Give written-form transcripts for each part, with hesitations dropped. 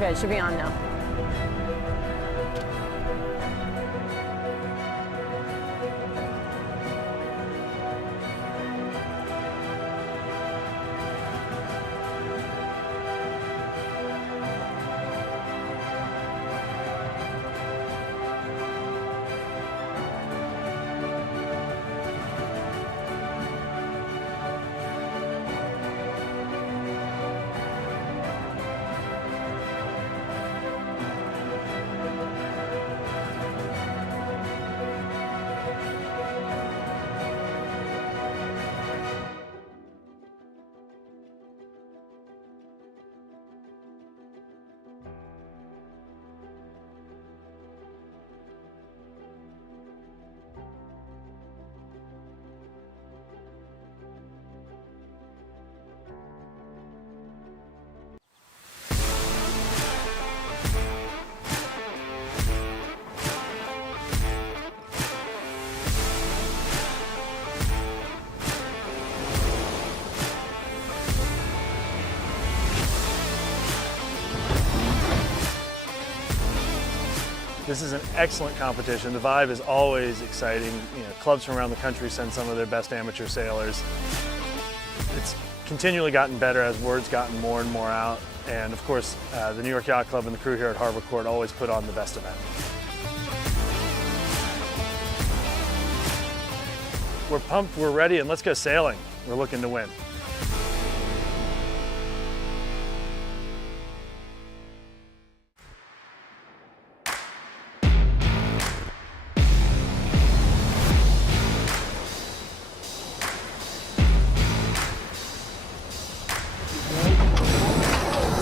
Okay, it should be on now. This is an excellent competition. The vibe is always exciting. You know, clubs from around the country send some of their best amateur sailors. It's continually gotten better as word's gotten more and more out. And of course, the New York Yacht Club and the crew here at Harbor Court always put on the best event. We're pumped, we're ready, and let's go sailing. We're looking to win.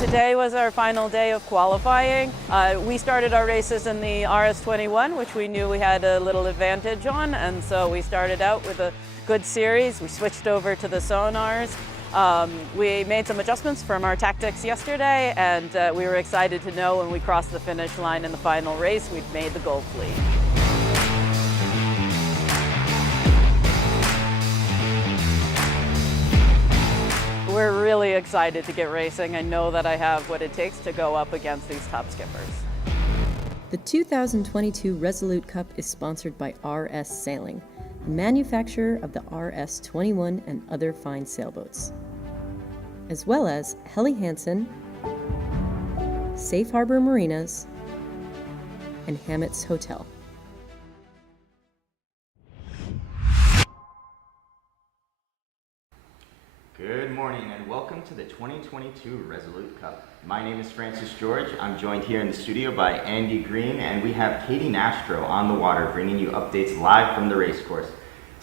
Today was our final day of qualifying. We started our races in the RS21, which we knew we had a little advantage on, and so we started out with a good series. We switched over to the Sonars. We made some adjustments from our tactics yesterday, and we were excited to know when we crossed the finish line in the final race, we'd made the Gold Fleet. We're really excited to get racing. I know that I have what it takes to go up against these top skippers. The 2022 Resolute Cup is sponsored by RS Sailing, the manufacturer of the RS-21 and other fine sailboats, as well as Helly Hansen, Safe Harbor Marinas, and Hammett's Hotel. Good morning and welcome to the 2022 Resolute Cup. My name is Francis George. I'm joined here in the studio by Andy Green, and we have Katie Nastro on the water bringing you updates live from the race course.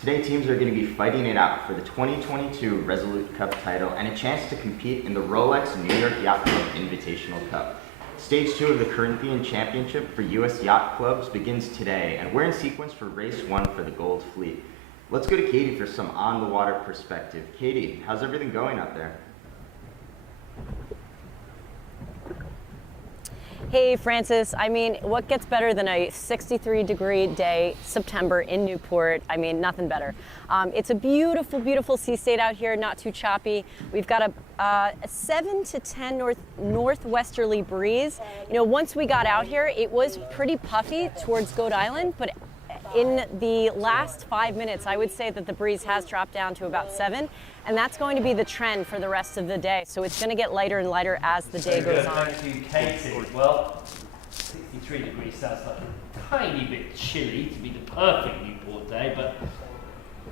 Today teams are going to be fighting it out for the 2022 Resolute Cup title and a chance to compete in the Rolex New York Yacht Club Invitational Cup. Stage 2 of the Corinthian Championship for U.S. Yacht Clubs begins today, and we're in sequence for race 1 for the Gold Fleet. Let's go to Katie for some on-the-water perspective. Katie, how's everything going out there? Hey Francis, I mean, what gets better than a 63-degree day, September in Newport? I mean, nothing better. It's a beautiful, beautiful sea state out here, not too choppy. We've got a 7 to 10 northwesterly breeze. You know, once we got out here, it was pretty puffy towards Goat Island, but in the last 5 minutes, I would say that the breeze has dropped down to about 7, and that's going to be the trend for the rest of the day. So it's going to get lighter and lighter as the day goes on. Thank you, Katie. Well, 63 degrees sounds like a tiny bit chilly to be the perfect Newport day, but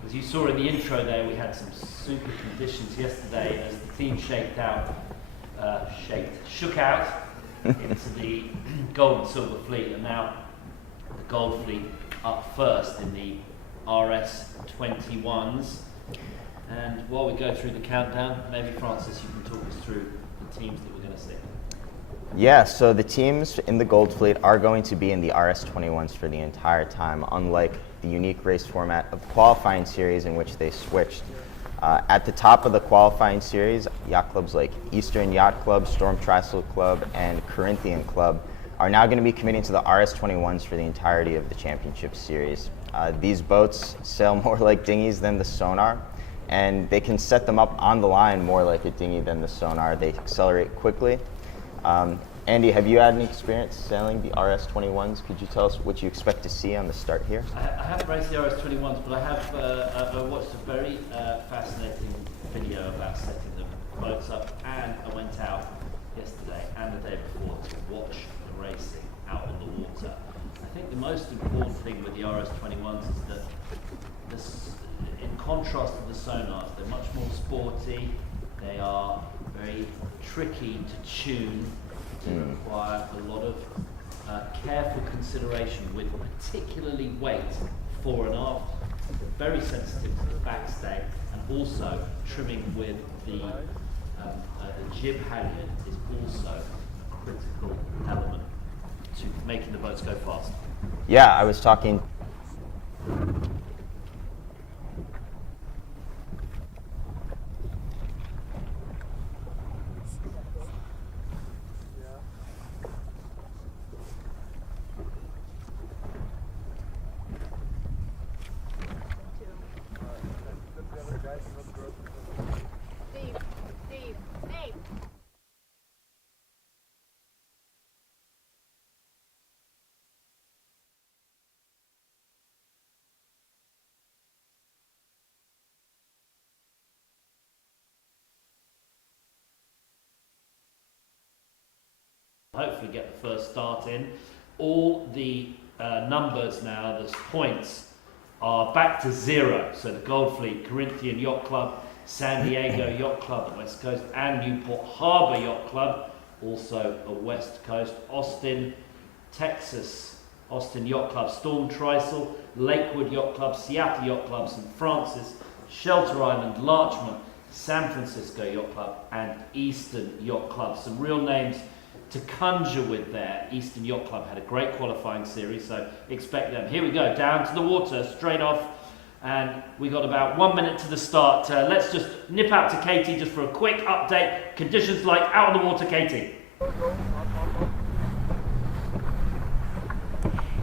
as you saw in the intro there, we had some super conditions yesterday as the team shook out into the Gold and Silver Fleet, and now the Gold Fleet up first in the RS-21s. And while we go through the countdown, maybe Francis, you can talk us through the teams that we're going to see. Yeah, so the teams in the Gold Fleet are going to be in the RS-21s for the entire time, unlike the unique race format of the qualifying series in which they switched. At the top of the qualifying series, yacht clubs like Eastern Yacht Club, Storm Trestle Club, and Corinthian Club are now going to be committing to the RS-21s for the entirety of the championship series. These boats sail more like dinghies than the Sonar, and they can set them up on the line more like a dinghy than the Sonar. They accelerate quickly. Andy, have you had any experience sailing the RS21s? Could you tell us what you expect to see on the start here? I haven't raced the RS21s, but I have I watched a very fascinating video about setting the boats up, and I went out yesterday and the day before to watch the racing out on the water. I think the most important thing with the RS21s is that in contrast to the Sonars, they're much more sporty, they are very tricky to tune, they require a lot of careful consideration with particularly weight fore and aft, very sensitive to the backstay, and also trimming with the jib halyard is also a critical element to making the boats go fast. Yeah, I was talking. Hopefully get the first start in. All the numbers now, the points, are back to 0. So the Gold Fleet, Corinthian Yacht Club, San Diego Yacht Club, the West Coast, and Newport Harbor Yacht Club, also a West Coast, Austin, Texas, Austin Yacht Club, Storm Trysail, Lakewood Yacht Club, Seattle Yacht Club, St. Francis, Shelter Island, Larchmont, San Francisco Yacht Club, and Eastern Yacht Club. Some real names to conjure with there. Eastern Yacht Club had a great qualifying series, so expect them. Here we go, down to the water, straight off, and we got about 1 minute to the start. Let's just nip out to Katie just for a quick update. Conditions like out on the water, Katie.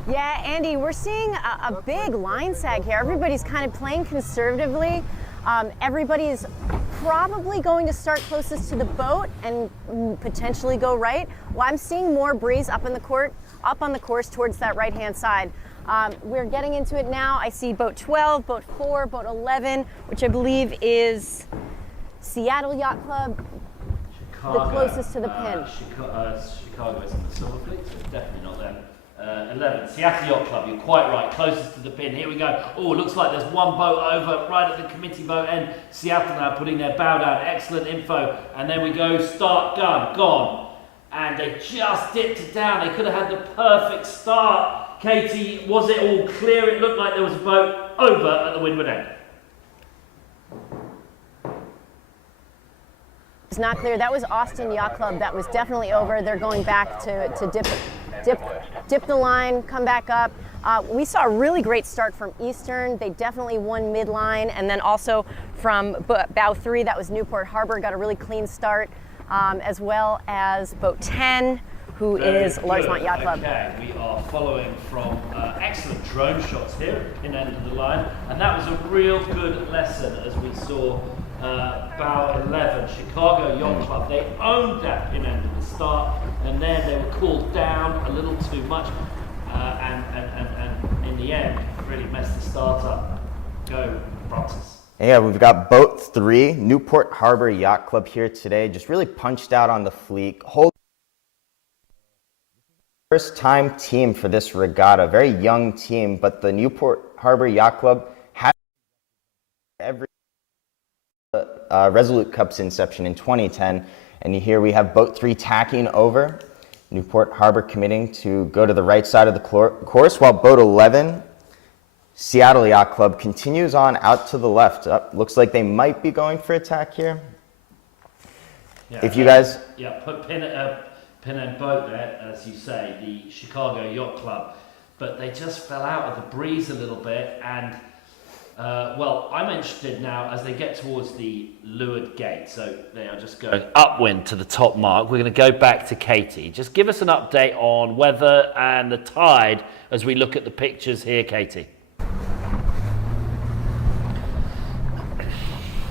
Yeah, Andy, we're seeing a big line sag here. Everybody's kind of playing conservatively. Everybody's probably going to start closest to the boat and potentially go right. Well, I'm seeing more breeze up on the course towards that right-hand side. We're getting into it now. I see boat 12, boat 4, boat 11, which I believe is Seattle Yacht Club, Chicago, the closest to the pin. Chicago is in the Silver Fleet, so it's definitely not them. 11, Seattle Yacht Club, you're quite right, closest to the pin. Here we go. Oh, looks like there's one boat over right at the committee boat end. Seattle now putting their bow down. Excellent info. And then we go, start, gun, gone. And they just dipped it down. They could have had the perfect start. Katie, was it all clear? It looked like there was a boat over at the windward end. It's not clear. That was Austin Yacht Club. That was definitely over. They're going back to dip the line, come back up. We saw a really great start from Eastern. They definitely won midline, and then also from bow 3, that was Newport Harbor, got a really clean start, as well as boat 10, who is Larchmont Yacht Club. Okay, we are following from excellent drone shots here at the pin end of the line, and that was a real good lesson as we saw bow 11, Chicago Yacht Club. They owned that pin end at the start, and then they were called down a little too much, and in the end, really messed the start up. Go, Francis. Yeah, we've got boat 3, Newport Harbor Yacht Club here today. Just really punched out on the fleet. First time team for this regatta, very young team, but the Newport Harbor Yacht Club had every Resolute Cup's inception in 2010, and here we have boat 3 tacking over, Newport Harbor committing to go to the right side of the course, while boat 11, Seattle Yacht Club, continues on out to the left. Looks like they might be going for attack here. Yeah, if you guys... Yeah, put pin and boat there, as you say, the Chicago Yacht Club, but they just fell out of the breeze a little bit, and well, I'm interested now as they get towards the leeward gate, so they are just going upwind to the top mark. We're going to go back to Katie. Just give us an update on weather and the tide as we look at the pictures here, Katie.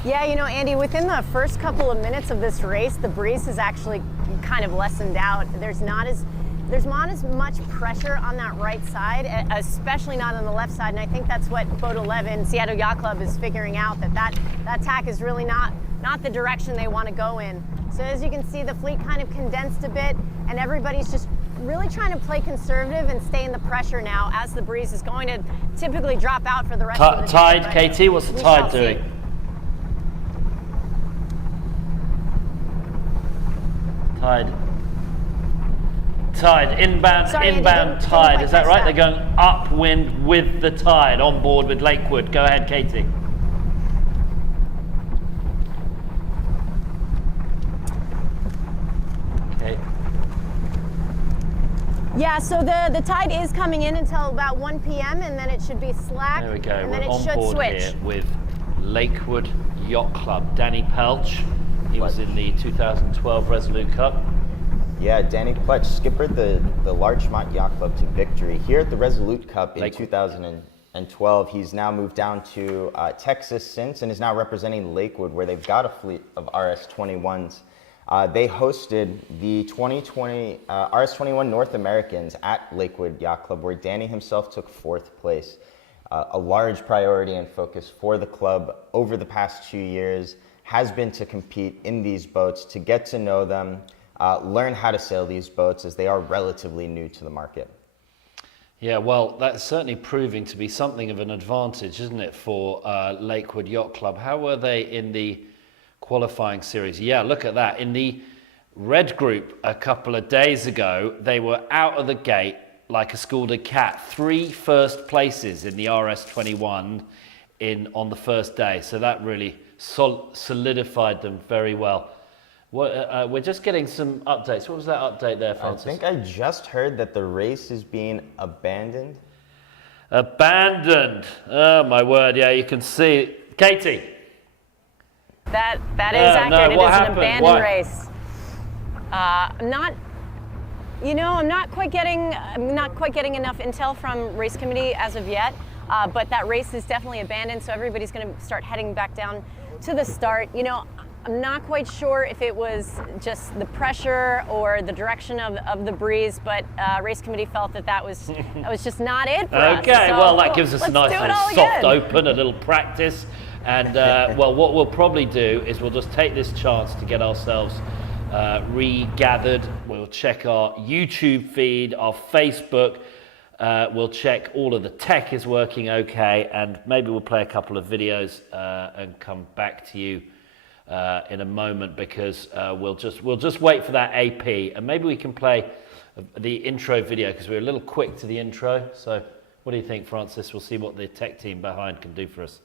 Yeah, you know, Andy, within the first couple of minutes of this race, the breeze has actually kind of lessened out. There's not as much pressure on that right side, especially not on the left side, and I think that's what Boat 11, Seattle Yacht Club, is figuring out, that tack is really not the direction they want to go in. So as you can see, the fleet kind of condensed a bit, and everybody's just really trying to play conservative and stay in the pressure now, as the breeze is going to typically drop out for the rest of the day. Tide, Katie, what's the tide doing? Tide, inbound tide, is that right? They're going upwind with the tide, on board with Lakewood. Go ahead, Katie. Okay. Yeah, so the tide is coming in until about 1 p.m. and then it should be slack. There we go. And We're then it on should board switch. here with Lakewood Yacht Club. Danny Pelch, he was in the 2012 Resolute Cup. Yeah, Danny Pletch skippered the Larchmont Yacht Club to victory here at the Resolute Cup in 2012. He's now moved down to Texas since, and is now representing Lakewood, where they've got a fleet of RS-21s. They hosted the 2020 RS-21 North Americans at Lakewood Yacht Club, where Danny himself took 4th place. A large priority and focus for the club over the past 2 years has been to compete in these boats, to get to know them, learn how to sail these boats, as they are relatively new to the market. Yeah, well, that's certainly proving to be something of an advantage, isn't it, for Lakewood Yacht Club? How were they in the qualifying series? Yeah, look at that. In the red group a couple of days ago, they were out of the gate like a scalded cat. 3 first places in the RS-21 on the first day. So that really solidified them very well. We're just getting some updates. What was that update there, Francis? I think I just heard that the race is being abandoned. Abandoned. Oh, my word. Yeah, you can see. Katie. That is accurate. No, it is happened? an abandoned race. I'm not quite getting enough intel from race committee as of yet. But that race is definitely abandoned, so everybody's going to start heading back down to the start. I'm not quite sure if it was just the pressure or the direction of the breeze, but race committee felt that was just not it for us. Okay, So, well, that gives us a nice do it little all soft again. open, a little practice. And, well, what we'll probably do is we'll just take this chance to get ourselves regathered. We'll check our YouTube feed, our Facebook. We'll check all of the tech is working okay, and maybe we'll play a couple of videos and come back to you in a moment, because we'll just wait for that AP, and maybe we can play the intro video, because we're a little quick to the intro. So what do you think, Francis? We'll see what the tech team behind can do for us.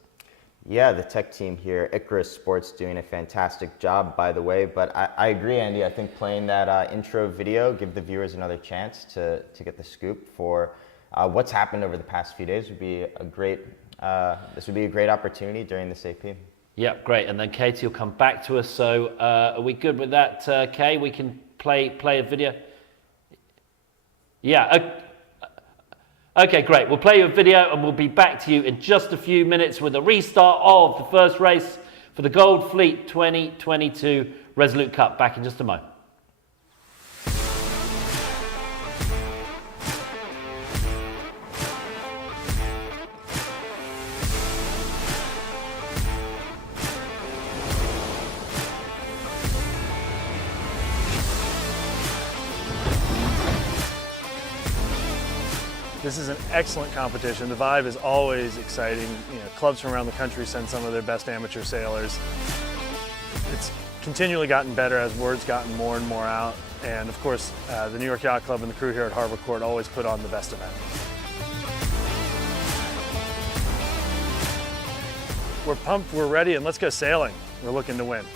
Yeah, the tech team here, Icarus Sports, doing a fantastic job, by the way. But I agree, Andy. I think playing that intro video, give the viewers another chance to get the scoop for what's happened over the past few days would be a great. This would be a great opportunity during this AP. Yeah, great. And then Katie will come back to us. So are we good with that, Kay? We can play a video. Yeah. Okay, great. We'll play you a video and we'll be back to you in just a few minutes with a restart of the first race for the Gold Fleet 2022 Resolute Cup. Back in just a moment. This is an excellent competition. The vibe is always exciting. Clubs from around the country send some of their best amateur sailors. It's continually gotten better as word's gotten more and more out. And of course, the New York Yacht Club and the crew here at Harbor Court always put on the best event. We're pumped, we're ready, and let's go sailing. We're looking to win.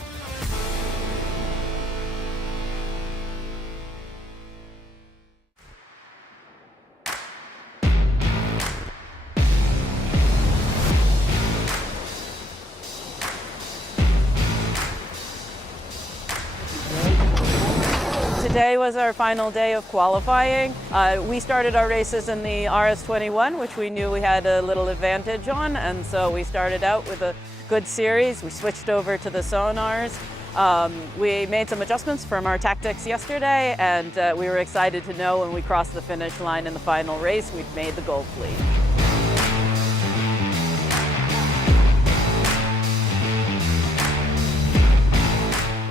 Today was our final day of qualifying. We started our races in the RS-21, which we knew we had a little advantage on, and so we started out with a good series. We switched over to the Sonars. We made some adjustments from our tactics yesterday, and we were excited to know when we crossed the finish line in the final race, we'd made the gold fleet.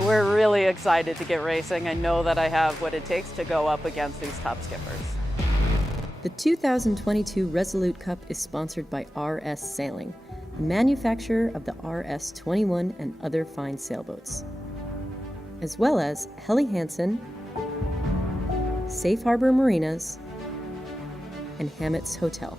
We're really excited to get racing. I know that I have what it takes to go up against these top skippers. The 2022 Resolute Cup is sponsored by RS Sailing, the manufacturer of the RS-21 and other fine sailboats, as well as Helly Hansen, Safe Harbor Marinas, and Hammett's Hotel.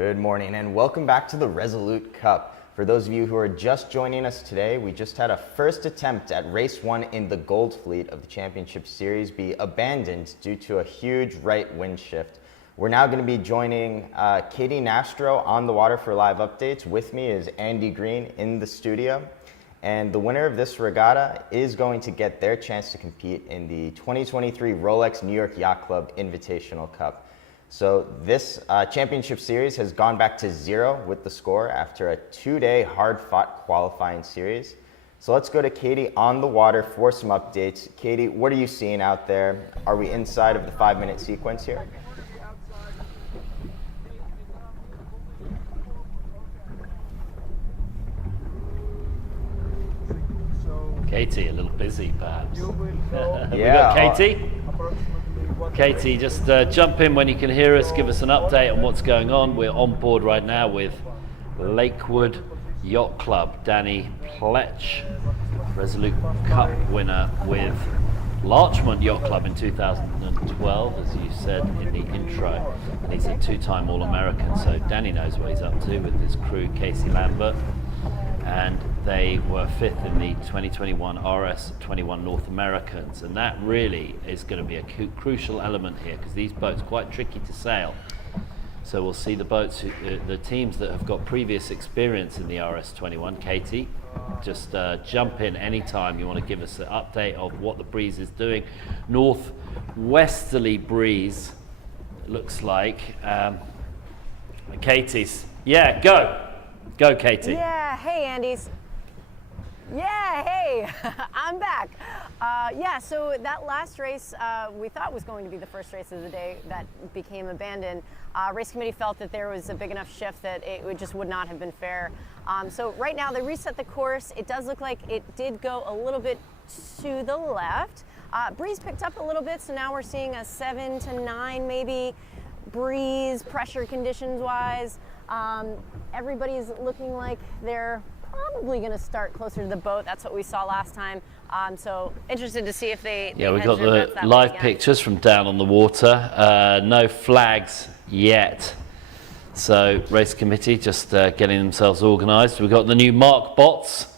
Good morning and welcome back to the Resolute Cup. For those of you who are just joining us today, we just had a first attempt at race 1 in the Gold Fleet of the Championship Series be abandoned due to a huge right wind shift. We're now going to be joining Katie Nastro on the water for live updates. With me is Andy Green in the studio. And the winner of this regatta is going to get their chance to compete in the 2023 Rolex New York Yacht Club Invitational Cup. So this championship series has gone back to 0 with the score after a 2-day hard-fought qualifying series. So let's go to Katie on the water for some updates. Katie, what are you seeing out there? Are we inside of the 5-minute sequence here? Katie, a little busy perhaps. Yeah. We got Katie. Katie, just jump in when you can hear us, give us an update on what's going on. We're on board right now with Lakewood Yacht Club. Danny Pletch, Resolute Cup winner with Larchmont Yacht Club in 2012, as you said in the intro. And he's a 2-time All-American, so Danny knows what he's up to with his crew, Casey Lambert. And they were 5th in the 2021 RS21 North Americans, and that really is going to be a crucial element here because these boats are quite tricky to sail. So we'll see the boats, the teams that have got previous experience in the RS21. Katie, just jump in anytime you want to give us an update of what the breeze is doing. Northwesterly breeze, it looks like. Katie's, yeah, Go, Katie. Yeah, hey, Andy's. Yeah, hey, I'm back. So that last race we thought was going to be the first race of the day that became abandoned. Race committee felt that there was a big enough shift that it just would not have been fair. So right now they reset the course. It does look like it did go a little bit to the left. Breeze picked up a little bit, so now we're seeing a 7 to 9 maybe breeze, pressure conditions wise. Everybody's looking like they're probably going to start closer to the boat. That's what we saw last time. So interested to see if they yeah, we got the live pictures from down on the water. No flags yet. So race committee just getting themselves organised. We've got the new mark bots.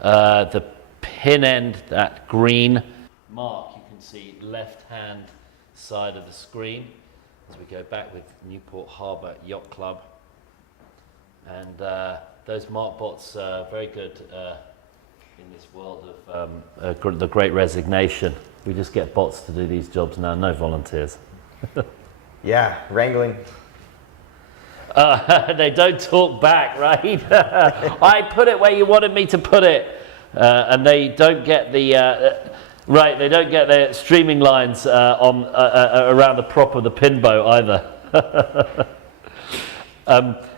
The pin end, that green mark, you can see left hand side of the screen as we go back with Newport Harbour Yacht Club. And those mark bots are very good in this world of the great resignation. We just get bots to do these jobs now, no volunteers. Yeah, wrangling. They don't talk back, right? I put it where you wanted me to put it. And they don't get the they don't get their streaming lines on around the prop of the pin boat either.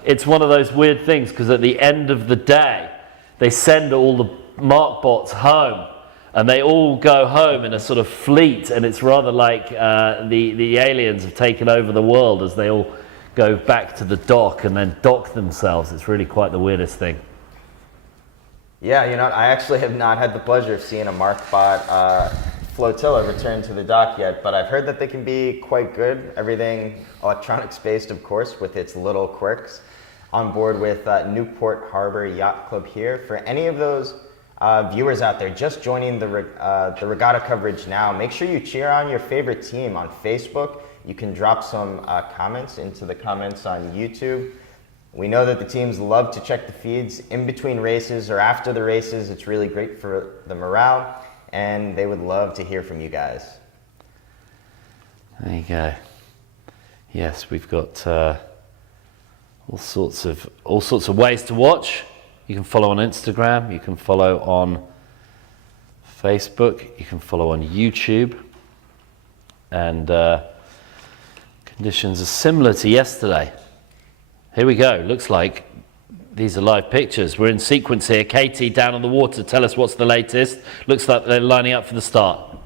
It's one of those weird things because at the end of the day, they send all the mark bots home, and they all go home in a sort of fleet, and it's rather like the aliens have taken over the world as they all go back to the dock and then dock themselves. It's really quite the weirdest thing. Yeah, you know, I actually have not had the pleasure of seeing a MarkBot flotilla return to the dock yet, but I've heard that they can be quite good. Everything electronics based, of course, with its little quirks. On board with Newport Harbor Yacht Club here. For any of those viewers out there just joining the regatta coverage now, make sure you cheer on your favorite team on Facebook. You can drop some comments into the comments on YouTube. We know that the teams love to check the feeds in between races or after the races. It's really great for the morale, and they would love to hear from you guys. There you go. Yes, we've got all sorts of ways to watch. You can follow on Instagram, you can follow on Facebook, you can follow on YouTube, and conditions are similar to yesterday. Here we go. Looks like these are live pictures. We're in sequence here. Katie, down on the water, tell us what's the latest. Looks like they're lining up for the start.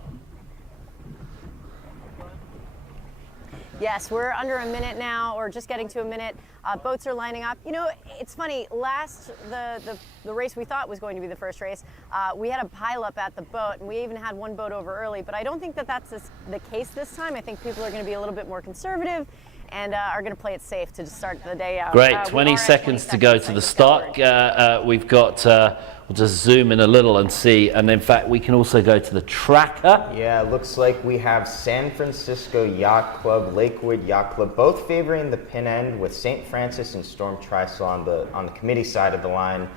Yes, we're under a minute now, or just getting to a minute. Boats are lining up. You know, it's funny, the race we thought was going to be the first race, we had a pileup at the boat, and we even had one boat over early, but I don't think that that's the case this time. I think people are going to be a little bit more conservative and are going to play it safe to start the day out. Great, We 20 are at seconds 20 to go seconds, to I the just start. got word. We've got, we'll just zoom in a little and see, and in fact we can also go to the tracker. Yeah, it looks like we have San Francisco Yacht Club, Lakewood Yacht Club, both favoring the pin end, with St. Francis and Storm Trisel on the committee side of the line.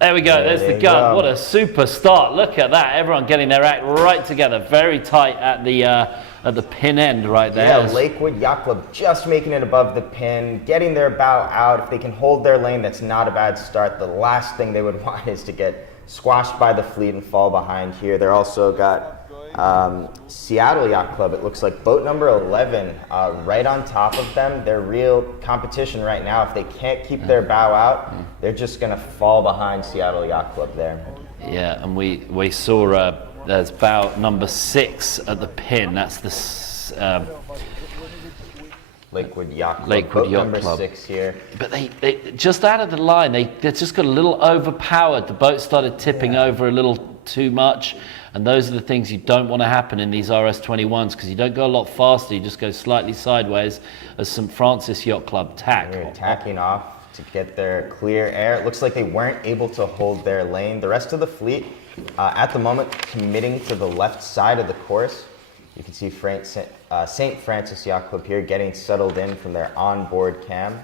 There we go, there's There the you gun. go. What a super start. Look at that, everyone getting their act right together. Very tight at the pin end right there. Yeah, Lakewood Yacht Club just making it above the pin, getting their bow out. If they can hold their lane, that's not a bad start. The last thing they would want is to get squashed by the fleet and fall behind here. They're also got Seattle Yacht Club. It looks like boat number 11 right on top of them. Their real competition right now. If they can't keep their bow out, they're just going to fall behind Seattle Yacht Club there. Yeah, and we saw there's bow number 6 at the pin. That's the Lakewood Yacht Club. Lakewood boat Yacht number Club. 6 here. But they just out of the line, they just got a little overpowered. The boat started tipping over a little too much, and those are the things you don't want to happen in these RS21s, because you don't go a lot faster, you just go slightly sideways as St. Francis Yacht Club tack. They're tacking off to get their clear air. It looks like they weren't able to hold their lane. The rest of the fleet, at the moment, committing to the left side of the course. You can see St. Francis Yacht Club here getting settled in from their onboard cam.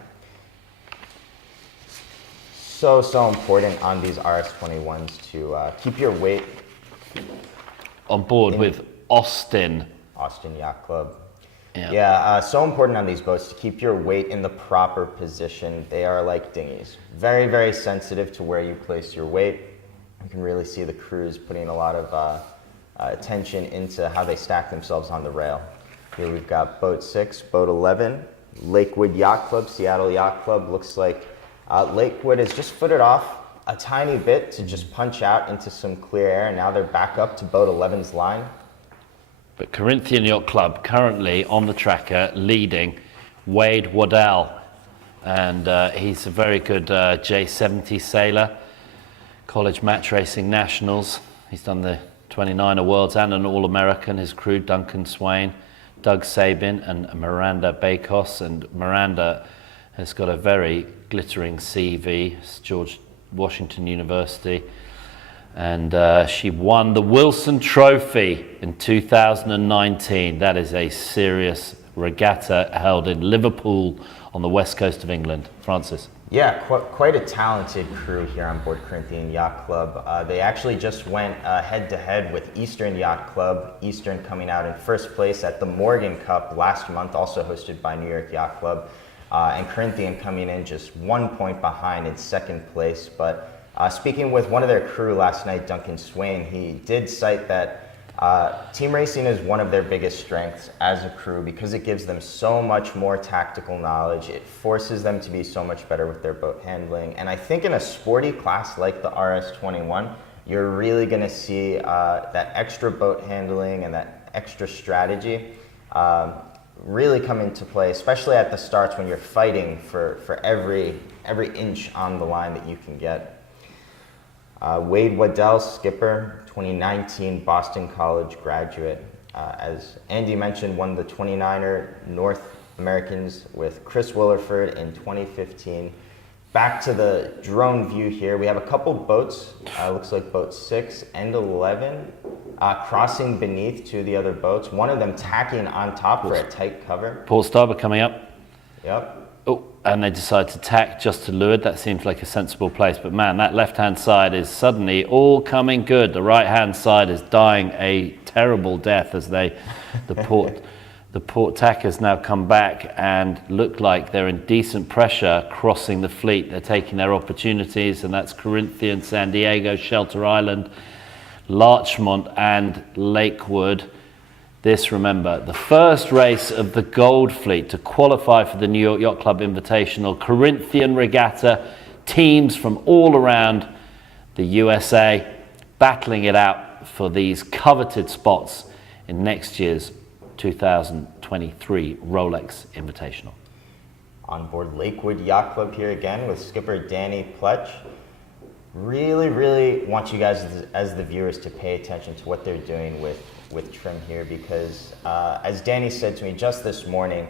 So important on these RS21s to keep your weight. On board with Austin. Austin Yacht Club. Yeah. Yeah, so important on these boats to keep your weight in the proper position. They are like dinghies. Very, very sensitive to where you place your weight. You can really see the crews putting a lot of attention into how they stack themselves on the rail. Here we've got boat 6, boat 11, Lakewood Yacht Club, Seattle Yacht Club. Looks like Lakewood has just footed off a tiny bit to just punch out into some clear air, and now they're back up to boat 11's line. But Corinthian Yacht Club currently on the tracker leading Wade Waddell, and he's a very good J70 sailor, college match racing nationals. He's done the 29er Worlds and an All-American. His crew, Duncan Swain, Doug Sabin and Miranda Bakos, and Miranda has got a very glittering CV, it's George Washington University, and she won the Wilson Trophy in 2019. That is a serious regatta held in Liverpool on the west coast of England. Francis. Yeah, quite a talented crew here on board Corinthian Yacht Club. They actually just went head-to-head with Eastern Yacht Club, Eastern coming out in first place at the Morgan Cup last month, also hosted by New York Yacht Club, and Corinthian coming in just 1 point behind in second place. But speaking with one of their crew last night, Duncan Swain, he did cite that team racing is one of their biggest strengths as a crew because it gives them so much more tactical knowledge. It forces them to be so much better with their boat handling. And I think in a sporty class like the RS21, you're really going to see that extra boat handling and that extra strategy really come into play, especially at the starts when you're fighting for every inch on the line that you can get. Wade Waddell, skipper, 2019 Boston College graduate. As Andy mentioned, won the 29er North Americans with Chris Willerford in 2015. Back to the drone view here. We have a couple boats, looks like boat 6 and 11, crossing beneath two of the other boats. One of them tacking on top for a tight cover. Port starboard coming up. Yep. Oh, and they decide to tack just to leeward. That seems like a sensible place. But man, that left-hand side is suddenly all coming good. The right-hand side is dying a terrible death as the port tackers now come back and look like they're in decent pressure crossing the fleet. They're taking their opportunities, and that's Corinthian, San Diego, Shelter Island, Larchmont and Lakewood. This, remember, the first race of the Gold Fleet to qualify for the New York Yacht Club Invitational Corinthian Regatta. Teams from all around the USA battling it out for these coveted spots in next year's 2023 Rolex Invitational. On board Lakewood Yacht Club here again with skipper Danny Pletch. Really want you guys as the viewers to pay attention to what they're doing with with trim here because, as Danny said to me just this morning,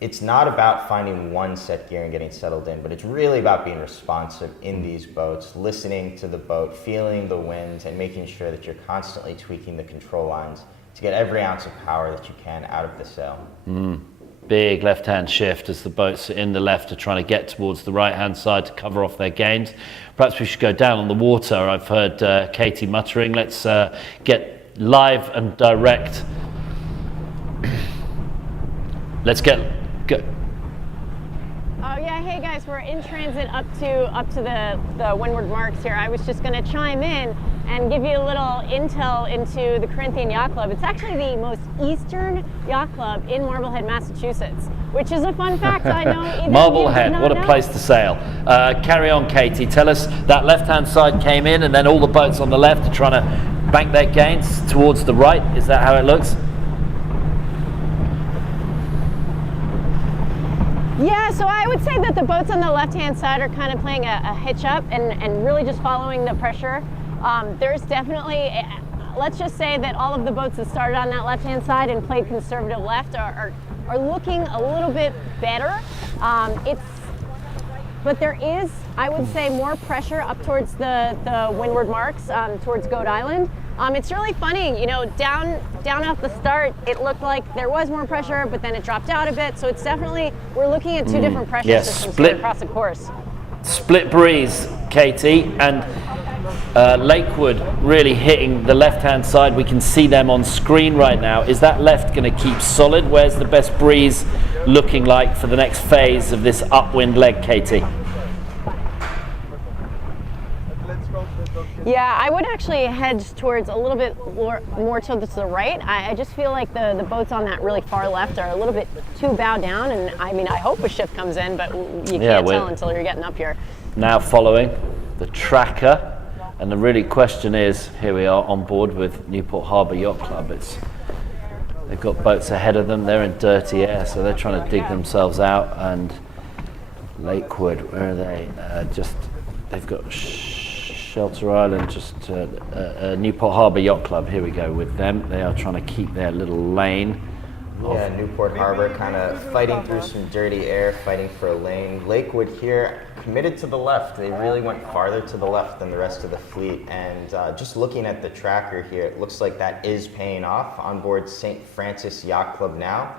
it's not about finding one set gear and getting settled in, but it's really about being responsive in these boats, listening to the boat, feeling the wind, and making sure that you're constantly tweaking the control lines to get every ounce of power that you can out of the sail. Big left-hand shift as the boats in the left are trying to get towards the right-hand side to cover off their gains. Perhaps we should go down on the water. I've heard Katie muttering. Let's get live and direct. Let's go. Oh yeah, hey guys, we're in transit up to the windward marks here. I was just going to chime in and give you a little intel into the Corinthian Yacht Club. It's actually the most eastern yacht club in Marblehead, Massachusetts, which is a fun fact I know either Marblehead, of you what did a not place know. to sail. Carry on, Katie. Tell us that left-hand side came in and then all the boats on the left are trying to bank their gains towards the right. Is that how it looks? Yeah, so I would say that the boats on the left-hand side are kind of playing a hitch up and really just following the pressure. There's definitely, let's just say that all of the boats that started on that left-hand side and played conservative left are looking a little bit better. But there is, I would say, more pressure up towards the windward marks, towards Goat Island. It's really funny, you know, down at the start, it looked like there was more pressure, but then it dropped out a bit. So it's definitely, we're looking at two different pressure systems here across the course. Split breeze, Katie, and Lakewood really hitting the left-hand side. We can see them on screen right now. Is that left going to keep solid? Where's the best breeze looking like for the next phase of this upwind leg, Katie? Yeah, I would actually hedge towards a little bit more to the right. I just feel like the boats on that really far left are a little bit too bow down, and I mean, I hope a shift comes in, but you can't tell until you're getting up here. Now following the tracker, and the really question is, here we are on board with Newport Harbour Yacht Club. They've got boats ahead of them, they're in dirty air, so they're trying to dig themselves out, and Lakewood, where are they? They've got Shelter Island, Newport Harbour Yacht Club. Here we go with them. They are trying to keep their little lane. Yeah, Newport Harbor kind of fighting through some dirty air, fighting for a lane. Lakewood here committed to the left. They really went farther to the left than the rest of the fleet. And just looking at the tracker here, it looks like that is paying off on board St. Francis Yacht Club now.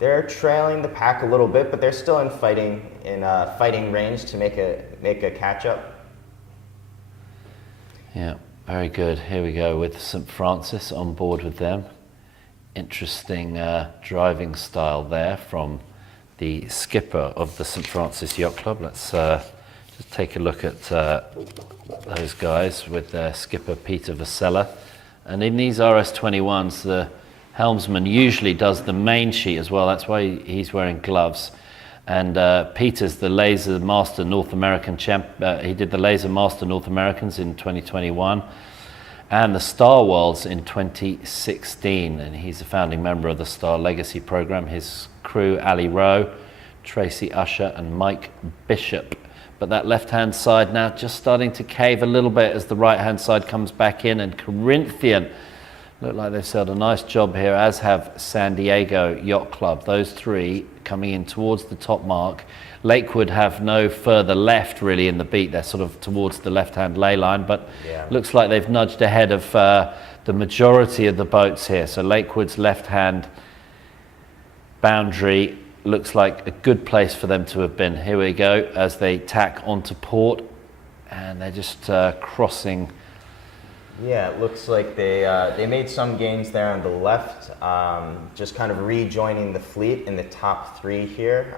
They're trailing the pack a little bit, but they're still in fighting range to make a catch up. Yeah, very good. Here we go with St. Francis on board with them. Interesting driving style there from the skipper of the St. Francis Yacht Club. Let's just take a look at those guys with their skipper Peter Vasella. And in these RS-21s, the helmsman usually does the main sheet as well. That's why he's wearing gloves. And Peter's the Laser Master North American champ. He did the Laser Master North Americans in 2021 and the Star Worlds in 2016. And he's a founding member of the Star Legacy program. His crew, Ali Rowe, Tracy Usher and Mike Bishop. But that left-hand side now just starting to cave a little bit as the right-hand side comes back in, and Corinthian look like they've sailed a nice job here, as have San Diego Yacht Club. Those three coming in towards the top mark. Lakewood have no further left really in the beat. They're sort of towards the left-hand ley line, but looks like they've nudged ahead of the majority of the boats here. So Lakewood's left-hand boundary looks like a good place for them to have been. Here we go as they tack onto port, and they're just crossing. Yeah, it looks like they made some gains there on the left, just kind of rejoining the fleet in the top three here.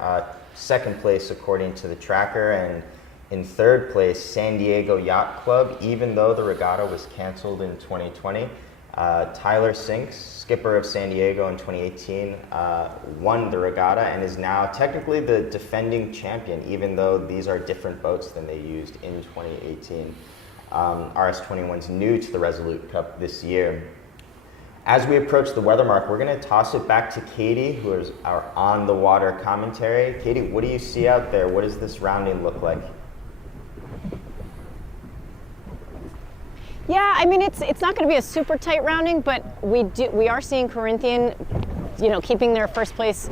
Second place according to the tracker, and in third place San Diego Yacht Club, even though the regatta was canceled in 2020. Tyler Sinks, skipper of San Diego in 2018, won the regatta and is now technically the defending champion, even though these are different boats than they used in 2018. RS-21's new to the Resolute Cup this year. As we approach the weather mark, we're going to toss it back to Katie, who is our on-the-water commentary. Katie, what do you see out there? What does this rounding look like? Yeah, I mean, it's not going to be a super tight rounding, but we are seeing Corinthian, keeping their first place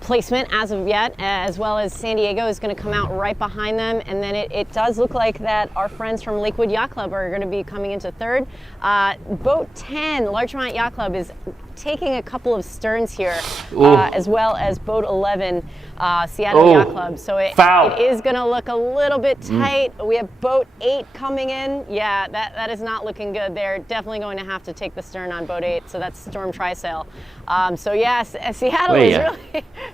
placement as of yet, as well as San Diego is going to come out right behind them, and then it does look like that our friends from Lakewood Yacht Club are going to be coming into third. Boat 10, Larchmont Yacht Club, is taking a couple of sterns here, as well as boat 11, Seattle Yacht Club. So it is going to look a little bit tight. We have boat 8 coming in. Yeah, that is not looking good. They're definitely going to have to take the stern on boat 8. So that's Storm Trysail. So yes, Seattle is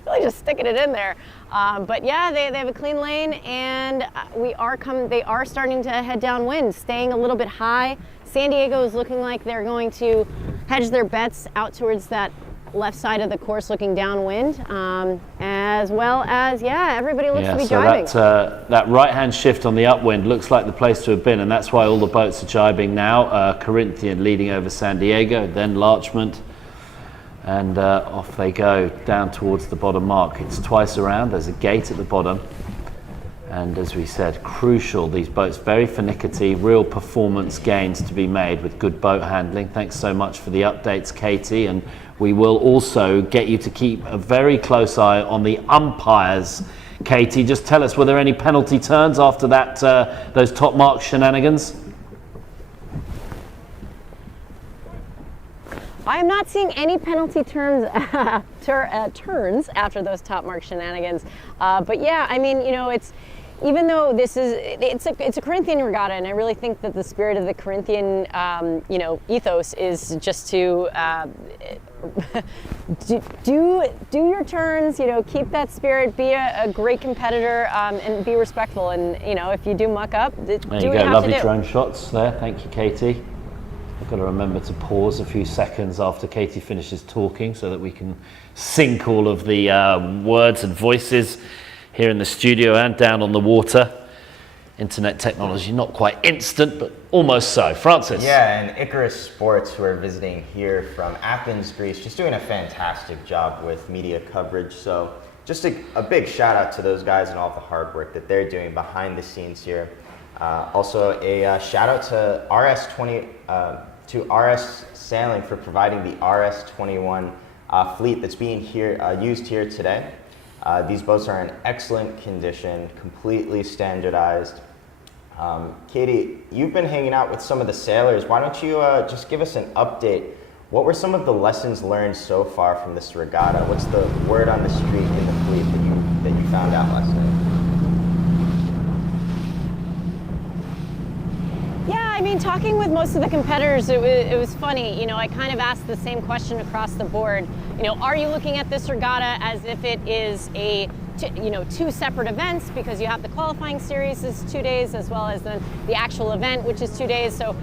really just sticking it in there. But yeah, they have a clean lane, and they are starting to head downwind, staying a little bit high. San Diego is looking like they're going to hedge their bets out towards that left side of the course looking downwind, as well as, everybody looks to be jibing. That right-hand shift on the upwind looks like the place to have been, and that's why all the boats are jibing now. Corinthian leading over San Diego, then Larchmont, and off they go down towards the bottom mark. It's twice around, there's a gate at the bottom. And as we said, crucial, these boats, very finicky, real performance gains to be made with good boat handling. Thanks so much for the updates, Katie. And we will also get you to keep a very close eye on the umpires. Katie, just tell us, were there any penalty turns after that, those top mark shenanigans? I am not seeing any penalty turns after those top mark shenanigans. But yeah, I mean, even though it's a Corinthian regatta, and I really think that the spirit of the Corinthian, ethos is just to do your turns, keep that spirit, be a great competitor, and be respectful. And if you do muck up, do what you have to do. Lovely drone shots there. Thank you, Katie. I've got to remember to pause a few seconds after Katie finishes talking so that we can sync all of the words and voices here in the studio and down on the water. Internet technology, not quite instant, but almost so. Francis. Yeah, and Icarus Sports, who are visiting here from Athens, Greece, just doing a fantastic job with media coverage. So just a big shout out to those guys and all the hard work that they're doing behind the scenes here. Also a shout out to RS Sailing for providing the RS21 fleet that's being used here today. These boats are in excellent condition, completely standardized. Katie, you've been hanging out with some of the sailors. Why don't you just give us an update? What were some of the lessons learned so far from this regatta? What's the word on the street in the fleet that you found out last night? Yeah, I mean, talking with most of the competitors, it was funny. I kind of asked the same question across the board. Are you looking at this regatta as if it is two separate events, because you have the qualifying series is 2 days, as well as then the actual event, which is 2 days. So,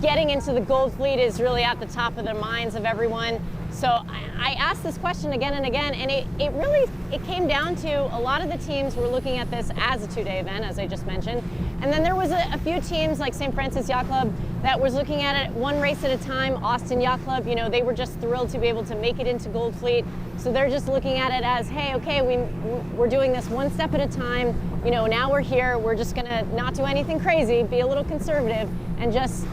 getting into the gold fleet is really at the top of the minds of everyone. So I asked this question again and again, and it came down to a lot of the teams were looking at this as a 2-day event, as I just mentioned. And then there was a few teams like St. Francis Yacht Club that was looking at it one race at a time. Austin Yacht Club, they were just thrilled to be able to make it into Gold Fleet. So they're just looking at it as, hey, okay, we're doing this one step at a time. Now we're here. We're just gonna not do anything crazy, be a little conservative, and just,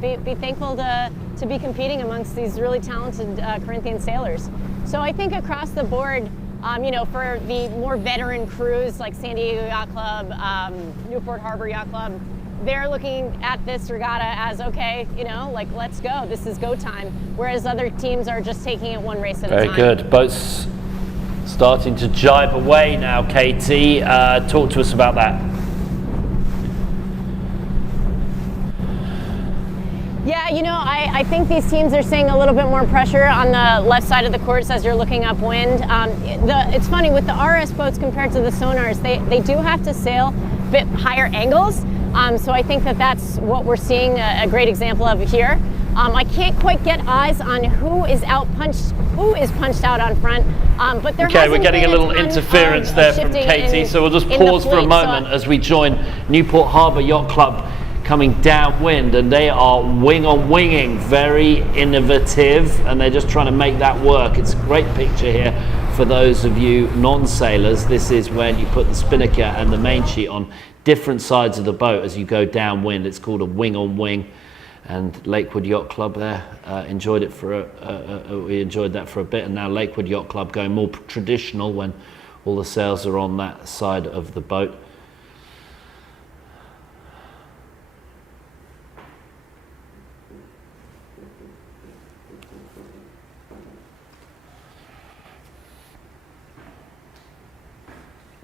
be thankful to be competing amongst these really talented Corinthian sailors. So I think across the board, for the more veteran crews like San Diego Yacht Club, Newport Harbor Yacht Club, they're looking at this regatta as, okay, let's go. This is go time. Whereas other teams are just taking it one race at a time. Very good. Boats starting to jibe away now, Katie. Talk to us about that. Yeah, I think these teams are seeing a little bit more pressure on the left side of the course as you're looking upwind. It's funny, with the RS boats compared to the Sonars, they do have to sail a bit higher angles. So I think that's what we're seeing a great example of here. I can't quite get eyes on who is punched out on front. But there okay, we're getting a little interference there from Katie, so we'll just pause for a moment as we join Newport Harbor Yacht Club coming downwind, and they are wing on winging, very innovative, and they're just trying to make that work. It's a great picture here for those of you non-sailors. This is when you put the spinnaker and the main sheet on different sides of the boat as you go downwind. It's called a wing on wing. and Lakewood Yacht Club there enjoyed it for we enjoyed that for a bit, and now Lakewood Yacht Club going more traditional when all the sails are on that side of the boat.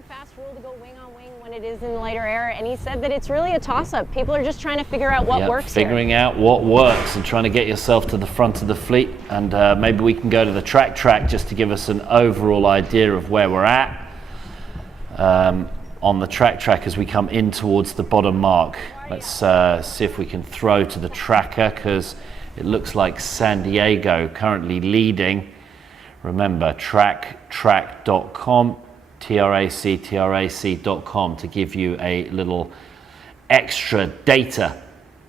Fast rule to go wing on wing when it is in lighter air, and he said that it's really a toss-up. People are just trying to figure out what works here. Figuring out what works and trying to get yourself to the front of the fleet, and maybe we can go to the track just to give us an overall idea of where we're at on the track as we come in towards the bottom mark. Let's see if we can throw to the tracker, because it looks like San Diego currently leading. Remember, track.com, trac.com, to give you a little extra data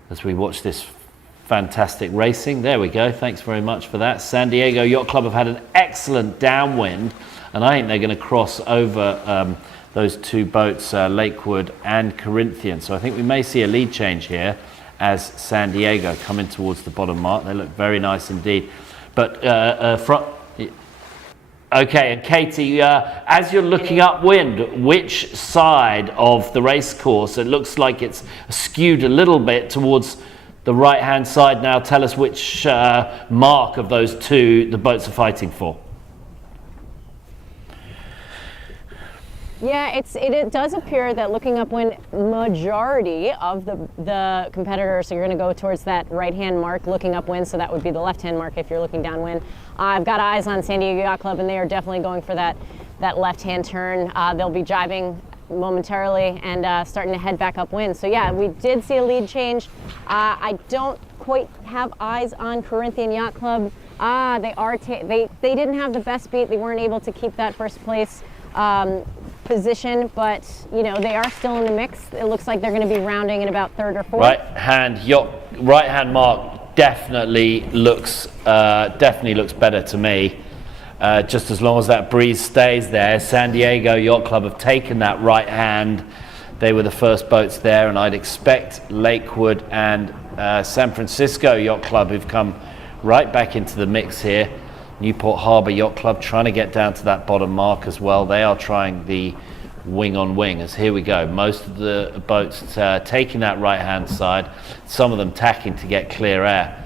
as we watch this fantastic racing. There we go, thanks very much for that. San Diego Yacht Club have had an excellent downwind, and I think they're going to cross over those two boats, Lakewood and Corinthian. So I think we may see a lead change here as San Diego come in towards the bottom mark. They look very nice indeed. But okay, and Katie, as you're looking upwind, which side of the race course? It looks like it's skewed a little bit towards the right-hand side now. Tell us which mark of those two the boats are fighting for. Yeah, it does appear that looking upwind, majority of the competitors are going to go towards that right-hand mark looking upwind, so that would be the left-hand mark if you're looking downwind. I've got eyes on San Diego Yacht Club, and they are definitely going for that left-hand turn. They'll be jibing momentarily and starting to head back upwind. So yeah, we did see a lead change. I don't quite have eyes on Corinthian Yacht Club. They didn't have the best beat. They weren't able to keep that first place position, but you know, they are still in the mix. It looks like they're going to be rounding in about third or fourth. Right-hand mark definitely looks better to me. Just as long as that breeze stays there. San Diego Yacht Club have taken that right hand. They were the first boats there, and I'd expect Lakewood and San Francisco Yacht Club, who've come right back into the mix here. Newport Harbor Yacht Club trying to get down to that bottom mark as well. They are trying the wing on wing, as here we go. Most of the boats taking that right hand side, some of them tacking to get clear air.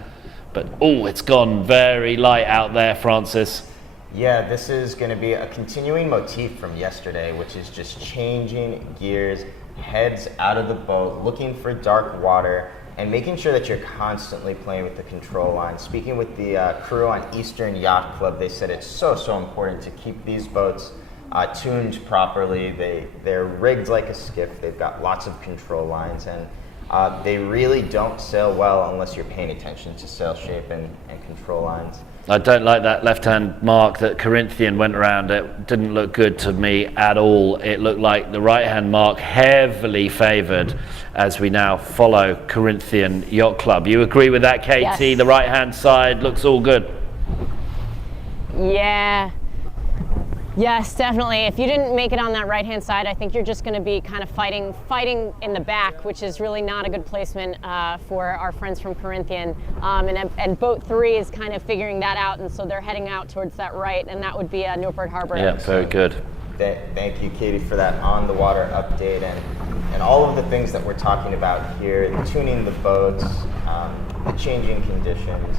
But oh, it's gone very light out there, Francis. Yeah, this is going to be a continuing motif from yesterday, which is just changing gears, heads out of the boat, looking for dark water, and making sure that you're constantly playing with the control line. Speaking with the crew on Eastern Yacht Club, they said it's so important to keep these boats tuned properly. They're rigged like a skiff. They've got lots of control lines, and they really don't sail well unless you're paying attention to sail shape and control lines. I don't like that left-hand mark that Corinthian went around. It didn't look good to me at all. It looked like the right-hand mark heavily favoured as we now follow Corinthian Yacht Club. You agree with that, Katie? Yes. The right-hand side looks all good. Yeah. Yes, definitely. If you didn't make it on that right-hand side, I think you're just going to be kind of fighting in the back, which is really not a good placement for our friends from Corinthian. And boat 3 is kind of figuring that out, and so they're heading out towards that right, and that would be Newport Harbor. Yeah, very good. Thank you, Katie, for that on-the-water update and all of the things that we're talking about here, tuning the boats, the changing conditions.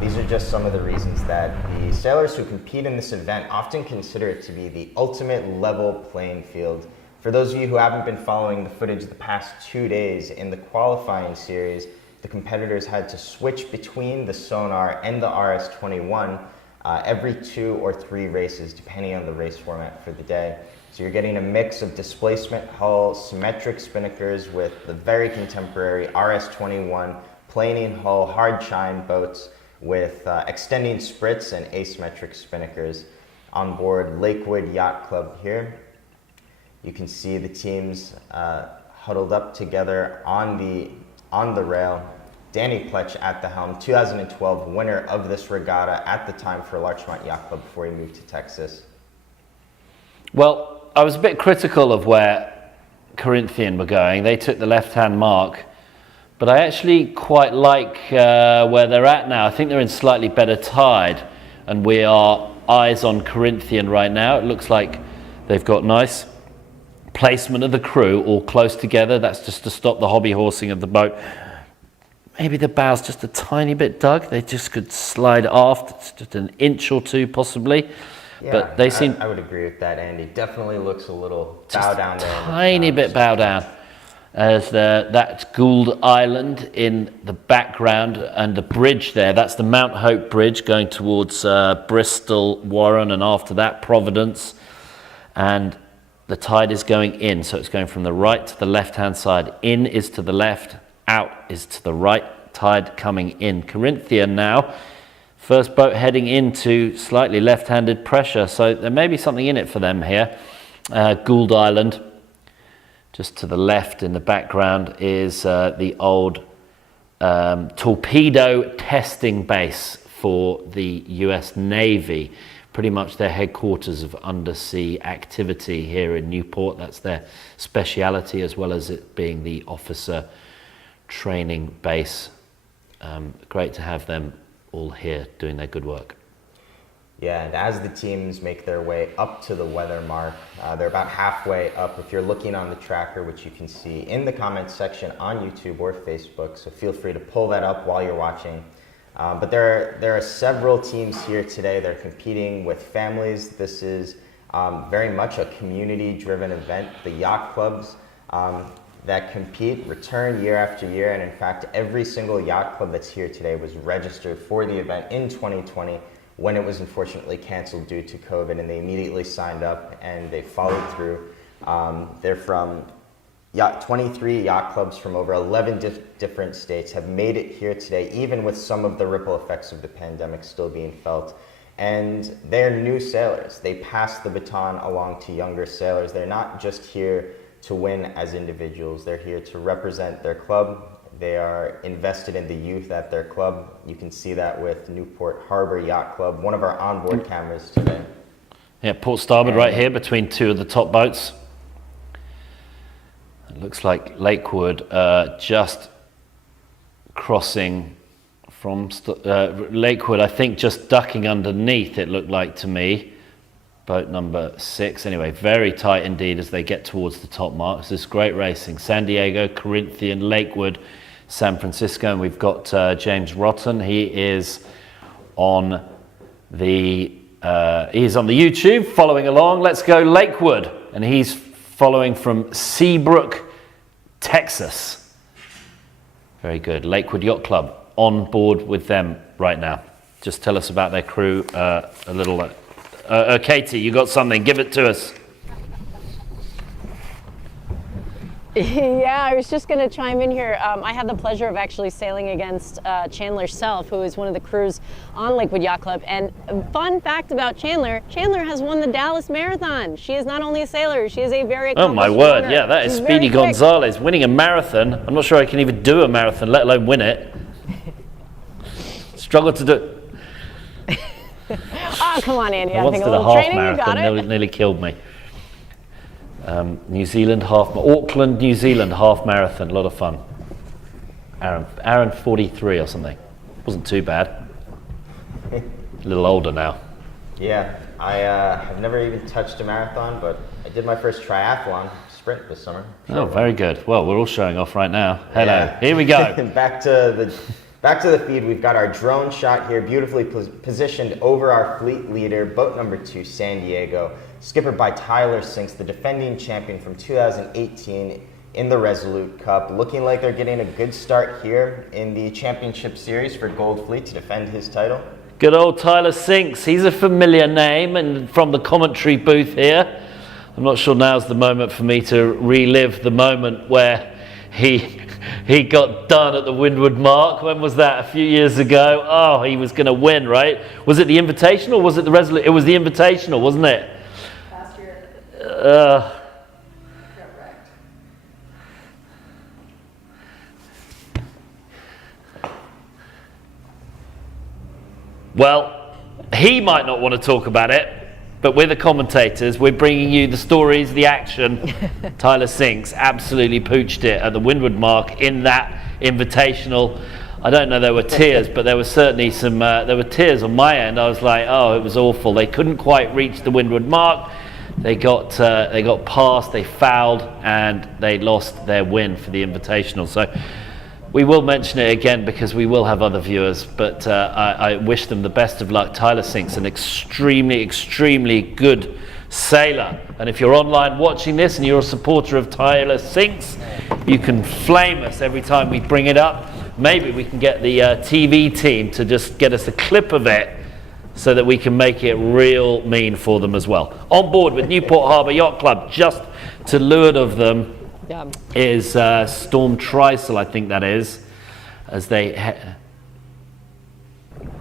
These are just some of the reasons that the sailors who compete in this event often consider it to be the ultimate level playing field. For those of you who haven't been following the footage the past 2 days, in the qualifying series, the competitors had to switch between the Sonar and the RS-21 every 2 or 3 races, depending on the race format for the day. So you're getting a mix of displacement hull, symmetric spinnakers with the very contemporary RS-21, planing hull, hard chine boats, with extending sprits and asymmetric spinnakers on board Lakewood Yacht Club here. You can see the teams huddled up together on the rail. Danny Pletch at the helm, 2012 winner of this regatta at the time for Larchmont Yacht Club before he moved to Texas. Well, I was a bit critical of where Corinthian were going. They took the left-hand mark, but I actually quite like where they're at now. I think they're in slightly better tide, and we are eyes on Corinthian right now. It looks like they've got nice placement of the crew all close together. That's just to stop the hobby horsing of the boat. Maybe the bow's just a tiny bit dug. They just could slide aft, just an inch or two possibly. Yeah, but they seem... I would agree with that, Andy. Definitely looks a little bow down there. Tiny bit bow down. As that's Gould Island in the background, and the bridge there, that's the Mount Hope Bridge going towards Bristol, Warren, and after that Providence. And the tide is going in, so it's going from the right to the left-hand side. In is to the left, out is to the right, tide coming in. Corinthian now, first boat heading into slightly left-handed pressure, so there may be something in it for them here. Gould Island. Just to the left in the background is the old torpedo testing base for the US Navy. Pretty much their headquarters of undersea activity here in Newport. That's their speciality, as well as it being the officer training base. Great to have them all here doing their good work. Yeah, and as the teams make their way up to the weather mark, they're about halfway up. If you're looking on the tracker, which you can see in the comments section on YouTube or Facebook, so feel free to pull that up while you're watching. But there are several teams here today. They're competing with families. This is very much a community-driven event. The yacht clubs that compete return year after year, and in fact, every single yacht club that's here today was registered for the event in 2020. When it was unfortunately canceled due to COVID, and they immediately signed up and they followed through. They're from 23 yacht clubs from over 11 different states have made it here today, even with some of the ripple effects of the pandemic still being felt. And they're new sailors. They pass the baton along to younger sailors. They're not just here to win as individuals. They're here to represent their club. They are invested in the youth at their club. You can see that with Newport Harbor Yacht Club, one of our onboard cameras today. Yeah, port starboard right here between two of the top boats. It looks like Lakewood just crossing from Lakewood, I think just ducking underneath, it looked like to me. Boat number 6. Anyway, very tight indeed as they get towards the top marks. This is great racing. San Diego, Corinthian, Lakewood, San Francisco, and we've got James Rotten. He is on the YouTube following along. Let's go Lakewood, and he's following from Seabrook, Texas. Very good. Lakewood Yacht Club on board with them right now. Just tell us about their crew a little. Katie, you got something? Give it to us. Yeah, I was just going to chime in here. I had the pleasure of actually sailing against Chandler Self, who is one of the crews on Lakewood Yacht Club. And fun fact about Chandler, Chandler has won the Dallas Marathon. She is not only a sailor, she is a very accomplished Oh my word, runner. yeah, that is She's Speedy very quick. Gonzalez winning a marathon. I'm not sure I can even do a marathon, let alone win it. Struggle to do. Oh, come on, Andy. I I once think did a a little half training, you got marathon, it. nearly killed me. New Zealand Auckland, New Zealand half marathon, a lot of fun. Aaron 43 or something. Wasn't too bad. A little older now. Yeah, I have never even touched a marathon, but I did my first triathlon sprint this summer. Oh, very good. Well, we're all showing off right now. Hello. Yeah. Here we go. Back to the feed. We've got our drone shot here, beautifully positioned over our fleet leader, boat number 2, San Diego, skippered by Tyler Sinks, the defending champion from 2018 in the Resolute Cup. Looking like they're getting a good start here in the championship series for Gold Fleet to defend his title. Good old Tyler Sinks. He's a familiar name, and from the commentary booth here. I'm not sure now's the moment for me to relive the moment where he got done at the Windward Mark. When was that? A few years ago. Oh, he was going to win, right? Was it the Invitational or was it the Resolute? It was the Invitational, wasn't it? Last year. Got wrecked. Well, he might not want to talk about it, but we're the commentators. We're bringing you the stories, the action. Tyler Sinks absolutely pooched it at the windward mark in that invitational. I don't know, there were tears, but there was certainly some, there were tears on my end. I was like, oh, it was awful. They couldn't quite reach the windward mark. They got past, they fouled, and they lost their win for the invitational. So we will mention it again because we will have other viewers, but I wish them the best of luck. Tyler Sinks, an extremely, extremely good sailor. And if you're online watching this and you're a supporter of Tyler Sinks, you can flame us every time we bring it up. Maybe we can get the TV team to just get us a clip of it so that we can make it real mean for them as well. On board with Newport Harbour Yacht Club, just to leeward of them, is Storm Trysail, I think that is, as they...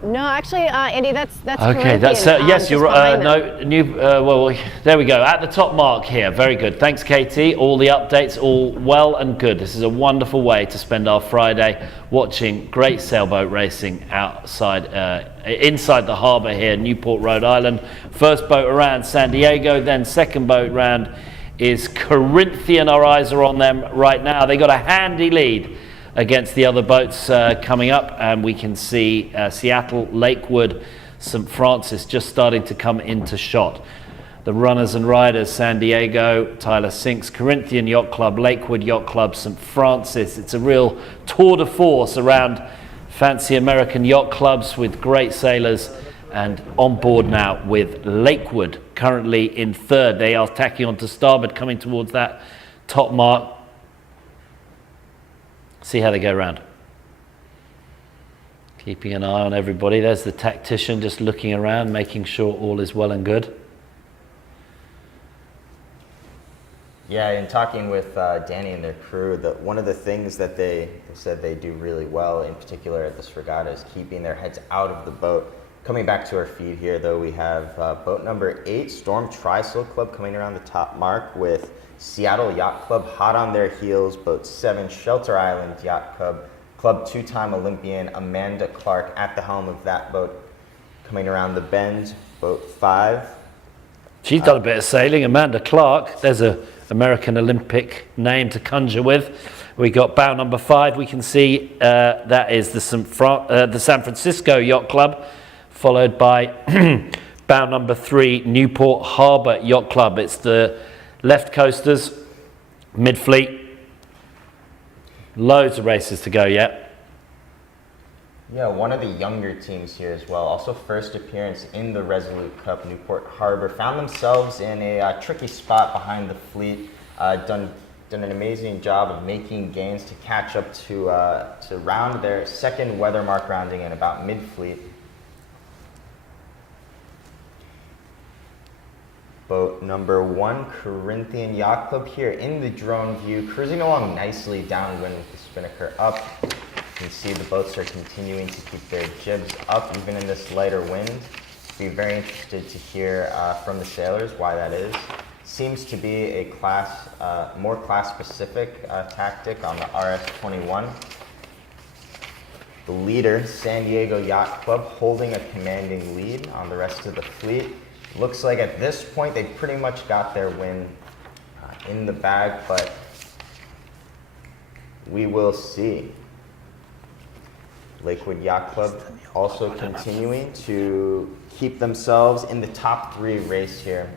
No, actually, Andy, that's okay. That's yes, you're well, there we go. At the top mark here. Very good. Thanks, Katie. All the updates, all well and good. This is a wonderful way to spend our Friday watching great sailboat racing outside, inside the harbour here, Newport, Rhode Island. First boat around San Diego, then second boat round is Corinthian. Our eyes are on them right now. They got a handy lead against the other boats coming up, and we can see Seattle, Lakewood, St. Francis just starting to come into shot. The runners and riders, San Diego, Tyler Sinks, Corinthian Yacht Club, Lakewood Yacht Club, St. Francis. It's a real tour de force around fancy American yacht clubs with great sailors, and on board now with Lakewood, currently in third. They are tacking on to starboard, coming towards that top mark. See how they go round. Keeping an eye on everybody. There's the tactician just looking around, making sure all is well and good. Yeah, in talking with Danny and their crew, one of the things that they said they do really well, in particular at this regatta, is keeping their heads out of the boat. Coming back to our feed here, though, we have boat number 8, Storm Trysail Club, coming around the top mark with Seattle Yacht Club hot on their heels. Boat 7, Shelter Island Yacht Club, two-time Olympian Amanda Clark at the helm of that boat. Coming around the bend, boat 5. She's done a bit of sailing, Amanda Clark. There's a American Olympic name to conjure with. We got bow number 5. We can see that is the San Francisco Yacht Club, followed by bow number 3, Newport Harbour Yacht Club. It's the left coasters, mid-fleet. Loads of races to go yet. Yeah, one of the younger teams here as well. Also first appearance in the Resolute Cup. Newport Harbor found themselves in a tricky spot behind the fleet. Done an amazing job of making gains to catch up to round their second weather mark rounding in about mid-fleet. Boat number 1, Corinthian Yacht Club, here in the drone view, cruising along nicely downwind with the spinnaker up. You can see the boats are continuing to keep their jibs up even in this lighter wind. Be very interested to hear from the sailors why that is. Seems to be a more class-specific tactic on the RS-21. The leader, San Diego Yacht Club, holding a commanding lead on the rest of the fleet. Looks like at this point they pretty much got their win in the bag, but we will see. Lakewood Yacht Club also continuing to keep themselves in the top 3 race here.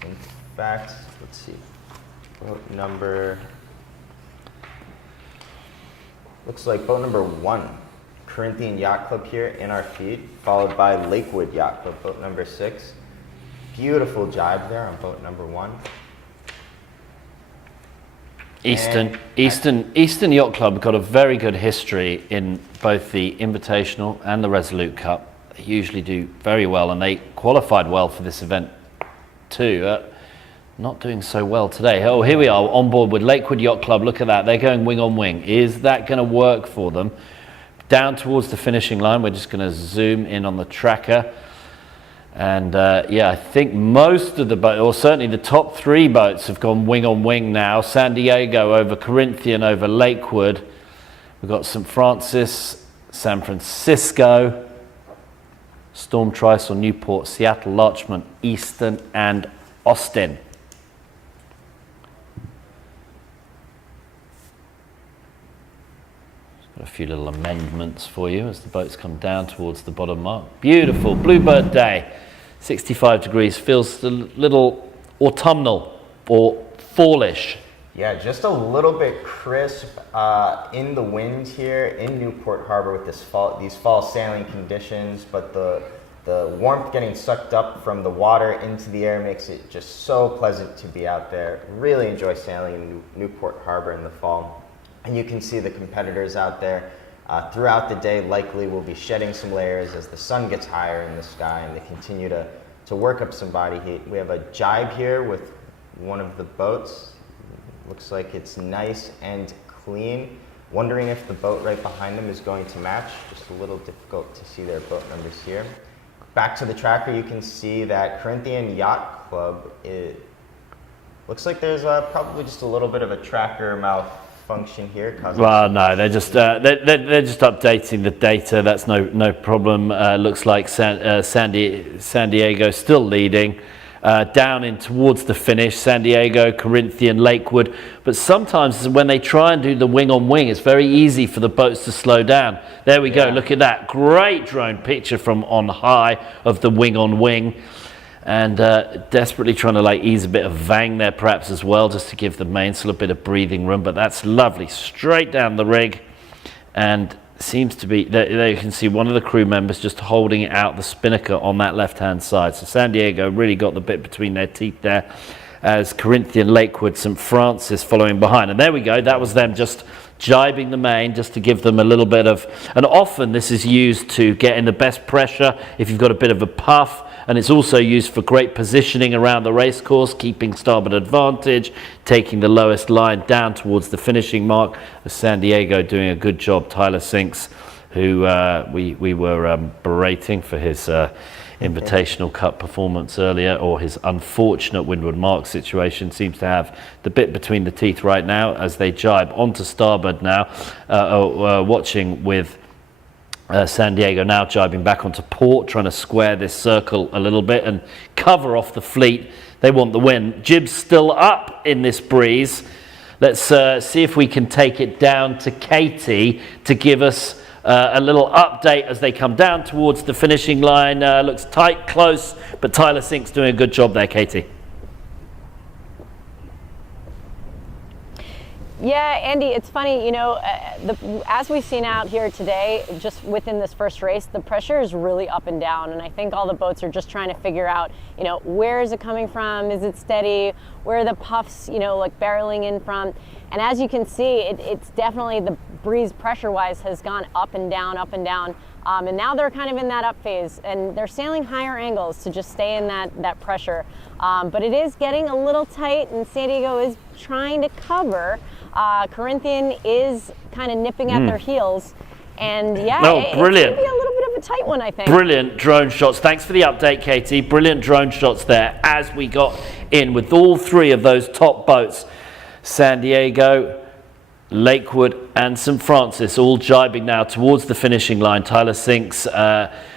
In fact, let's see, looks like boat number 1, Corinthian Yacht Club here in our feed, followed by Lakewood Yacht Club, boat number 6. Beautiful jibe there on boat number 1. Eastern Yacht Club got a very good history in both the Invitational and the Resolute Cup. They usually do very well, and they qualified well for this event too. Not doing so well today. Oh, here we are on board with Lakewood Yacht Club. Look at that. They're going wing on wing. Is that going to work for them? Down towards the finishing line. We're just going to zoom in on the tracker. And yeah, I think most of the boats, or certainly the top 3 boats, have gone wing on wing now. San Diego over Corinthian over Lakewood. We've got St. Francis, San Francisco, Storm Trysail, Newport, Seattle, Larchmont, Eastern, and Austin. Got a few little amendments for you as the boats come down towards the bottom mark. Beautiful Bluebird day, 65 degrees, feels a little autumnal or fallish. Yeah, just a little bit crisp in the wind here in Newport Harbor with these fall sailing conditions, but the warmth getting sucked up from the water into the air makes it just so pleasant to be out there. Really enjoy sailing in Newport Harbor in the fall. And you can see the competitors out there throughout the day likely will be shedding some layers as the sun gets higher in the sky and they continue to work up some body heat. We have a jibe here with one of the boats. Looks like it's nice and clean. Wondering if the boat right behind them is going to match. Just a little difficult to see their boat numbers here. Back to the tracker, you can see that Corinthian Yacht Club, it looks like there's probably just a little bit of a tracker malfunction here. Well, no, they're just updating the data. That's no problem. Looks like San Diego still leading. Down in towards the finish, San Diego, Corinthian, Lakewood. But sometimes when they try and do the wing on wing, it's very easy for the boats to slow down. There we go. Look at that great drone picture from on high of the wing on wing. And desperately trying to ease a bit of vang there perhaps as well, just to give the mainsail a bit of breathing room. But that's lovely, straight down the rig. And seems to be, there you can see one of the crew members just holding it out the spinnaker on that left-hand side. So San Diego really got the bit between their teeth there, as Corinthian, Lakewood, St. Francis following behind. And there we go, that was them just jibing the main just to give them a little bit of, and often this is used to get in the best pressure if you've got a bit of a puff. And it's also used for great positioning around the race course, keeping starboard advantage, taking the lowest line down towards the finishing mark. San Diego doing a good job. Tyler Sinks, who we were berating for his Invitational Cup performance earlier, or his unfortunate Windward Mark situation, seems to have the bit between the teeth right now as they jibe onto starboard now, watching with San Diego now jibing back onto port, trying to square this circle a little bit and cover off the fleet. They want the win. Jib's still up in this breeze. Let's see if we can take it down to Katie to give us a little update as they come down towards the finishing line. Looks tight, close, but Tyler Sink's doing a good job there, Katie. Yeah, Andy, it's funny, as we've seen out here today, just within this first race, the pressure is really up and down. And I think all the boats are just trying to figure out, where is it coming from? Is it steady? Where are the puffs, barreling in from? And as you can see, it's definitely the breeze pressure-wise has gone up and down, up and down. And now they're kind of in that up phase, and they're sailing higher angles to just stay in that pressure. But it is getting a little tight, and San Diego is trying to cover. Corinthian is kind of nipping at their heels. And yeah, it's going to be a little bit of a tight one, I think. Brilliant drone shots. Thanks for the update, Katie. Brilliant drone shots there as we got in with all three of those top boats. San Diego, Lakewood and St. Francis all jibing now towards the finishing line. Tyler Sinks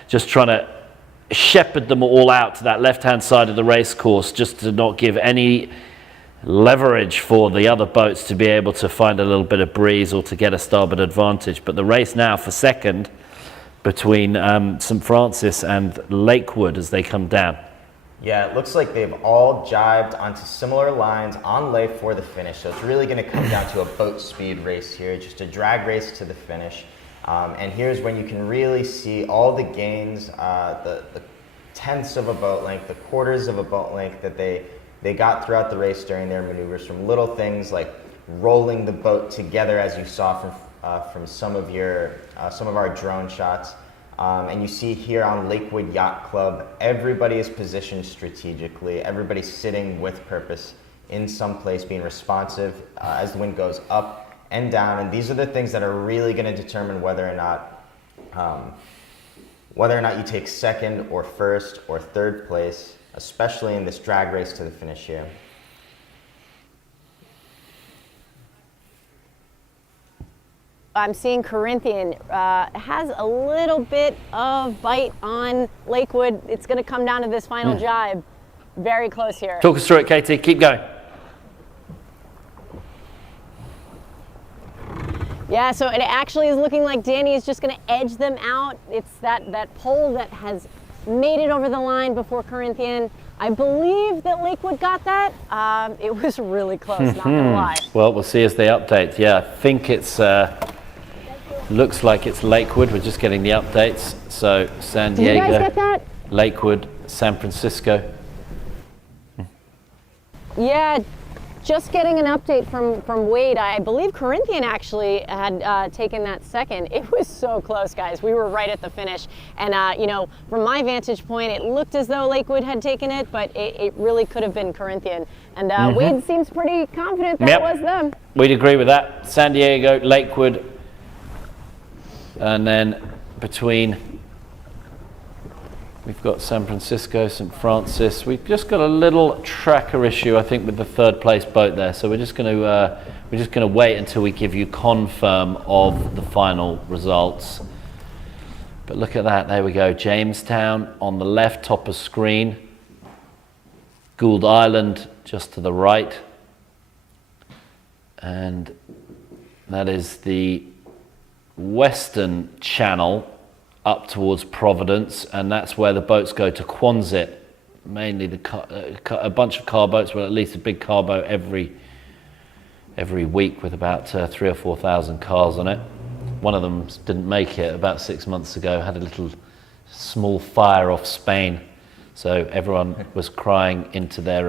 just trying to shepherd them all out to that left-hand side of the race course, just to not give any leverage for the other boats to be able to find a little bit of breeze or to get a starboard advantage. But the race now for second between St. Francis and Lakewood as they come down. Yeah, it looks like they've all jibed onto similar lines on lay for the finish. So it's really going to come down to a boat speed race here, just a drag race to the finish. And here's when you can really see all the gains, the tenths of a boat length, the quarters of a boat length that they got throughout the race during their maneuvers, from little things like rolling the boat together, as you saw from some of our drone shots. And you see here on Lakewood Yacht Club, everybody is positioned strategically. Everybody's sitting with purpose in some place, being responsive as the wind goes up and down. And these are the things that are really going to determine whether or not you take second or first or third place, especially in this drag race to the finish here. I'm seeing Corinthian has a little bit of bite on Lakewood. It's going to come down to this final jibe. Very close here. Talk us through it, Katie. Keep going. Yeah, so it actually is looking like Danny is just going to edge them out. It's that pole that has made it over the line before Corinthian. I believe that Lakewood got that. It was really close, not going to lie. Well, we'll see as they update. Yeah, I think it's looks like it's Lakewood. We're just getting the updates. So San Did Diego, you guys get that? Lakewood, San Francisco. Yeah, just getting an update from Wade. I believe Corinthian actually had taken that second. It was so close, guys. We were right at the finish. And, you know, from my vantage point, it looked as though Lakewood had taken it, but it really could have been Corinthian. And Wade seems pretty confident that it was them. We'd agree with that. San Diego, Lakewood, and then between, we've got San Francisco, St. Francis. We've just got a little tracker issue, I think, with the third place boat there. So we're just going to wait until we give you confirm of the final results. But look at that. There we go. Jamestown on the left, top of screen. Gould Island just to the right. And that is the western channel up towards Providence, and that's where the boats go to Quonset. Mainly a bunch of car boats, well, at least a big car boat every week with about 3,000 or 4,000 cars on it. One of them didn't make it about 6 months ago, had a little small fire off Spain, so everyone was crying into their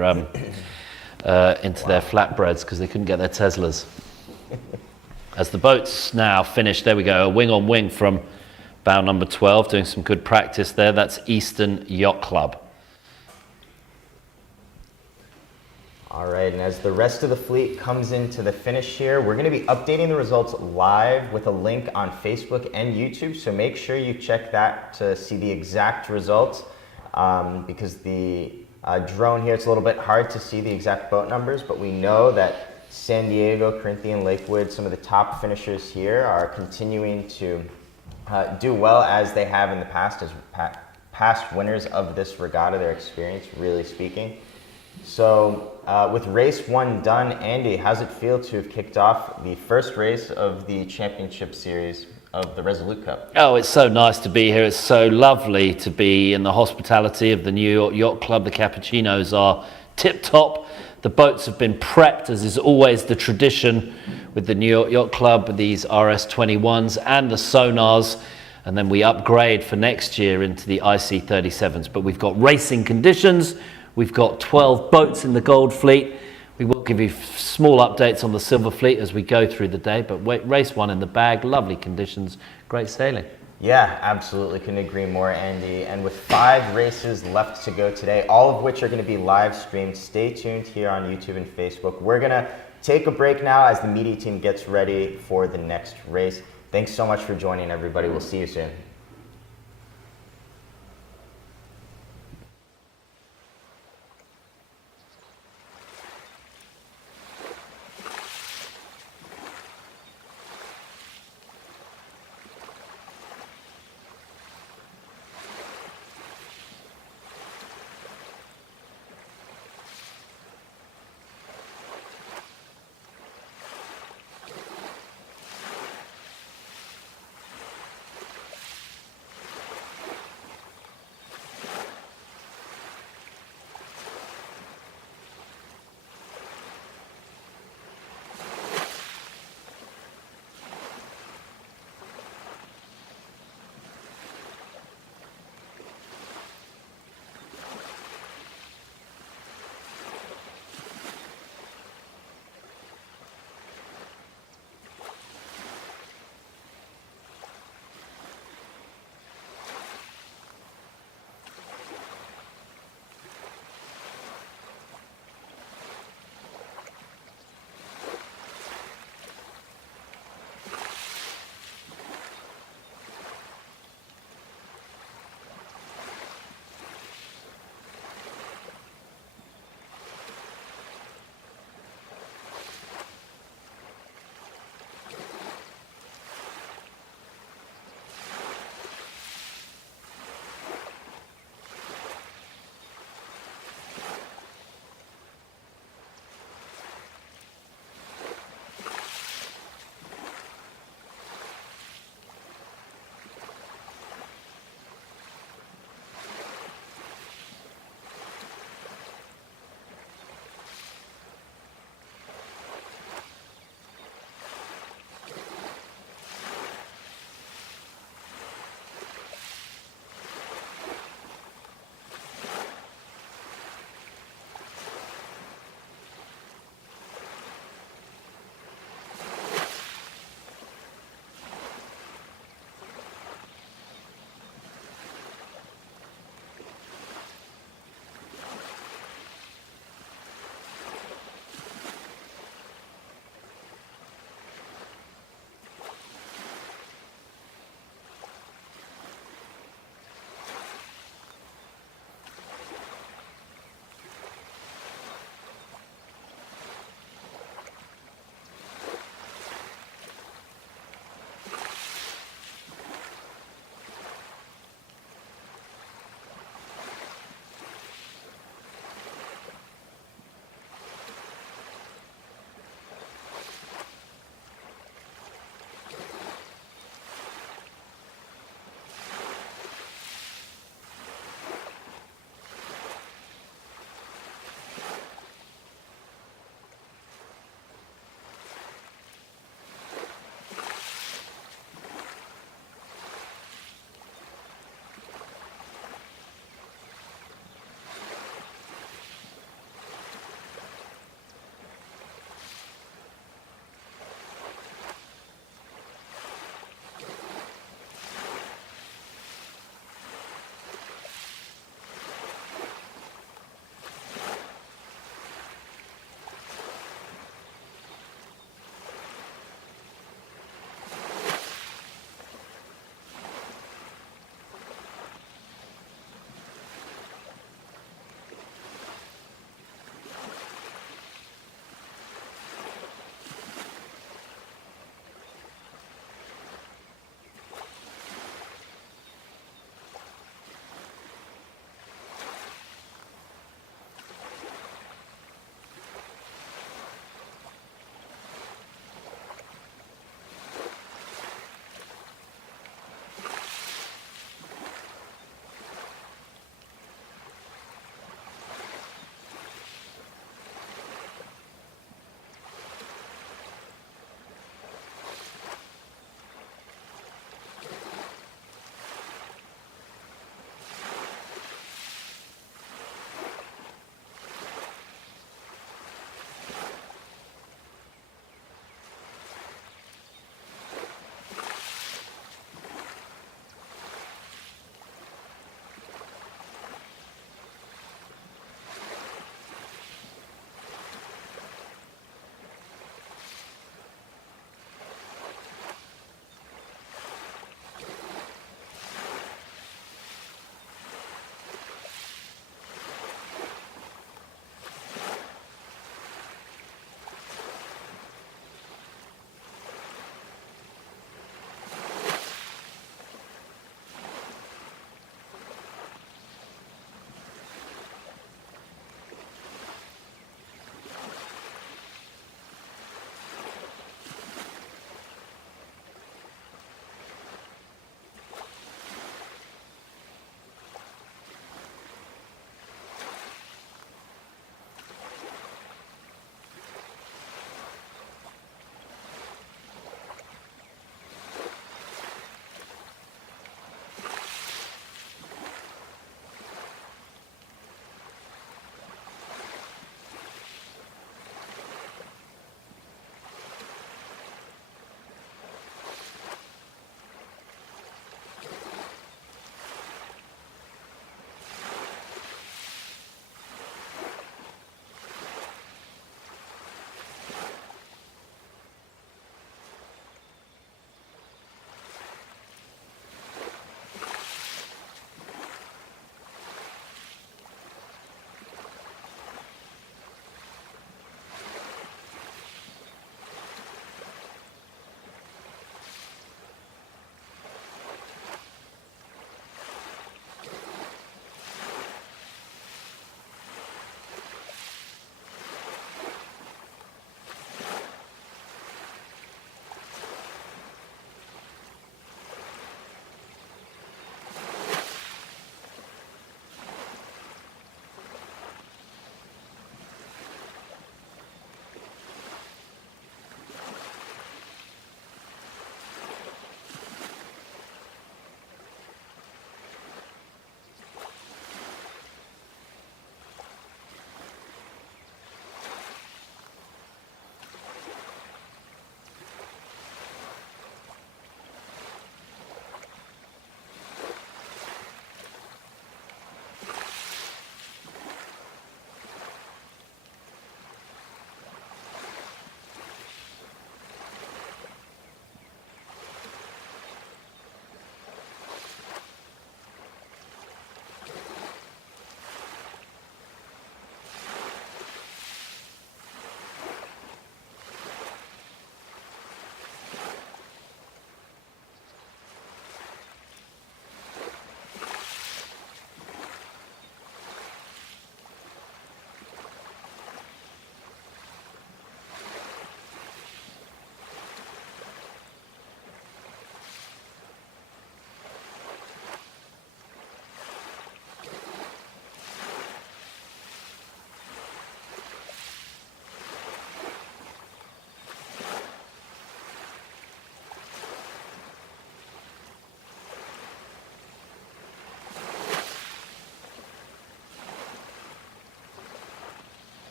flatbreads because they couldn't get their Teslas. As the boat's now finished, there we go, a wing on wing from bow number 12, doing some good practice there. That's Eastern Yacht Club. All right, and as the rest of the fleet comes into the finish here, we're going to be updating the results live with a link on Facebook and YouTube, so make sure you check that to see the exact results, because the drone here, it's a little bit hard to see the exact boat numbers, but we know that San Diego, Corinthian, Lakewood, some of the top finishers here are continuing to do well as they have in the past, as past winners of this regatta, their experience really speaking. So with race one done, Andy, how's it feel to have kicked off the first race of the championship series of the Resolute Cup? Oh, it's so nice to be here. It's so lovely to be in the hospitality of the New York Yacht Club. The cappuccinos are tip-top. The boats have been prepped, as is always the tradition with the New York Yacht Club, with these RS21s and the Sonars, and then we upgrade for next year into the IC37s. But we've got racing conditions, we've got 12 boats in the Gold Fleet. We will give you small updates on the Silver Fleet as we go through the day, but race one in the bag, lovely conditions, great sailing. Yeah, absolutely. Couldn't agree more, Andy. And with 5 races left to go today, all of which are going to be live streamed, stay tuned here on YouTube and Facebook. We're going to take a break now as the media team gets ready for the next race. Thanks so much for joining, everybody. We'll see you soon.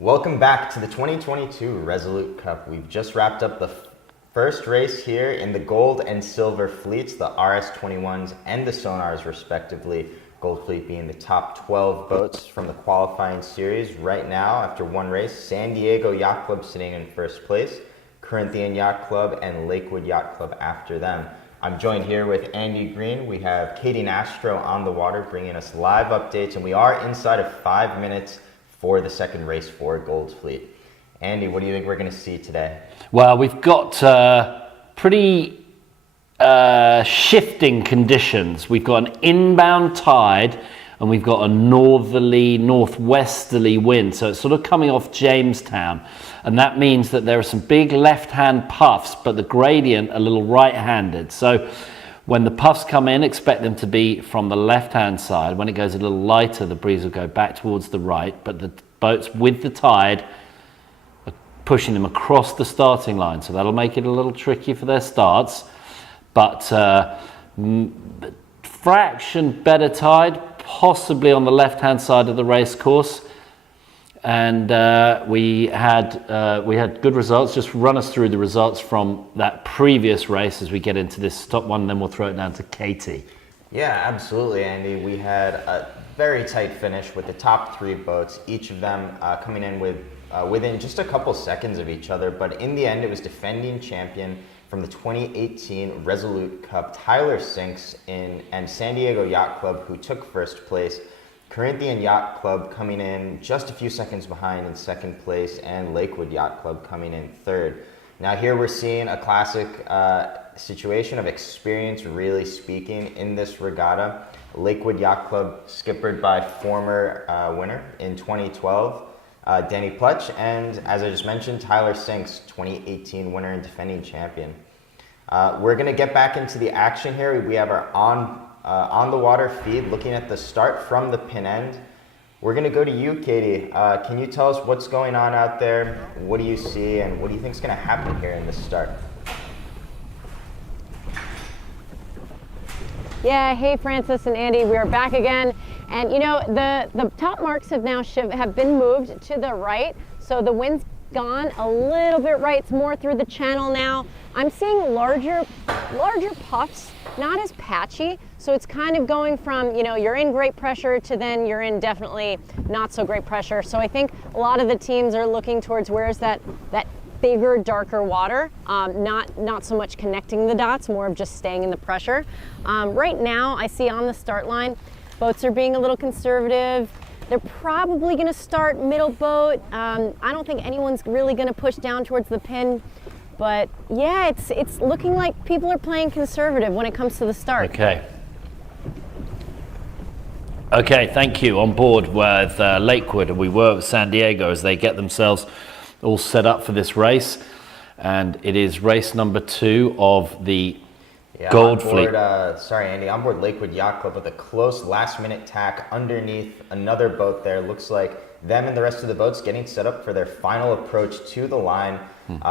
Welcome back to the 2022 Resolute Cup. We've just wrapped up the first race here in the gold and silver fleets, the RS21s and the Sonars respectively. Gold fleet being the top 12 boats from the qualifying series. Right now, after one race, San Diego Yacht Club sitting in first place, Corinthian Yacht Club and Lakewood Yacht Club after them. I'm joined here with Andy Green. We have Katie Nastro on the water bringing us live updates, and we are inside of 5 minutes for the second race for Gold Fleet. Andy, what do you think we're going to see today? Well, we've got pretty shifting conditions. We've got an inbound tide and we've got a northerly, northwesterly wind. So it's sort of coming off Jamestown. And that means that there are some big left-hand puffs, but the gradient a little right-handed. So when the puffs come in, expect them to be from the left-hand side. When it goes a little lighter, the breeze will go back towards the right. But the boats with the tide are pushing them across the starting line. So that'll make it a little tricky for their starts. But fraction better tide, possibly on the left-hand side of the race course. And we had good results. Just run us through the results from that previous race as we get into this top one, and then we'll throw it down to Katie. Yeah, absolutely, Andy. We had a very tight finish with the top three boats, each of them coming in with within just a couple seconds of each other. But in the end, it was defending champion from the 2018 Resolute Cup, Tyler Sinks and San Diego Yacht Club, who took first place. Corinthian Yacht Club coming in just a few seconds behind in second place, and Lakewood Yacht Club coming in third. Now here we're seeing a classic situation of experience really speaking in this regatta. Lakewood Yacht Club skippered by former winner in 2012, Danny Plutch, and as I just mentioned, Tyler Sinks, 2018 winner and defending champion. We're going to get back into the action here. We have our on the water feed looking at the start from the pin end. We're going to go to you, Katie. Can you tell us what's going on out there? What do you see, and what do you think is going to happen here in this start? Yeah, hey Francis and Andy, we are back again. And you know, the top marks have now have been moved to the right, so the wind's gone a little bit right. It's more through the channel now. I'm seeing larger puffs, not as patchy. So it's kind of going from, you know, you're in great pressure to then you're in definitely not so great pressure. So I think a lot of the teams are looking towards where's that bigger, darker water, not so much connecting the dots, more of just staying in the pressure. Right now, I see on the start line, boats are being a little conservative. They're probably going to start middle boat. I don't think anyone's really going to push down towards the pin. But yeah, it's looking like people are playing conservative when it comes to the start. Okay, thank you. On board with Lakewood, and we were with San Diego as they get themselves all set up for this race. And it is race number 2 of the Gold Fleet. Sorry, Andy, on board Lakewood Yacht Club with a close last-minute tack underneath another boat there. Looks like them and the rest of the boats getting set up for their final approach to the line.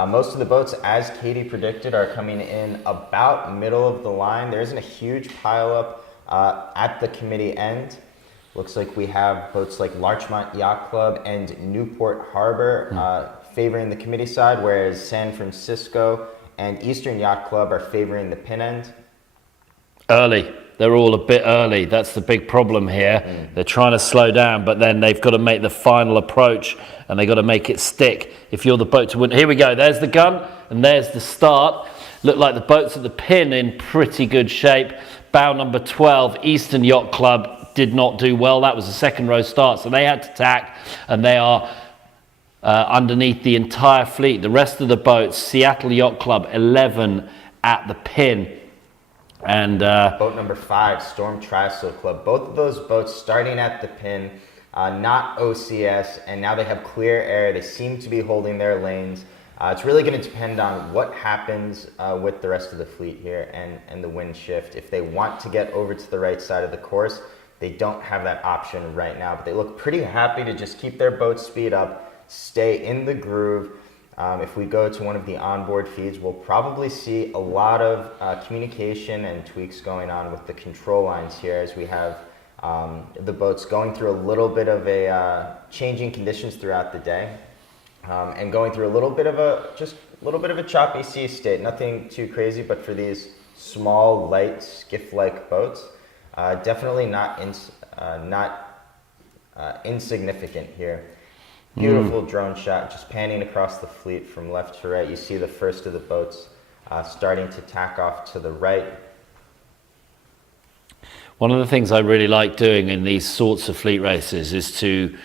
Most of the boats, as Katie predicted, are coming in about middle of the line. There isn't a huge pileup at the committee end. Looks like we have boats like Larchmont Yacht Club and Newport Harbor favoring the committee side, whereas San Francisco and Eastern Yacht Club are favoring the pin end. Early. They're all a bit early. That's the big problem here. They're trying to slow down, but then they've got to make the final approach and they've got to make it stick. If you're the boat to win, here we go. There's the gun and there's the start. Look like the boats at the pin in pretty good shape. Bow number 12, Eastern Yacht Club, did not do well. That was a second row start, so they had to tack, and they are underneath the entire fleet. The rest of the boats, Seattle Yacht Club, 11 at the pin. And boat number 5, Storm Tricycle Club. Both of those boats starting at the pin, not OCS, and now they have clear air. They seem to be holding their lanes. It's really going to depend on what happens with the rest of the fleet here and the wind shift. If they want to get over to the right side of the course, they don't have that option right now, but they look pretty happy to just keep their boat speed up, stay in the groove. If we go to one of the onboard feeds, we'll probably see a lot of communication and tweaks going on with the control lines here as we have The boat's going through a little bit of a changing conditions throughout the day, and going through a little bit of a choppy sea state. Nothing too crazy, but for these small, light, skiff-like boats, definitely not insignificant here. Beautiful drone shot, just panning across the fleet from left to right. You see the first of the boats starting to tack off to the right. One of the things I really like doing in these sorts of fleet races is to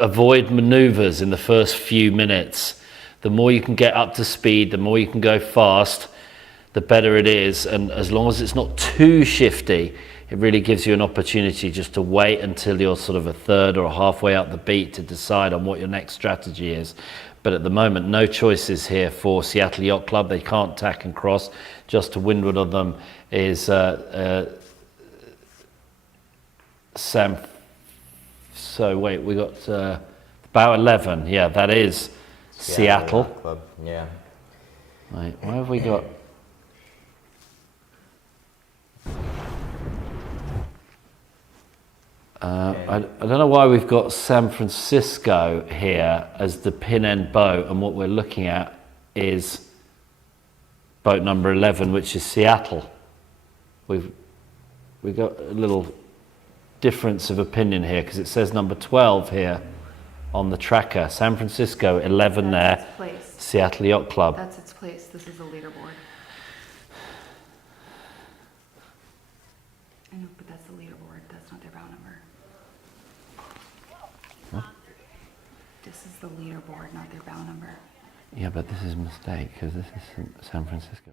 avoid maneuvers in the first few minutes. The more you can get up to speed, the more you can go fast, the better it is. And as long as it's not too shifty, it really gives you an opportunity just to wait until you're sort of a third or halfway up the beat to decide on what your next strategy is. But at the moment, no choices here for Seattle Yacht Club. They can't tack and cross. Just to windward of them is Sam. So wait, we got bow 11. Yeah, that is Seattle. Yacht Club. Yeah. Right, where have we got? I don't know why we've got San Francisco here as the pin end boat, and what we're looking at is boat number 11, which is Seattle. We've got a little difference of opinion here because it says number 12 here on the tracker. San Francisco 11 That's there. its place. Seattle Yacht Club. That's its place. This is the leaderboard. I know, but that's the leaderboard. That's not their bow number. This is the leaderboard, not their bow number. Yeah, but this is a mistake because this is San Francisco.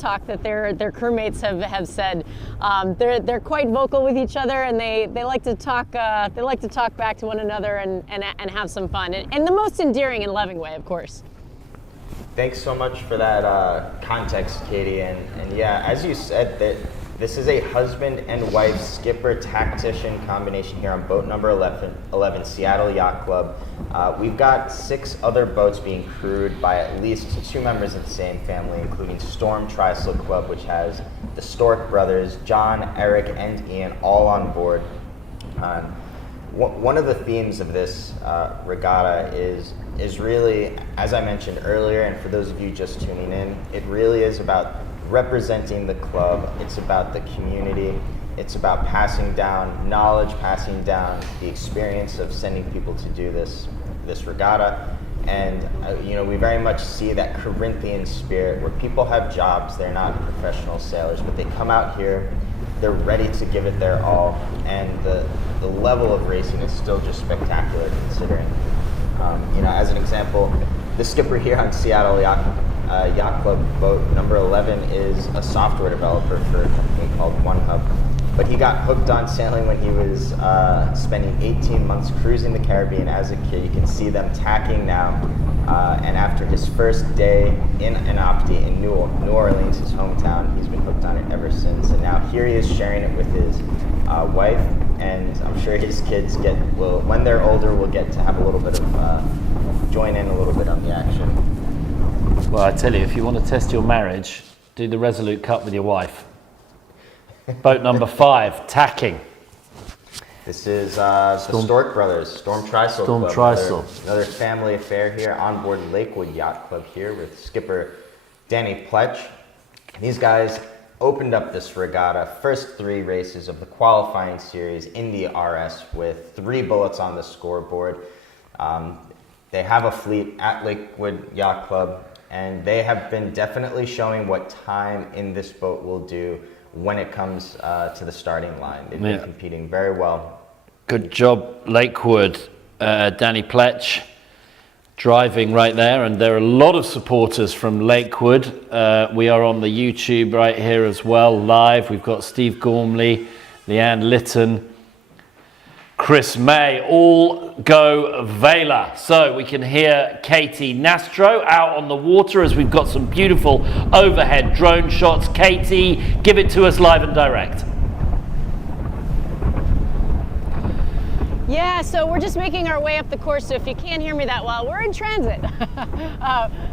Talk that their crewmates have said they're quite vocal with each other, and they like to talk back to one another and have some fun in the most endearing and loving way, of course. Thanks so much for that context, Katie. And yeah, as you said, that this is a husband and wife skipper tactician combination here on boat number 11 Seattle Yacht Club. We've got 6 other boats being crewed by at least 2 members of the same family, including Storm Trysail Club, which has the Stork brothers, John, Eric, and Ian, all on board. One of the themes of this regatta is really, as I mentioned earlier, and for those of you just tuning in, it really is about representing the club. It's about the community. It's about passing down knowledge, passing down the experience of sending people to do this regatta. And we very much see that Corinthian spirit where people have jobs. They're not professional sailors, but they come out here, they're ready to give it their all, and the level of racing is still just spectacular considering. As an example, the skipper here on Seattle Yacht Club boat number 11 is a software developer for a company called OneHub. But he got hooked on sailing when he was spending 18 months cruising the Caribbean as a kid. You can see them tacking now. And after his first day in Anopti in New Orleans, his hometown, he's been hooked on it ever since. And now here he is sharing it with his wife. And I'm sure his kids when they're older, will get to have a little bit of, join in a little bit on the action. Well, I tell you, if you want to test your marriage, do the Resolute Cup with your wife. Boat number 5, tacking. This is the Stork brothers, Storm Trysail Club. Another family affair here on board Lakewood Yacht Club here with skipper Danny Pletch. These guys opened up this regatta, first 3 races of the qualifying series in the RS with 3 bullets on the scoreboard. They have a fleet at Lakewood Yacht Club, and they have been definitely showing what time in this boat will do when it comes to the starting line. They've been competing very well. Good job, Lakewood. Danny Pletch driving right there, and there are a lot of supporters from Lakewood. We are on the YouTube right here as well, live. We've got Steve Gormley, Leanne Litton, Chris May, all go Vela. So we can hear Katie Nastro out on the water as we've got some beautiful overhead drone shots. Katie, give it to us live and direct. Yeah, so we're just making our way up the course, so if you can't hear me that well, we're in transit.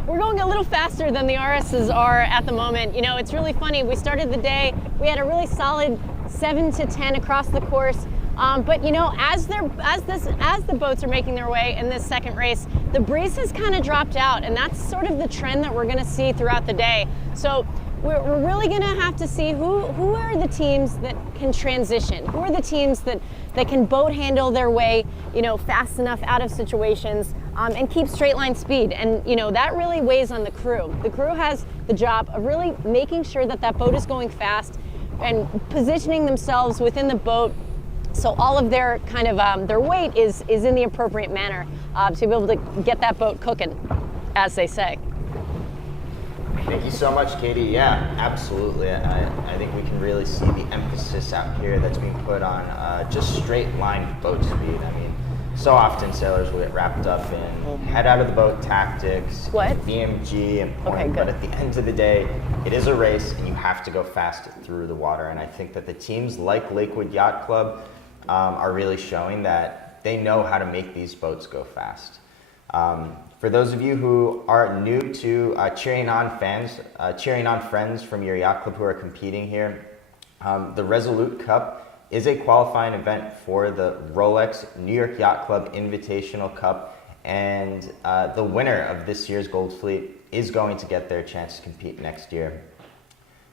We're going a little faster than the RSs are at the moment. You know, it's really funny. We started the day, we had a really solid 7 to 10 across the course. But you know, as the boats are making their way in this second race, the breeze has kind of dropped out, and that's sort of the trend that we're going to see throughout the day. So we're really going to have to see who are the teams that can transition, who are the teams that can boat handle their way, you know, fast enough out of situations and keep straight line speed. And you know, that really weighs on the crew. The crew has the job of really making sure that that boat is going fast and positioning themselves within the boat, so all of their kind of their weight is in the appropriate manner to be able to get that boat cooking, as they say. Thank you so much, Katie. Yeah, absolutely. I think we can really see the emphasis out here that's being put on just straight line boat speed. I mean, so often sailors will get wrapped up in head out of the boat tactics, BMG and point, but at the end of the day, it is a race and you have to go fast through the water. And I think that the teams like Lakewood Yacht Club are really showing that they know how to make these boats go fast. For those of you who are new to cheering on friends from your yacht club who are competing here, the Resolute Cup is a qualifying event for the Rolex New York Yacht Club Invitational Cup, and the winner of this year's Gold Fleet is going to get their chance to compete next year.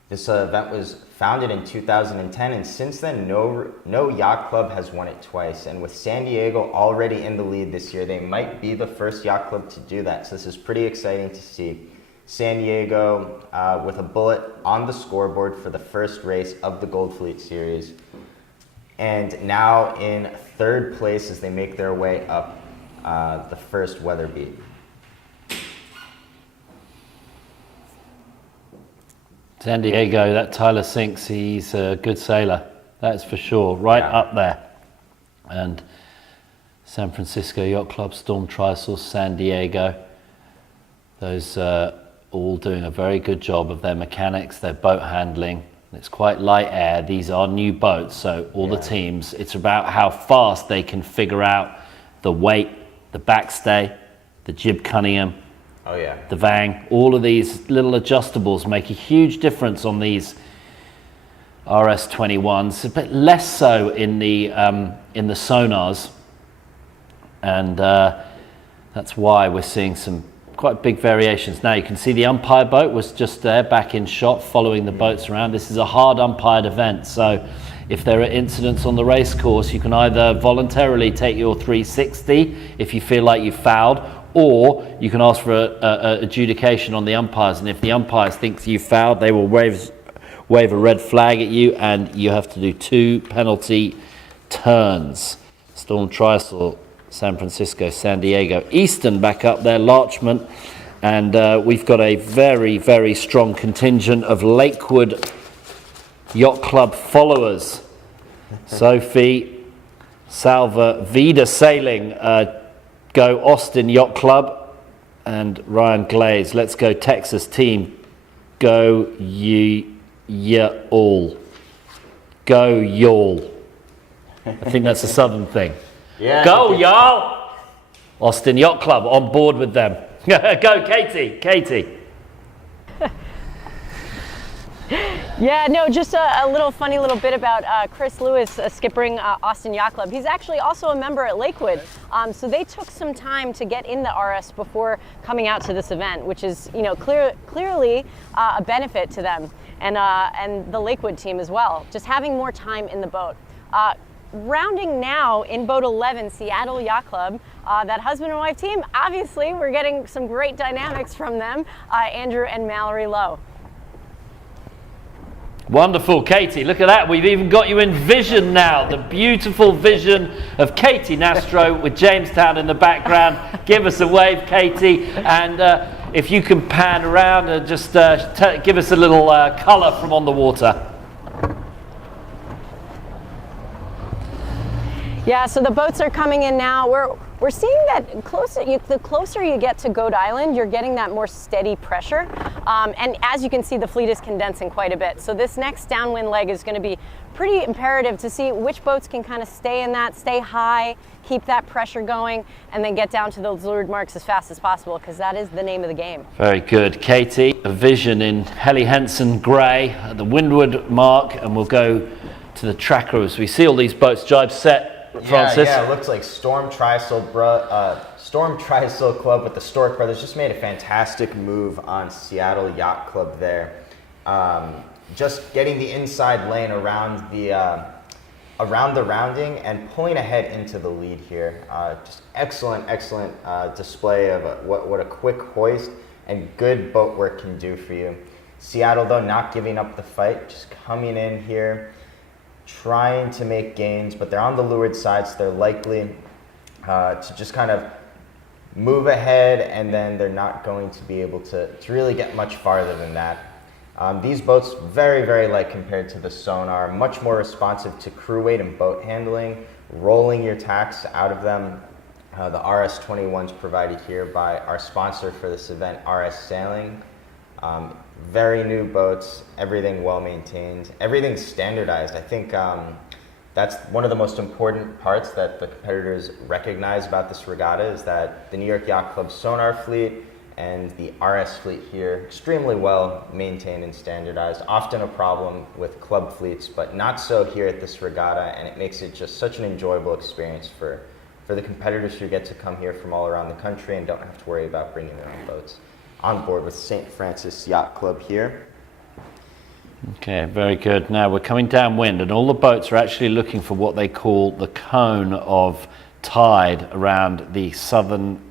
This event was founded in 2010, and since then, no yacht club has won it twice. And with San Diego already in the lead this year, they might be the first yacht club to do that. So this is pretty exciting to see. San Diego with a bullet on the scoreboard for the first race of the Gold Fleet Series. And now in third place as they make their way up the first weather beat. San Diego, that Tyler Sinks, he's a good sailor, that's for sure, right up there. And San Francisco Yacht Club, Storm Tristle, San Diego, those all doing a very good job of their mechanics, their boat handling. It's quite light air, these are new boats, so all the teams, it's about how fast they can figure out the weight, the backstay, the jib cunningham, the Vang, all of these little adjustables make a huge difference on these RS21s, a bit less so in the Sonars, and that's why we're seeing some quite big variations. Now you can see the umpire boat was just there back in shot following the boats around. This is a hard umpired event, so if there are incidents on the race course, you can either voluntarily take your 360 if you feel like you fouled, or you can ask for a adjudication on the umpires, and if the umpires think you fouled, they will wave a red flag at you, and you have to do 2 penalty turns. Storm Tristle, San Francisco, San Diego, Eastern back up there, Larchmont, and we've got a very, very strong contingent of Lakewood Yacht Club followers. Sophie, Salva, Vida Sailing, go Austin Yacht Club, and Ryan Glaze. Let's go Texas team. Go ye all. Go y'all. I think that's a southern thing. Yeah. Go y'all. Austin Yacht Club on board with them. Go Katie. Yeah, no, just a little funny little bit about Chris Lewis skippering Austin Yacht Club. He's actually also a member at Lakewood. So they took some time to get in the RS before coming out to this event, which is, you know, clearly a benefit to them and the Lakewood team as well, just having more time in the boat. Rounding now in boat 11, Seattle Yacht Club, that husband and wife team, obviously we're getting some great dynamics from them, Andrew and Mallory Lowe. Wonderful, Katie. Look at that. We've even got you in vision now. The beautiful vision of Katie Nastro with Jamestown in the background. Give us a wave, Katie. And if you can pan around and just give us a little colour from on the water. Yeah, so the boats are coming in now. We're seeing that the closer you get to Goat Island, you're getting that more steady pressure. And as you can see, the fleet is condensing quite a bit. So this next downwind leg is going to be pretty imperative to see which boats can kind of stay in that, stay high, keep that pressure going, and then get down to those leeward marks as fast as possible, because that is the name of the game. Very good. Katie, a vision in Helly Henson Grey at the windward mark, and we'll go to the tracker as we see all these boats. Jibe set. Francis? Yeah, it looks like Storm Trysail Club with the Stork Brothers just made a fantastic move on Seattle Yacht Club there. Just getting the inside lane around the rounding and pulling ahead into the lead here. Just excellent display of what a quick hoist and good boat work can do for you. Seattle, though, not giving up the fight, just coming in here, trying to make gains, but they're on the leeward side, so they're likely to just kind of move ahead, and then they're not going to be able to really get much farther than that. These boats, very light compared to the Sonar, much more responsive to crew weight and boat handling, rolling your tacks out of them. The RS-21s provided here by our sponsor for this event, RS Sailing. Very new boats, everything well maintained, everything's standardized. I think that's one of the most important parts that the competitors recognize about this regatta, is that the New York Yacht Club Sonar fleet and the RS fleet here, extremely well maintained and standardized. Often a problem with club fleets, but not so here at this regatta, and it makes it just such an enjoyable experience for the competitors who get to come here from all around the country and don't have to worry about bringing their own boats. On board with St. Francis Yacht Club here. Okay, very good. Now we're coming downwind, and all the boats are actually looking for what they call the cone of tide around the southern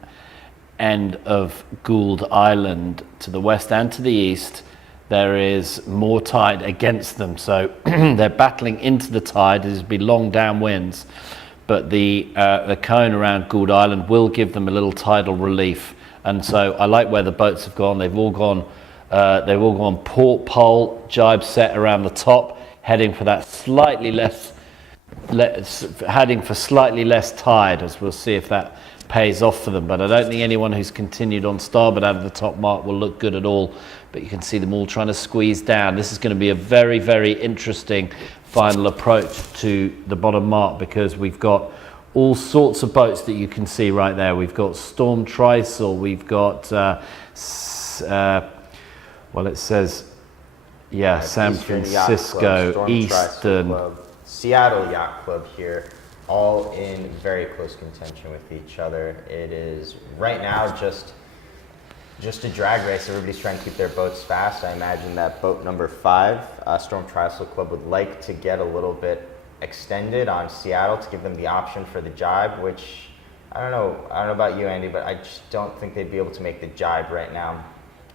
end of Gould Island. To the west and to the east, there is more tide against them, so they're battling into the tide. There's be long downwinds, but the cone around Gould Island will give them a little tidal relief. And so I like where the boats have gone. They've all gone port pole, jibe set around the top, heading for that slightly less tide, as we'll see if that pays off for them. But I don't think anyone who's continued on starboard out of the top mark will look good at all. But you can see them all trying to squeeze down. This is going to be a very interesting final approach to the bottom mark, because we've got all sorts of boats that you can see right there. We've got Storm Trysail, we've got, well, it says, yeah, San Francisco, Eastern. Seattle Yacht Club here, all in very close contention with each other. It is right now just a drag race. Everybody's trying to keep their boats fast. I imagine that boat number 5, Storm Trysail Club, would like to get a little bit extended on Seattle to give them the option for the jibe, which I don't know about you, Andy, but I just don't think they'd be able to make the jibe right now.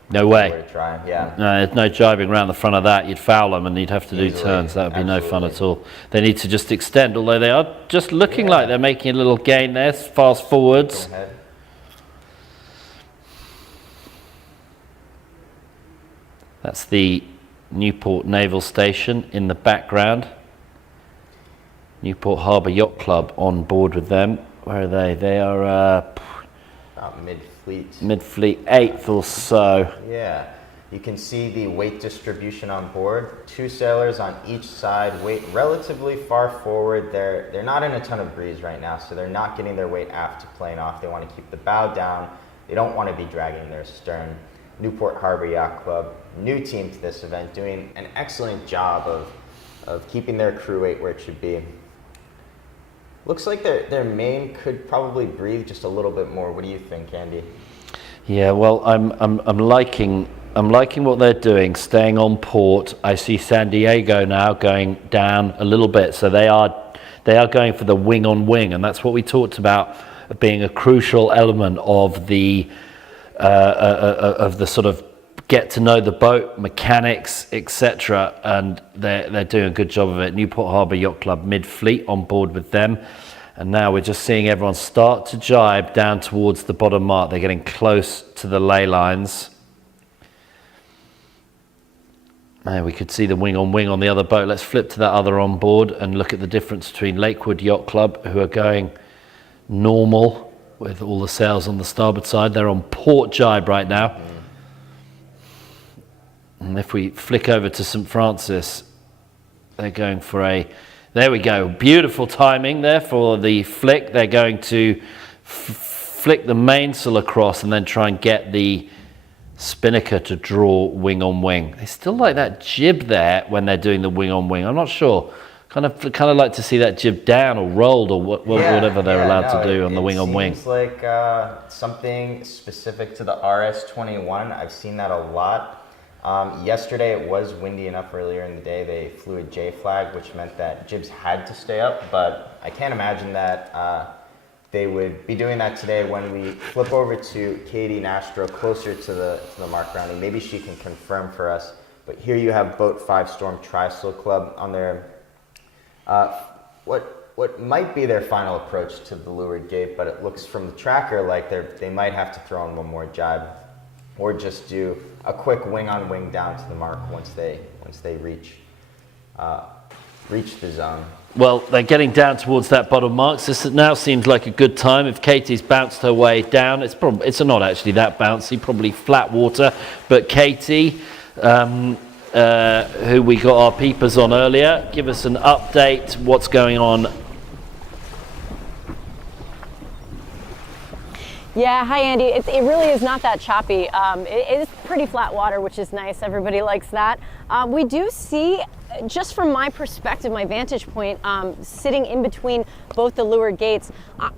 No way. To try. Yeah. No, there's no jibing around the front of that. You'd foul them and you'd have to do turns. That would be no fun at all. They need to just extend, although they are just looking like they're making a little gain there. Fast forwards. Go ahead. That's the Newport Naval Station in the background. Newport Harbour Yacht Club on board with them. Where are they? They are about mid-fleet. Mid-fleet, 8th or so. Yeah. You can see the weight distribution on board. 2 sailors on each side, weight relatively far forward. They're not in a ton of breeze right now, so they're not getting their weight aft to plane off. They want to keep the bow down. They don't want to be dragging their stern. Newport Harbor Yacht Club, new team to this event, doing an excellent job of keeping their crew weight where it should be. Looks like their main could probably breathe just a little bit more. What do you think, Andy? Yeah, well, I'm liking what they're doing, staying on port. I see San Diego now going down a little bit, so they are going for the wing on wing, and that's what we talked about being a crucial element of the sort of get to know the boat mechanics, etc. And they're doing a good job of it. Newport Harbor Yacht Club mid-fleet on board with them. And now we're just seeing everyone start to jibe down towards the bottom mark. They're getting close to the ley lines. There we could see the wing on the other boat. Let's flip to that other on board and look at the difference between Lakewood Yacht Club, who are going normal with all the sails on the starboard side. They're on port jibe right now. And if we flick over to St. Francis, they're going for a, there we go, beautiful timing there for the flick. They're going to flick the mainsail across and then try and get the spinnaker to draw wing on wing. They still like that jib there when they're doing the wing on wing. I'm not sure. Kind of like to see that jib down or rolled or whatever they're allowed to do on the wing on wing. It seems like something specific to the RS-21. I've seen that a lot. Yesterday it was windy enough earlier in the day. They flew a J flag, which meant that jibs had to stay up, but I can't imagine that they would be doing that today. When we flip over to Katie Nastro, closer to the mark rounding, maybe she can confirm for us. But here you have Boat 5 Storm Tristle Club on their, what might be their final approach to the leeward gate, but it looks from the tracker like they might have to throw in one more jibe, or just do a quick wing on wing down to the mark once they reach the zone. Well, they're getting down towards that bottom mark. So this now seems like a good time. If Katie's bounced her way down, it's not actually that bouncy, probably flat water. But Katie, who we got our peepers on earlier, give us an update. What's going on? Yeah, hi Andy. It really is not that choppy. It is pretty flat water, which is nice. Everybody likes that. We do see, just from my perspective, my vantage point, sitting in between both the leeward gates,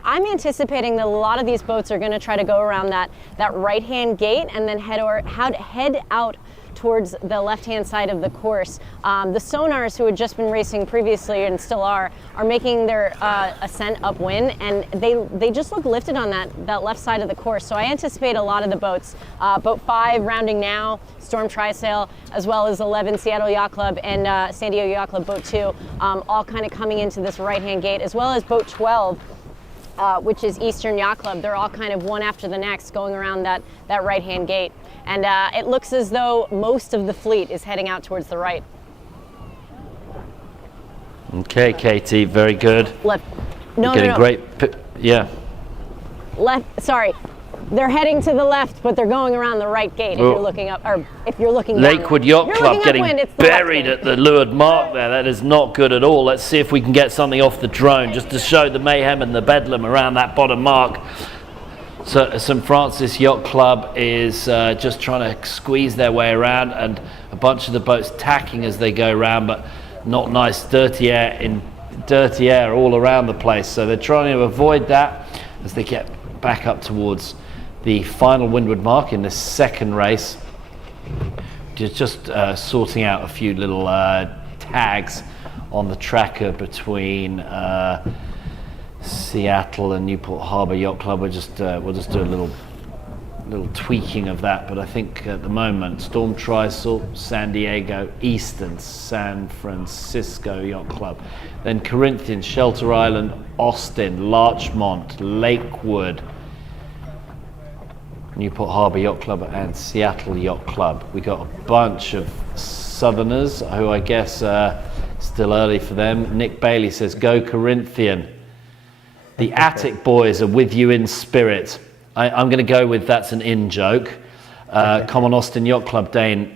I'm anticipating that a lot of these boats are going to try to go around that right-hand gate and then head out towards the left-hand side of the course. The Sonars, who had just been racing previously and still are making their ascent upwind, and they just look lifted on that left side of the course. So I anticipate a lot of the boats, Boat 5 rounding now, Storm Trysail, as well as 11 Seattle Yacht Club and San Diego Yacht Club Boat 2, all kind of coming into this right-hand gate, as well as Boat 12, which is Eastern Yacht Club. They're all kind of one after the next going around that right-hand gate. And it looks as though most of the fleet is heading out towards the right. Okay, Katie, very good. Left. No. Great, yeah. Left, sorry. They're heading to the left, but they're going around the right gate if you're looking up, or if you're looking down. Lakewood Yacht Club getting buried at the leeward mark there. That is not good at all. Let's see if we can get something off the drone just to show the mayhem and the bedlam around that bottom mark. So St. Francis Yacht Club is just trying to squeeze their way around, and a bunch of the boats tacking as they go around, but not nice, dirty air all around the place. So they're trying to avoid that as they get back up towards the final windward mark in this second race. Just sorting out a few little tags on the tracker between Seattle and Newport Harbor Yacht Club. We'll just do a little tweaking of that, but I think at the moment Storm Trysail, San Diego, Eastern, San Francisco Yacht Club, then Corinthian, Shelter Island, Austin, Larchmont, Lakewood, Newport Harbor Yacht Club and Seattle Yacht Club. We got a bunch of Southerners who I guess still early for them. Nick Bailey says, "Go Corinthian." The Attic boys are with you in spirit. I'm going to go with that's an in joke. Common Austin Yacht Club, Dane,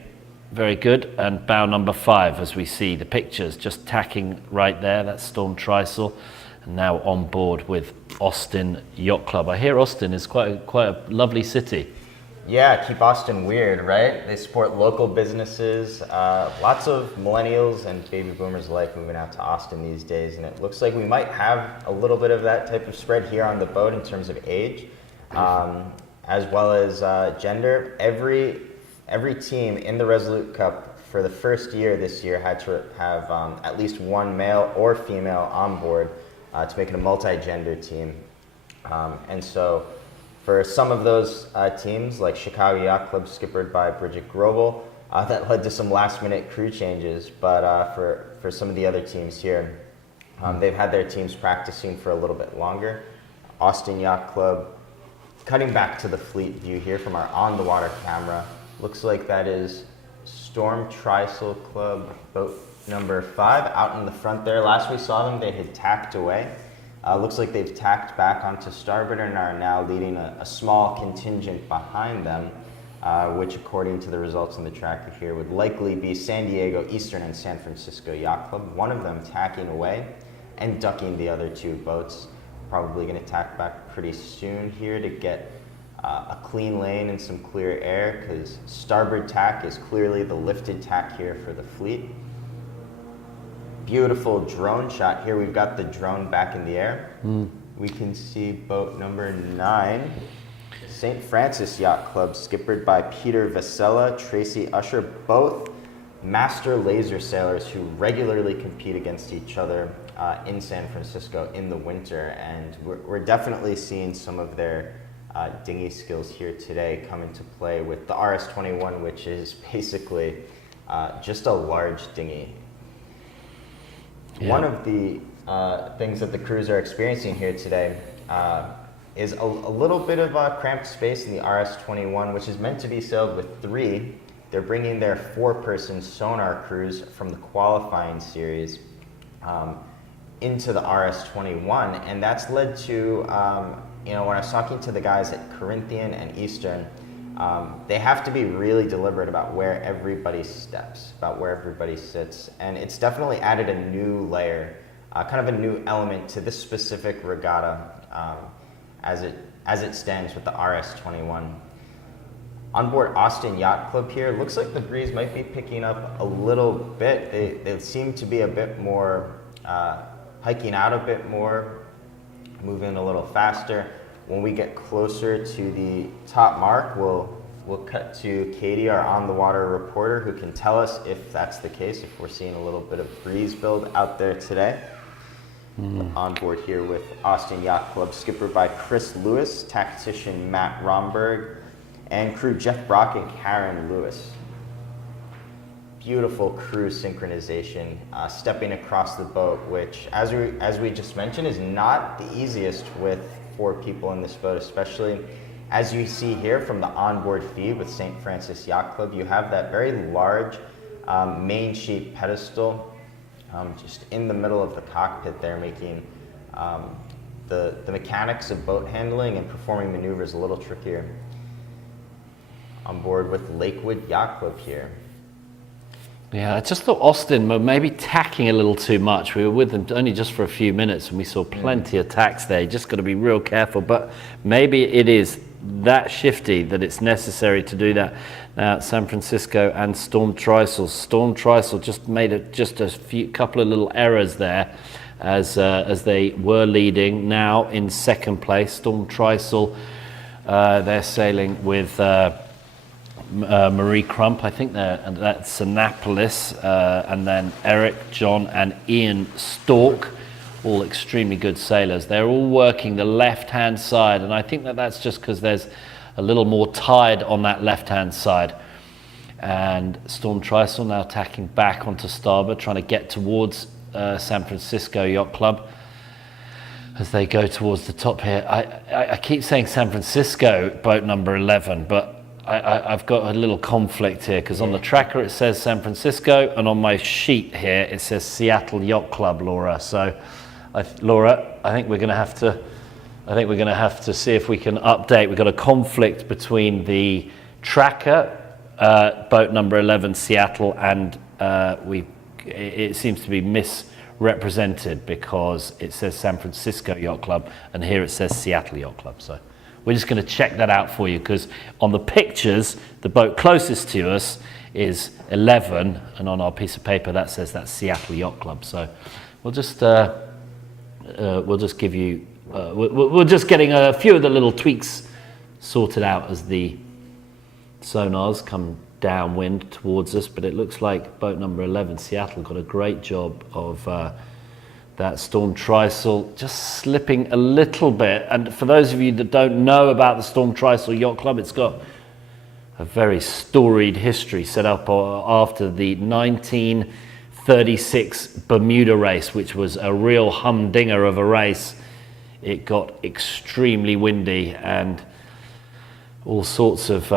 very good. And bow number 5, as we see the pictures, just tacking right there. That's Storm Trysail. And now on board with Austin Yacht Club. I hear Austin is quite a lovely city. Yeah, keep Austin weird, right? They support local businesses. Lots of millennials and baby boomers alike moving out to Austin these days, and it looks like we might have a little bit of that type of spread here on the boat in terms of age, as well as gender. Every team in the Resolute Cup for the first year this year had to have at least one male or female on board to make it a multi-gender team, and so for some of those teams, like Chicago Yacht Club, skippered by Bridget Grobel, that led to some last-minute crew changes. But for some of the other teams here, they've had their teams practicing for a little bit longer. Austin Yacht Club, cutting back to the fleet view here from our on-the-water camera, looks like that is Storm Trysail Club, boat number 5, out in the front there. Last we saw them, they had tacked away. Looks like they've tacked back onto starboard and are now leading a small contingent behind them, which according to the results in the tracker here would likely be San Diego Eastern and San Francisco Yacht Club, one of them tacking away and ducking the other 2 boats. Probably going to tack back pretty soon here to get a clean lane and some clear air, because starboard tack is clearly the lifted tack here for the fleet. Beautiful drone shot here. We've got the drone back in the air. We can see boat number 9, St. Francis Yacht Club, skippered by Peter Vasella, Tracy Usher, both master laser sailors who regularly compete against each other in San Francisco in the winter. And we're definitely seeing some of their dinghy skills here today come into play with the RS-21, which is basically just a large dinghy. Yeah. One of the things that the crews are experiencing here today is a little bit of cramped space in the RS-21, which is meant to be sailed with 3. They're bringing their 4-person sonar crews from the qualifying series into the RS-21, and that's led to, when I was talking to the guys at Corinthian and Eastern, they have to be really deliberate about where everybody steps, about where everybody sits, and it's definitely added a new layer, kind of a new element to this specific regatta as it stands with the RS-21. On board Austin Yacht Club here, looks like the breeze might be picking up a little bit. They seem to be a bit more, hiking out a bit more, moving a little faster. When we get closer to the top mark, we'll cut to Katie, our on-the-water reporter, who can tell us if that's the case, if we're seeing a little bit of breeze build out there today. On board here with Austin Yacht Club, skippered by Chris Lewis, tactician Matt Romberg, and crew Jeff Brock and Karen Lewis. Beautiful crew synchronization, stepping across the boat, which, as we just mentioned, is not the easiest with 4 people in this boat, especially as you see here from the onboard feed with St. Francis Yacht Club. You have that very large main sheet pedestal just in the middle of the cockpit there, making the mechanics of boat handling and performing maneuvers a little trickier. On board with Lakewood Yacht Club here. Yeah, I just thought Austin were maybe tacking a little too much. We were with them only just for a few minutes and we saw plenty of tacks there. You just got to be real careful, but maybe it is that shifty that it's necessary to do that. Now, San Francisco and Storm Trysail. Storm Trysail just made a couple of little errors there as they were leading. Now in second place, Storm Trysail, they're sailing with Marie Crump, I think that's Annapolis, and then Eric, John, and Ian Stork, all extremely good sailors. They're all working the left-hand side, and I think that's just because there's a little more tide on that left-hand side. And Storm Trysail now tacking back onto starboard, trying to get towards San Francisco Yacht Club as they go towards the top here. I keep saying San Francisco, boat number 11, but I've got a little conflict here because on the tracker it says San Francisco and on my sheet here it says Seattle Yacht Club, Laura. So, Laura, I think we're going to have to see if we can update. We've got a conflict between the tracker, boat number 11, Seattle, and it seems to be misrepresented because it says San Francisco Yacht Club and here it says Seattle Yacht Club. So we're just going to check that out for you because on the pictures, the boat closest to us is 11, and on our piece of paper that says that's Seattle Yacht Club. So we'll just give you, we're just getting a few of the little tweaks sorted out as the sonars come downwind towards us. But it looks like boat number 11, Seattle, got a great job of that Storm Trysail just slipping a little bit. And for those of you that don't know about the Storm Trysail Yacht Club, it's got a very storied history set up after the 1936 Bermuda race, which was a real humdinger of a race. It got extremely windy and all sorts of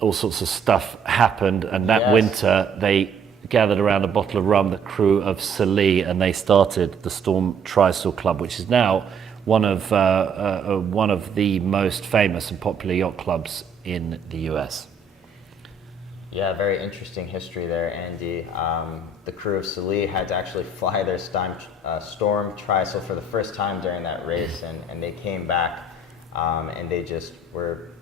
all sorts of stuff happened, and that Yes. winter they gathered around a bottle of rum, the crew of Sallee, and they started the Storm Trysail Club, which is now one of the most famous and popular yacht clubs in the US. Yeah, very interesting history there, Andy. The crew of Sallee had to actually fly their Storm Trysail for the first time during that race, and they came back, and they just were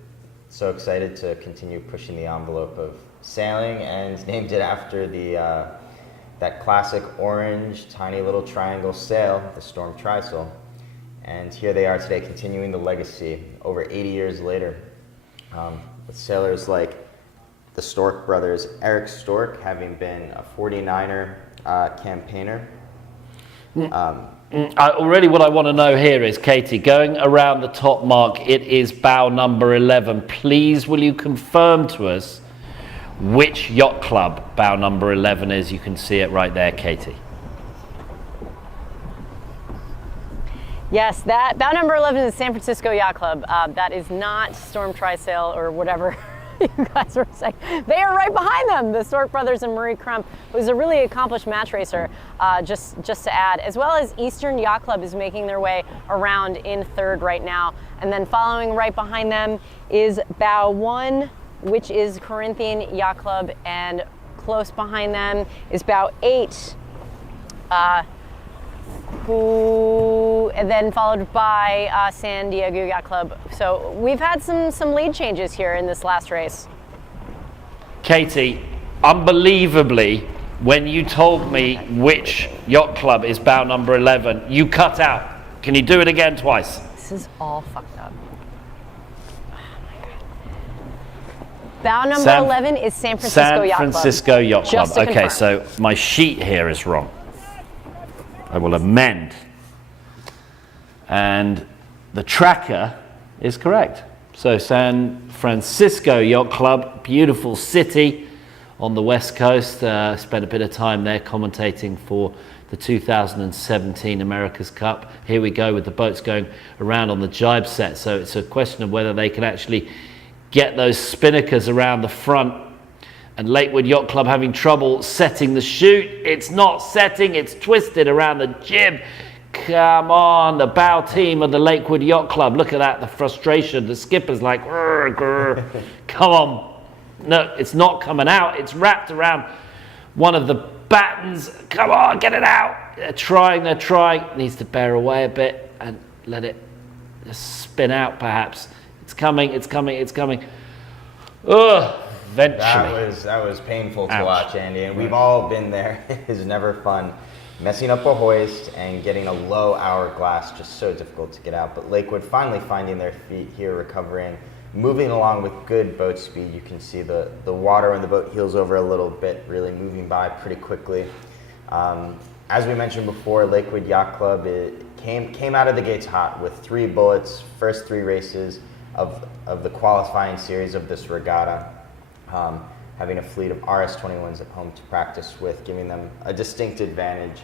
so excited to continue pushing the envelope of sailing, and named it after that classic orange, tiny little triangle sail, the Storm Trysail. And here they are today, continuing the legacy over 80 years later, with sailors like the Stork brothers, Eric Stork having been a 49er campaigner. Already what I want to know here is, Katie, going around the top mark, it is bow number 11. Please, will you confirm to us which yacht club bow number 11 is? You can see it right there, Katie. Yes, that bow number 11 is San Francisco Yacht Club. That is not Storm Trysail or whatever you guys were saying. They are right behind them, the Stork brothers and Marie Crump, who's a really accomplished match racer, just to add, as well as Eastern Yacht Club is making their way around in third right now. And then following right behind them is bow 1, which is Corinthian Yacht Club, and close behind them is bow 8, and then followed by San Diego Yacht Club. So we've had some lead changes here in this last race. Katie, unbelievably, when you told me which yacht club is bow number 11, you cut out. Can you do it again twice? This is all fucked up. Bow number 11 is San Francisco Yacht Club. San Francisco Yacht Club. Just to Okay, confirm. so my sheet here is wrong. I will amend. And the tracker is correct. So San Francisco Yacht Club, beautiful city on the west coast. Spent a bit of time there commentating for the 2017 America's Cup. Here we go with the boats going around on the jibe set. So it's a question of whether they can actually get those spinnakers around the front. And Lakewood Yacht Club having trouble setting the chute. It's not setting, it's twisted around the jib. Come on, the bow team of the Lakewood Yacht Club. Look at that, the frustration. The skipper's like, grr, grr. Come on. No, it's not coming out. It's wrapped around one of the battens. Come on, get it out. They're trying. Needs to bear away a bit and let it just spin out perhaps. It's coming. Ugh. Eventually. That was painful to Ouch. watch, Andy, and we've all been there. It is never fun. Messing up a hoist and getting a low hourglass, just so difficult to get out. But Lakewood finally finding their feet here, recovering, moving along with good boat speed. You can see the water when the boat heels over a little bit, really moving by pretty quickly. As we mentioned before, Lakewood Yacht Club came out of the gates hot with 3 bullets, first 3 races of the qualifying series of this regatta. Having a fleet of RS-21s at home to practice with, giving them a distinct advantage.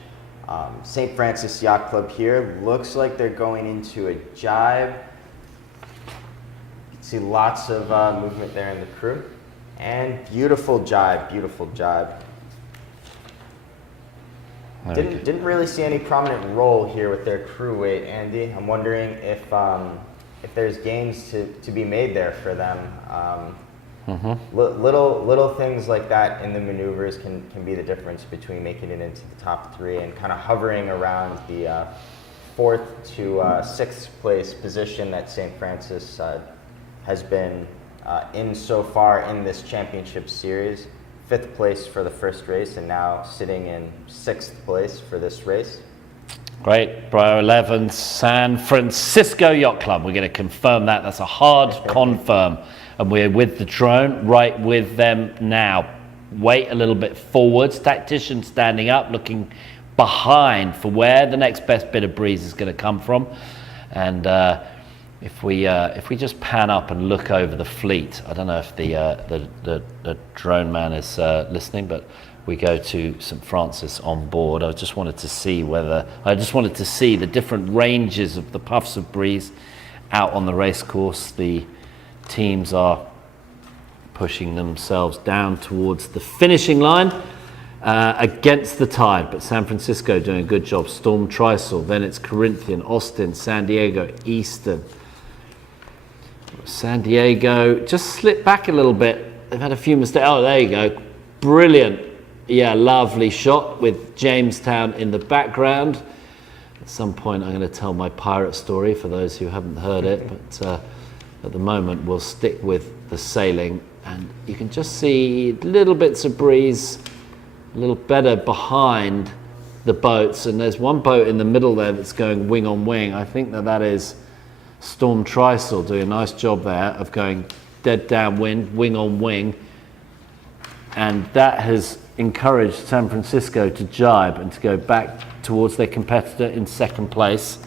St. Francis Yacht Club here looks like they're going into a jibe. You can see lots of movement there in the crew. And beautiful jibe. Didn't really see any prominent roll here with their crew weight, Andy. I'm wondering if there's gains to be made there for them. Little things like that in the maneuvers can be the difference between making it into the top 3 and kind of hovering around the 4th to 6th place position that St. Francis has been in so far in this championship series. 5th place for the first race and now sitting in 6th place for this race. Great, Bro 11, San Francisco Yacht Club. We're going to confirm that. That's a hard confirm. And we're with the drone, right with them now. Weight a little bit forwards. Tactician standing up, looking behind for where the next best bit of breeze is going to come from. And if we just pan up and look over the fleet, I don't know if the drone man is listening, but we go to St. Francis on board. I just wanted to see the different ranges of the puffs of breeze out on the race course. The teams are pushing themselves down towards the finishing line against the tide. But San Francisco doing a good job. Storm Trysail, then it's Corinthian, Austin, San Diego, Eastern. San Diego just slipped back a little bit. They've had a few mistakes. Oh, there you go. Brilliant. Yeah, lovely shot with Jamestown in the background. At some point I'm going to tell my pirate story for those who haven't heard it, but at the moment we'll stick with the sailing, and you can just see little bits of breeze, a little better behind the boats, and there's one boat in the middle there that's going wing on wing. I think that is Storm Trysail doing a nice job there of going dead downwind, wing on wing, and that has encouraged San Francisco to jibe and to go back towards their competitor in second place.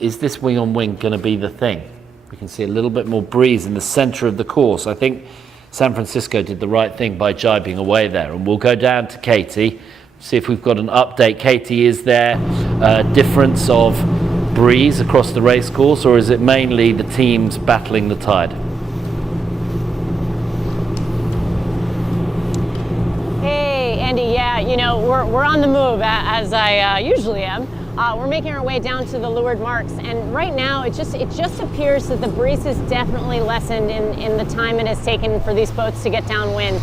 Is this wing on wing going to be the thing? We can see a little bit more breeze in the center of the course. I think San Francisco did the right thing by jibing away there, and we'll go down to Katie, see if we've got an update. Katie, is there a difference of breeze across the race course, or is it mainly the teams battling the tide? Andy, yeah, you know, we're on the move as I usually am. We're making our way down to the leeward marks, and right now it just appears that the breeze has definitely lessened in the time it has taken for these boats to get downwind.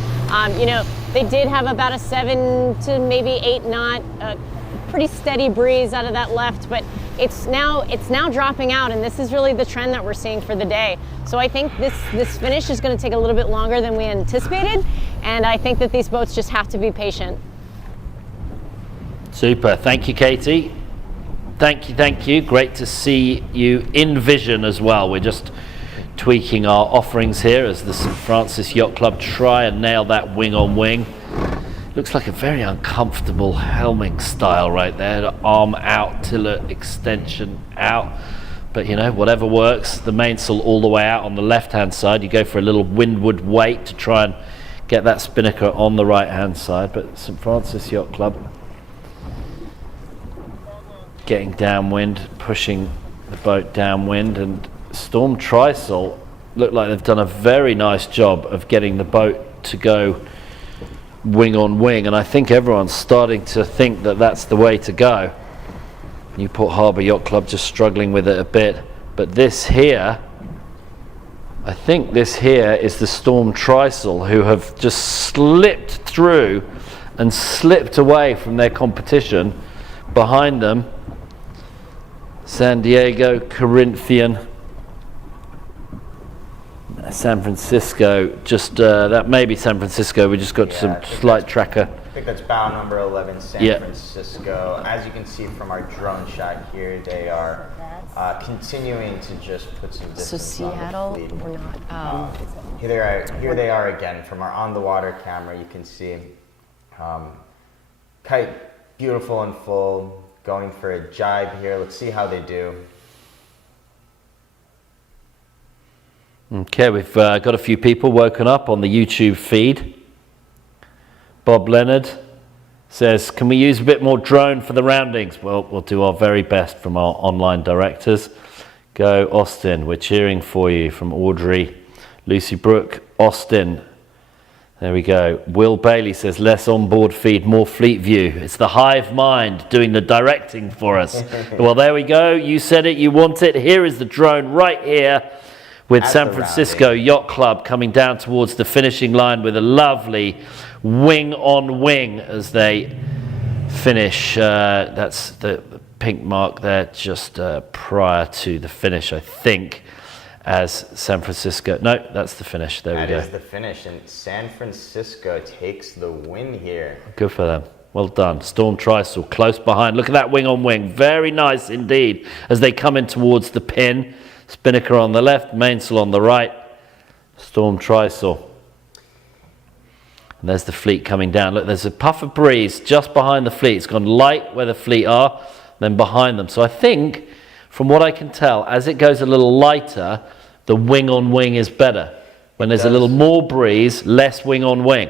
You know, they did have about a 7 to maybe 8 knot, pretty steady breeze out of that left, but it's now dropping out, and this is really the trend that we're seeing for the day. So I think this finish is going to take a little bit longer than we anticipated, and I think that these boats just have to be patient. Super. Thank you, Katie. Thank you. Great to see you in vision as well. We're just tweaking our offerings here as the St. Francis Yacht Club try and nail that wing on wing. Looks like a very uncomfortable helming style right there. The arm out, tiller extension out. But you know, whatever works. The mainsail all the way out on the left-hand side. You go for a little windward weight to try and get that spinnaker on the right-hand side. But St. Francis Yacht Club getting downwind, pushing the boat downwind, and Storm Trysail look like they've done a very nice job of getting the boat to go wing on wing, and I think everyone's starting to think that that's the way to go. Newport Harbour Yacht Club just struggling with it a bit, but this here, I think this here is the Storm Trysail, who have just slipped through and slipped away from their competition. Behind them, San Diego, Corinthian, San Francisco. Just that may be San Francisco. We just got some slight tracker. I think that's bow number 11, San Francisco. As you can see from our drone shot here, they are continuing to just put some distance. So Seattle, on the fleet. we're not. Here they are again from our on-the-water camera. You can see kite, beautiful and full, going for a jibe here. Let's see how they do. Okay, we've got a few people woken up on the YouTube feed. Bob Leonard says, can we use a bit more drone for the roundings? Well, we'll do our very best from our online directors. Go Austin, we're cheering for you. From Audrey, Lucy Brooke, Austin. There we go. Will Bailey says, less onboard feed, more fleet view. It's the hive mind doing the directing for us. Well, there we go. You said it, you want it. Here is the drone right here with San Francisco Yacht Club coming down towards the finishing line with a lovely wing on wing as they finish. That's the pink mark there just prior to the finish, I think, as San Francisco. No, that's the finish. There we go. That is the finish, and San Francisco takes the win here. Good for them. Well done. Storm Trysail close behind. Look at that wing on wing. Very nice indeed as they come in towards the pin. Spinnaker on the left, mainsail on the right. Storm Trysail. And there's the fleet coming down. Look, there's a puff of breeze just behind the fleet. It's gone light where the fleet are, then behind them. So I think, from what I can tell, as it goes a little lighter, the wing on wing is better. When there's a little more breeze, less wing on wing.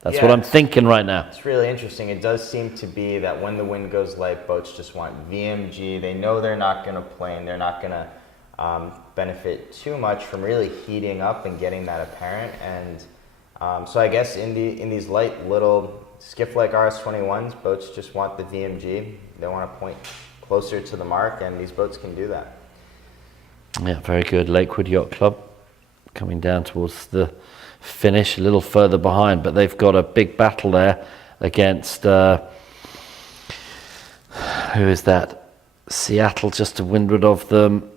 That's what I'm thinking right now. It's really interesting. It does seem to be that when the wind goes light, boats just want VMG. They know they're not going to plane. They're not going to benefit too much from really heating up and getting that apparent. And so I guess in these light little skiff-like RS21s, boats just want the VMG. They want to point closer to the mark, and these boats can do that. Yeah, very good. Lakewood Yacht Club coming down towards the finish, a little further behind, but they've got a big battle there against, who is that? Seattle, just to windward of them.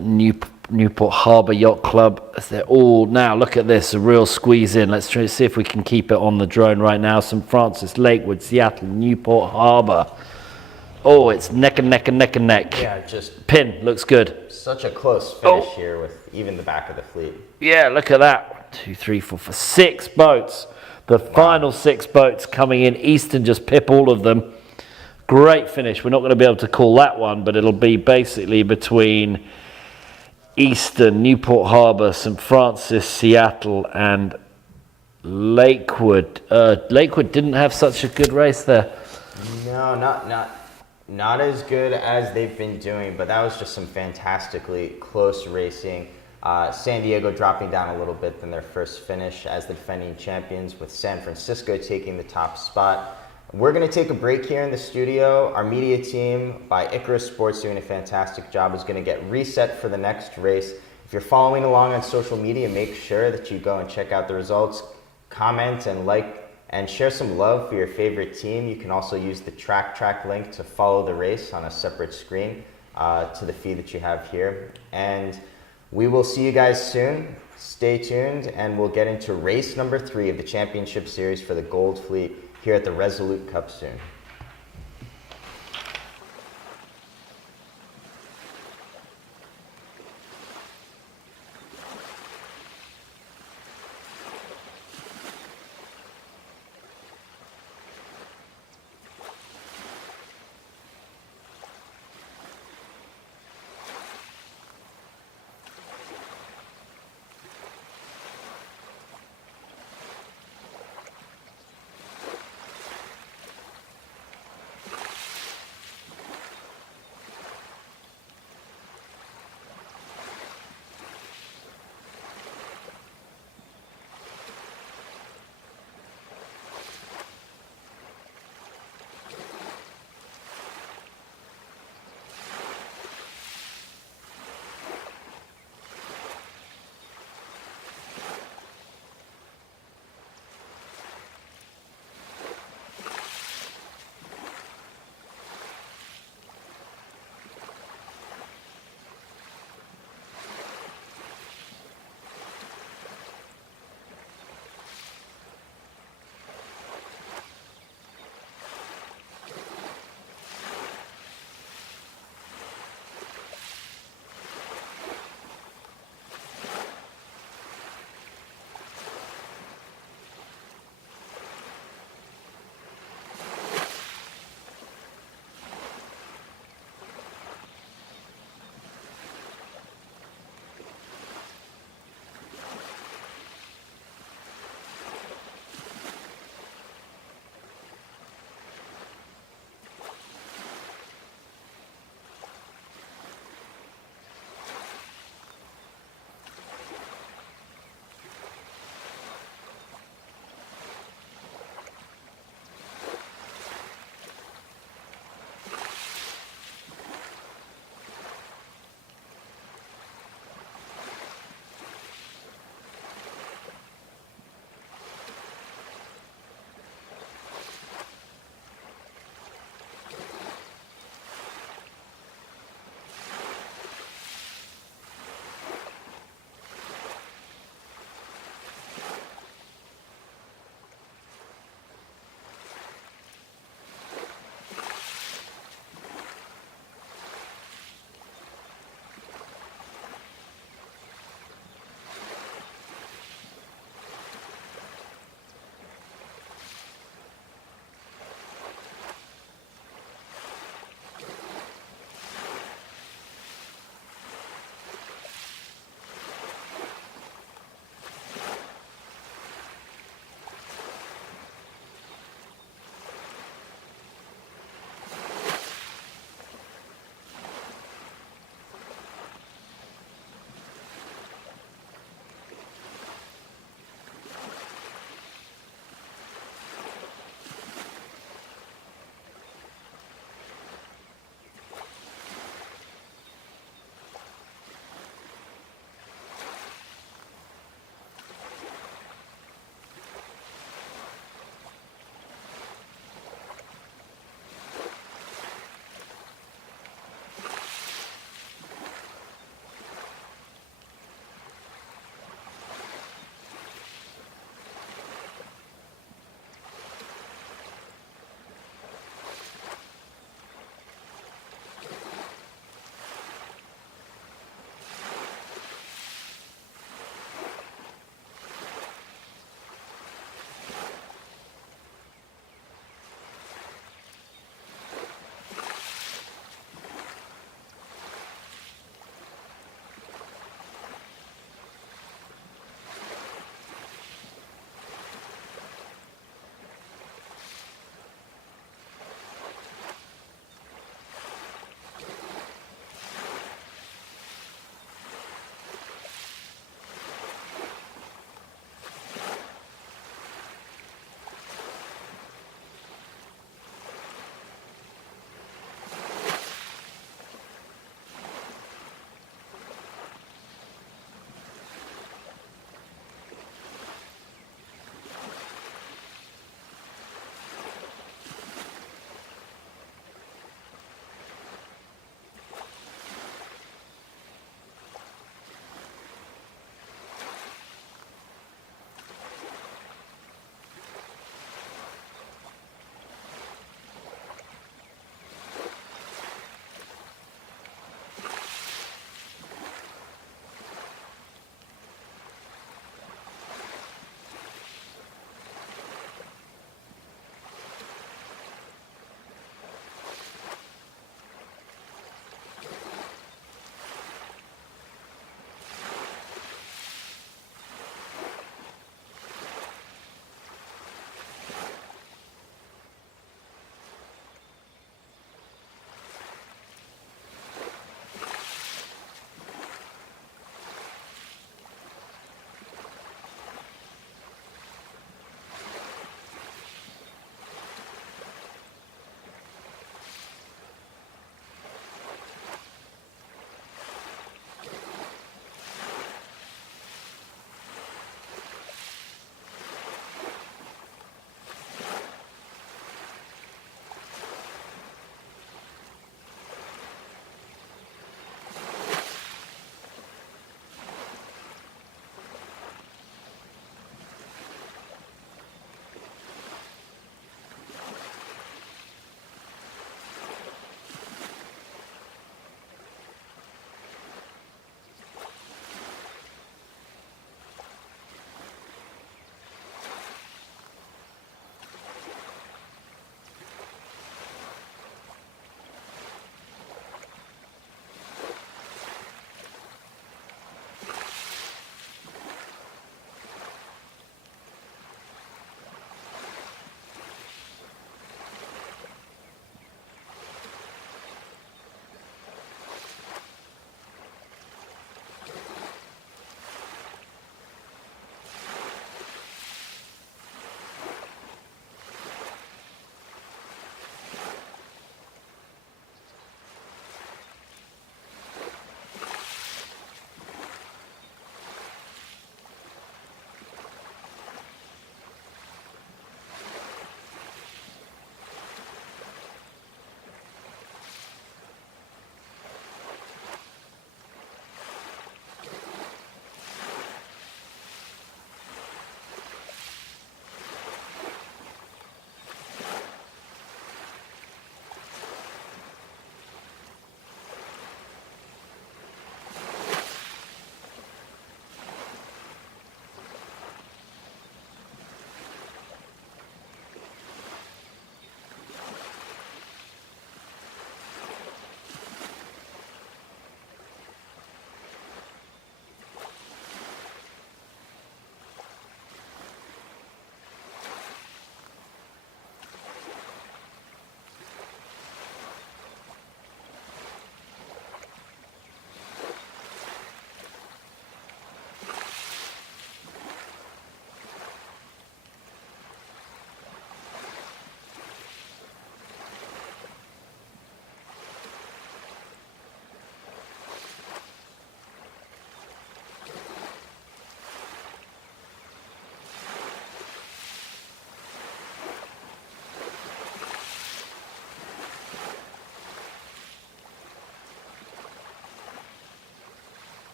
Newport Harbour Yacht Club, as they're all now, look at this, a real squeeze in. Let's try to see if we can keep it on the drone right now. St. Francis, Lakewood, Seattle, Newport Harbour. Oh, it's neck and neck and neck and neck. Yeah, just pin looks good. Such a close finish here with even the back of the fleet. Yeah, look at that. 1, 2, 3, 4, 5, 6 boats. The final 6 boats coming in. Eastern just pip all of them. Great finish. We're not going to be able to call that one, but it'll be basically between Eastern, Newport Harbour, St. Francis, Seattle, and Lakewood. Lakewood didn't have such a good race there. No, not as good as they've been doing, but that was just some fantastically close racing. San Diego dropping down a little bit than their first finish as the defending champions, with San Francisco taking the top spot. We're going to take a break here in the studio. Our media team by Icarus Sports, doing a fantastic job, is going to get reset for the next race. If you're following along on social media, make sure that you go and check out the results, comment and like, and share some love for your favorite team. You can also use the track link to follow the race on a separate screen to the feed that you have here. And we will see you guys soon. Stay tuned, and we'll get into race number 3 of the championship series for the Gold Fleet here at the Resolute Cup soon.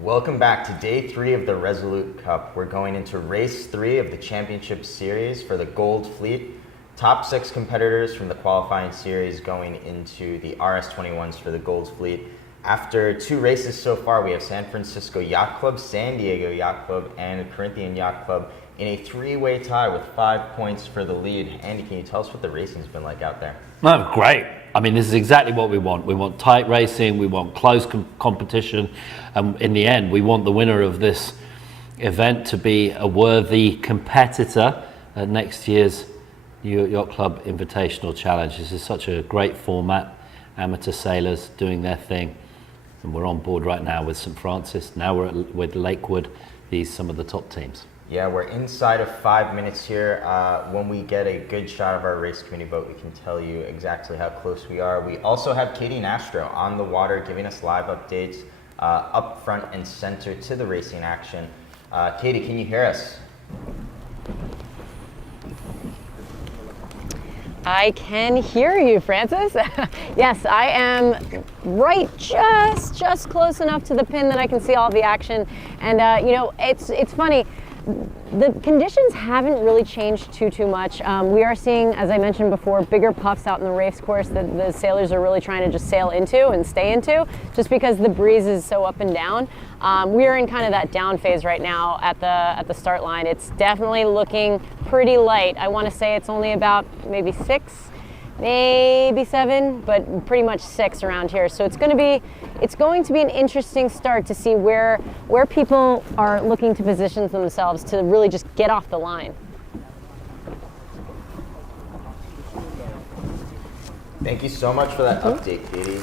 Welcome back to day 3 of the Resolute Cup. We're going into race 3 of the championship series for the Gold Fleet. Top 6 competitors from the qualifying series going into the RS21s for the Gold Fleet. After 2 races so far, we have San Francisco Yacht Club, San Diego Yacht Club, and Corinthian Yacht Club in a 3-way tie with 5 points for the lead. Andy, can you tell us what the racing's been like out there? No, great. I mean, this is exactly what we want. We want tight racing, we want close competition, and in the end, we want the winner of this event to be a worthy competitor at next year's New York Yacht Club Invitational Challenge. This is such a great format, amateur sailors doing their thing, and we're on board right now with St. Francis. Now we're with Lakewood, some of the top teams. Yeah, we're inside of 5 minutes here. When we get a good shot of our race community boat, we can tell you exactly how close we are. We also have Katie Nastro on the water giving us live updates up front and center to the racing action. Katie, can you hear us? I can hear you, Francis. Yes, I am right just close enough to the pin that I can see all the action. And you know, it's funny. The conditions haven't really changed too much. We are seeing, as I mentioned before, bigger puffs out in the race course that the sailors are really trying to just sail into and stay into, just because the breeze is so up and down. We are in kind of that down phase right now at the start line. It's definitely looking pretty light. I want to say it's only about maybe 6, maybe 7, but pretty much 6 around here. So it's going to be an interesting start to see where people are looking to position themselves to really just get off the line. Thank you so much for that update, Katie.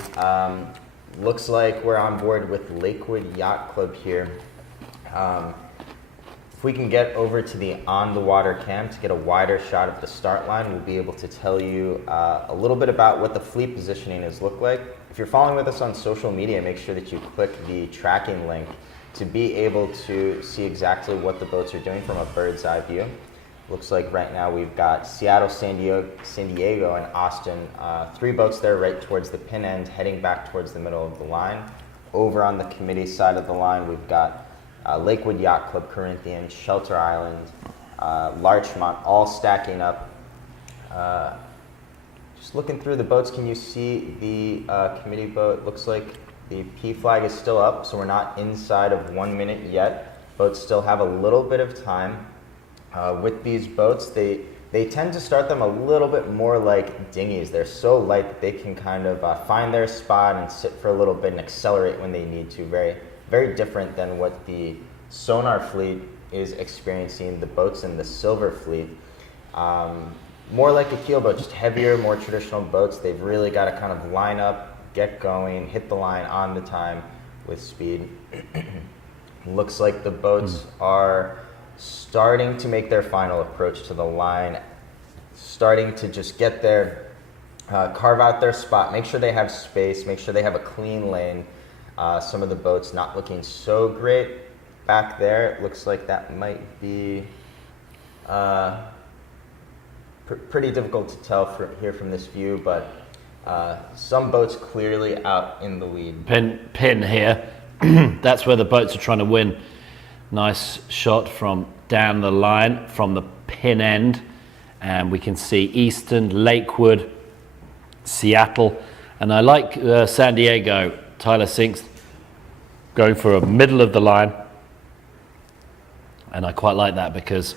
Looks like we're on board with Lakewood Yacht Club here. If we can get over to the on-the-water cam to get a wider shot of the start line, we'll be able to tell you a little bit about what the fleet positioning is look like. If you're following with us on social media, make sure that you click the tracking link to be able to see exactly what the boats are doing from a bird's eye view. Looks like right now we've got Seattle, San Diego, and Austin. 3 boats there right towards the pin end, heading back towards the middle of the line. Over on the committee side of the line, we've got Lakewood Yacht Club, Corinthian, Shelter Island, Larchmont, all stacking up. Just looking through the boats, can you see the committee boat? Looks like the P flag is still up, so we're not inside of 1 minute yet. Boats still have a little bit of time. With these boats, they tend to start them a little bit more like dinghies. They're so light that they can kind of find their spot and sit for a little bit and accelerate when they need to. Very different than what the Sonar fleet is experiencing, the boats in the Silver fleet. More like a keelboat, just heavier, more traditional boats. They've really got to kind of line up, get going, hit the line on the time with speed. Looks like the boats are starting to make their final approach to the line, starting to just get there, carve out their spot, make sure they have space, make sure they have a clean lane. Some of the boats not looking so great back there. It looks like that might be pretty difficult to tell here from this view, but some boats clearly out in the lead. Pin here. That's where the boats are trying to win. Nice shot from down the line from the pin end, and we can see Easton, Lakewood, Seattle, and I like San Diego. Tyler Sinks going for a middle of the line, and I quite like that because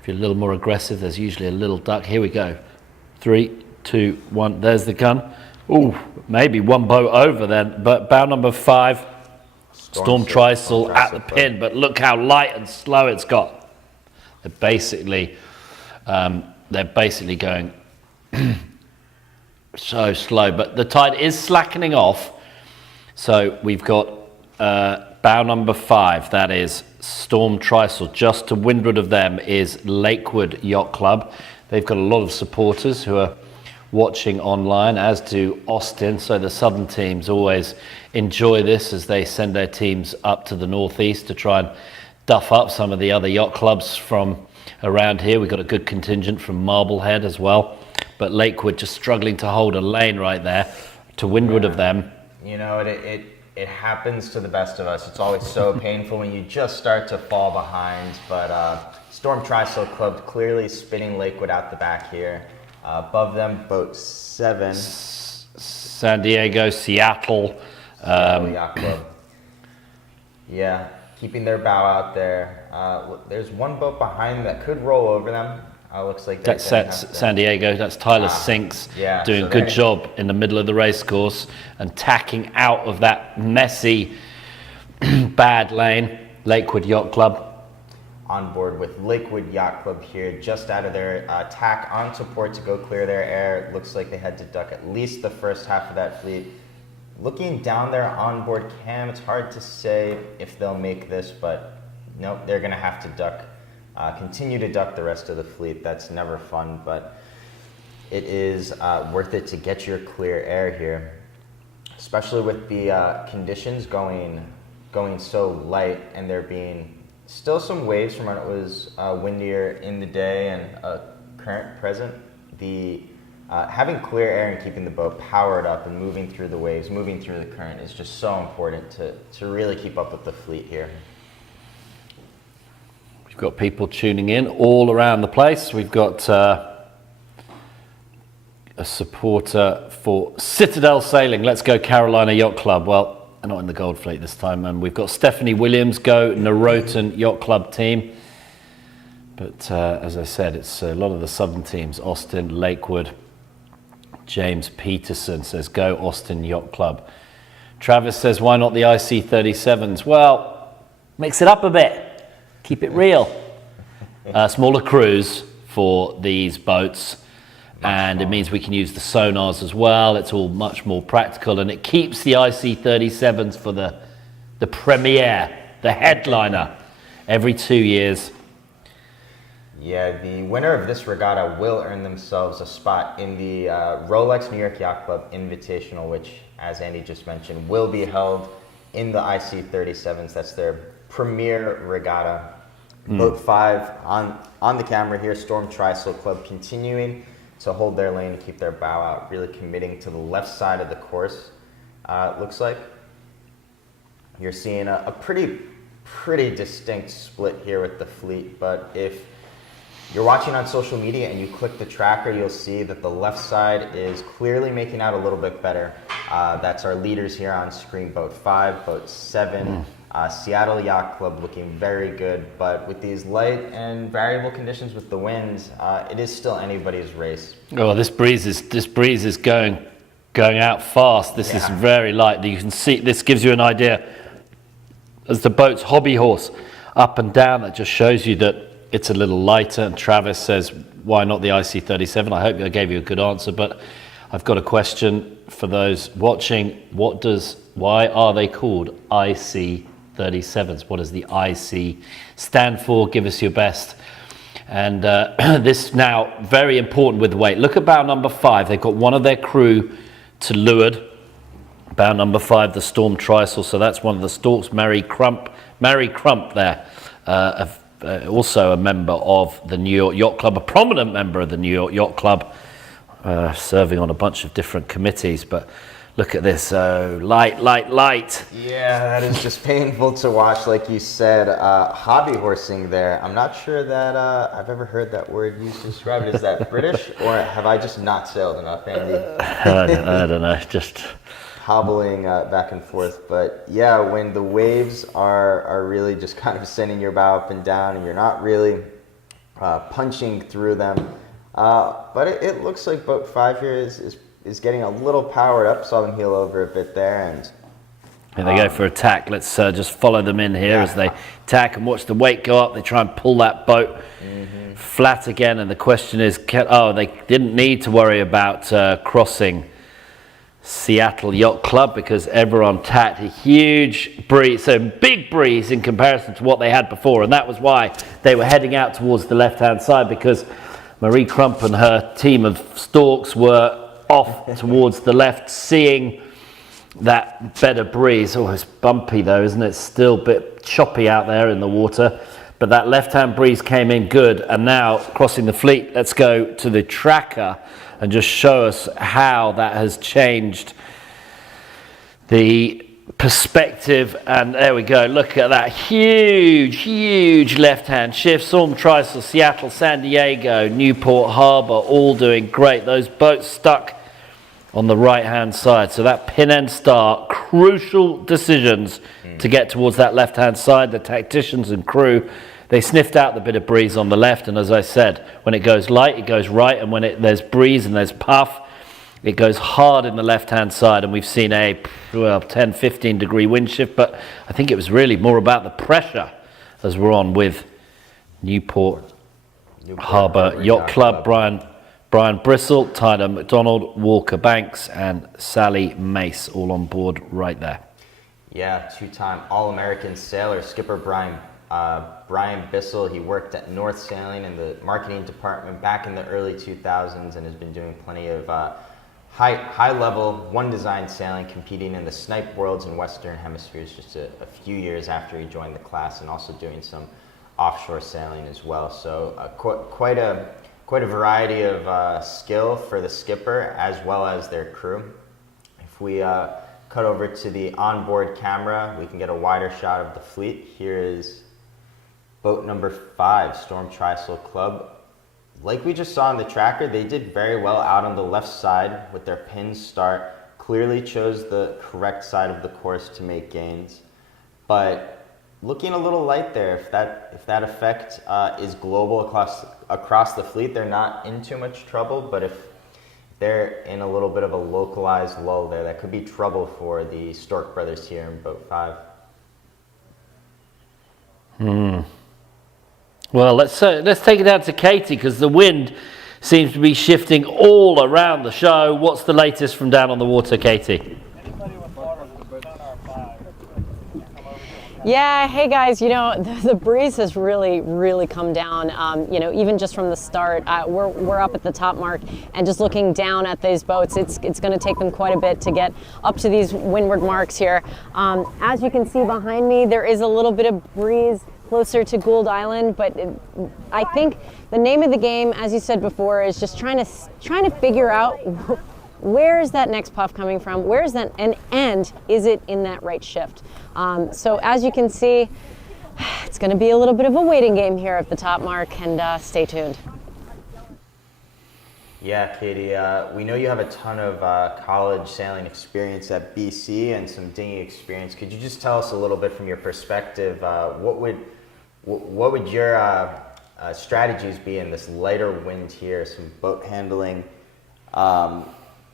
if you're a little more aggressive, there's usually a little duck. Here we go. 3, 2, 1. There's the gun. Ooh, maybe one boat over then, but bow number 5. Storm Trysail at the pin, but look how light and slow it's got. They're basically going so slow, but the tide is slackening off. So we've got bow number 5, that is Storm Trysail. Just to windward of them is Lakewood Yacht Club. They've got a lot of supporters who are watching online, as do Austin, so the southern teams always enjoy this as they send their teams up to the northeast to try and duff up some of the other yacht clubs from around here. We've got a good contingent from Marblehead as well, but Lakewood just struggling to hold a lane right there to windward of them. You know, it happens to the best of us. It's always so painful when you just start to fall behind, but Storm Tri-Sail Club clearly spinning Lakewood out the back here. Above them, boat 7. San Diego, Seattle. Yacht Club. Yeah, keeping their bow out there. There's one boat behind that could roll over them. Looks like that's San Diego. That's Tyler Sinks doing a good job in the middle of the race course and tacking out of that messy, bad lane. Lakewood Yacht Club. On board with Lakewood Yacht Club here, just out of their tack onto port to go clear their air. Looks like they had to duck at least the first half of that fleet. Looking down their onboard cam, it's hard to say if they'll make this, but nope, they're going to have to duck. Continue to duck the rest of the fleet. That's never fun, but it is worth it to get your clear air here, especially with the conditions going so light and there being still some waves from when it was windier in the day and current present. The having clear air and keeping the boat powered up and moving through the waves, moving through the current is just so important to really keep up with the fleet here. We've got people tuning in all around the place. We've got a supporter for Citadel Sailing. Let's go Carolina Yacht Club. Well, they're not in the Gold Fleet this time. And we've got Stephanie Williams, go Norotan Yacht Club team. But as I said, it's a lot of the southern teams. Austin, Lakewood. James Peterson says, go Austin Yacht Club. Travis says, why not the IC37s? Well, mix it up a bit. Keep it real. Smaller crews for these boats, and it means we can use the sonars as well. It's all much more practical, and it keeps the IC37s for the premiere, the headliner, every 2 years. Yeah, the winner of this regatta will earn themselves a spot in the Rolex New York Yacht Club Invitational, which, as Andy just mentioned, will be held in the IC37s. That's their premier regatta. Boat 5 on the camera here, Storm Tri-Sail Club continuing to hold their lane, keep their bow out, really committing to the left side of the course. It looks like you're seeing a pretty distinct split here with the fleet, but if you're watching on social media and you click the tracker, you'll see that the left side is clearly making out a little bit better. That's our leaders here on screen, Boat 5, Boat 7, Seattle Yacht Club looking very good, but with these light and variable conditions with the winds, it is still anybody's race. Oh, this breeze is going out fast. This is very light. You can see, this gives you an idea as the boat's hobby horse up and down. That just shows you that it's a little lighter. And Travis says, why not the IC37? I hope I gave you a good answer, but I've got a question for those watching. Why are they called IC37s? What does the IC stand for? Give us your best. And this now very important with the weight. Look at bow number 5. They've got one of their crew to leeward. Bow number 5, the Storm Tri-Sail. So that's one of the stalks. Mary Crump there. Also a member of the New York Yacht Club, a prominent member of the New York Yacht Club, serving on a bunch of different committees. But look at this, light. Yeah, that is just painful to watch. Like you said, hobby horsing there. I'm not sure that I've ever heard that word used to describe it. Is that British, or have I just not sailed enough, Andy? I don't know, just hobbling back and forth. But yeah, when the waves are really just kind of sending your bow up and down and you're not really punching through them. But it looks like Boat 5 here is getting a little powered up. Saw them heel over a bit there, and here they go for attack. Let's just follow them in here as they attack and watch the weight go up. They try and pull that boat flat again, and the question is, they didn't need to worry about crossing Seattle Yacht Club because everyone tacked a huge breeze, so big breeze in comparison to what they had before, and that was why they were heading out towards the left-hand side, because Marie Crump and her team of stalks were off towards the left, seeing that better breeze. Oh, it's bumpy though, isn't it? Still a bit choppy out there in the water, but that left-hand breeze came in good. And now crossing the fleet, let's go to the tracker and just show us how that has changed the perspective, and there we go. Look at that huge left-hand shift. Storm Trysail, Seattle, San Diego, Newport Harbor, all doing great. Those boats stuck on the right-hand side. So that pin and start, crucial decisions to get towards that left-hand side. The tacticians and crew, they sniffed out the bit of breeze on the left, and as I said, when it goes light, it goes right, and when there's breeze and there's puff, it goes hard in the left-hand side, and we've seen a 10, 15 degree wind shift, but I think it was really more about the pressure as we're on with Newport Harbor Yacht Club. Brian Bristol, Tyler McDonald, Walker Banks, and Sally Mace all on board right there. Yeah, two-time All-American sailor, skipper Brian Bissell. He worked at North Sailing in the marketing department back in the early 2000s and has been doing plenty of high-level, one-design sailing, competing in the Snipe Worlds and Western Hemispheres just a few years after he joined the class, and also doing some offshore sailing as well. So quite a variety of skill for the skipper as well as their crew. If we cut over to the onboard camera, we can get a wider shot of the fleet. Here is boat number 5, Storm Trysail Club. Like we just saw in the tracker, they did very well out on the left side with their pin start. Clearly chose the correct side of the course to make gains, but looking a little light there. If that effect is global across the fleet, they're not in too much trouble. But if they're in a little bit of a localized lull there, that could be trouble for the Stork brothers here in boat 5. Well, let's take it out to Katie, because the wind seems to be shifting all around the show. What's the latest from down on the water, Katie? Yeah, hey guys, the breeze has really come down. Even just from the start, we're up at the top mark, and just looking down at these boats, it's going to take them quite a bit to get up to these windward marks here. As you can see behind me, there is a little bit of breeze closer to Gould Island, but I think the name of the game, as you said before, is just trying to figure out where is that next puff coming from, where is that, and is it in that right shift. So as you can see, it's going to be a little bit of a waiting game here at the top mark, and stay tuned. Yeah, Katie, we know you have a ton of college sailing experience at BC and some dinghy experience. Could you just tell us a little bit from your perspective, what would your strategies be in this lighter wind here, some boat handling,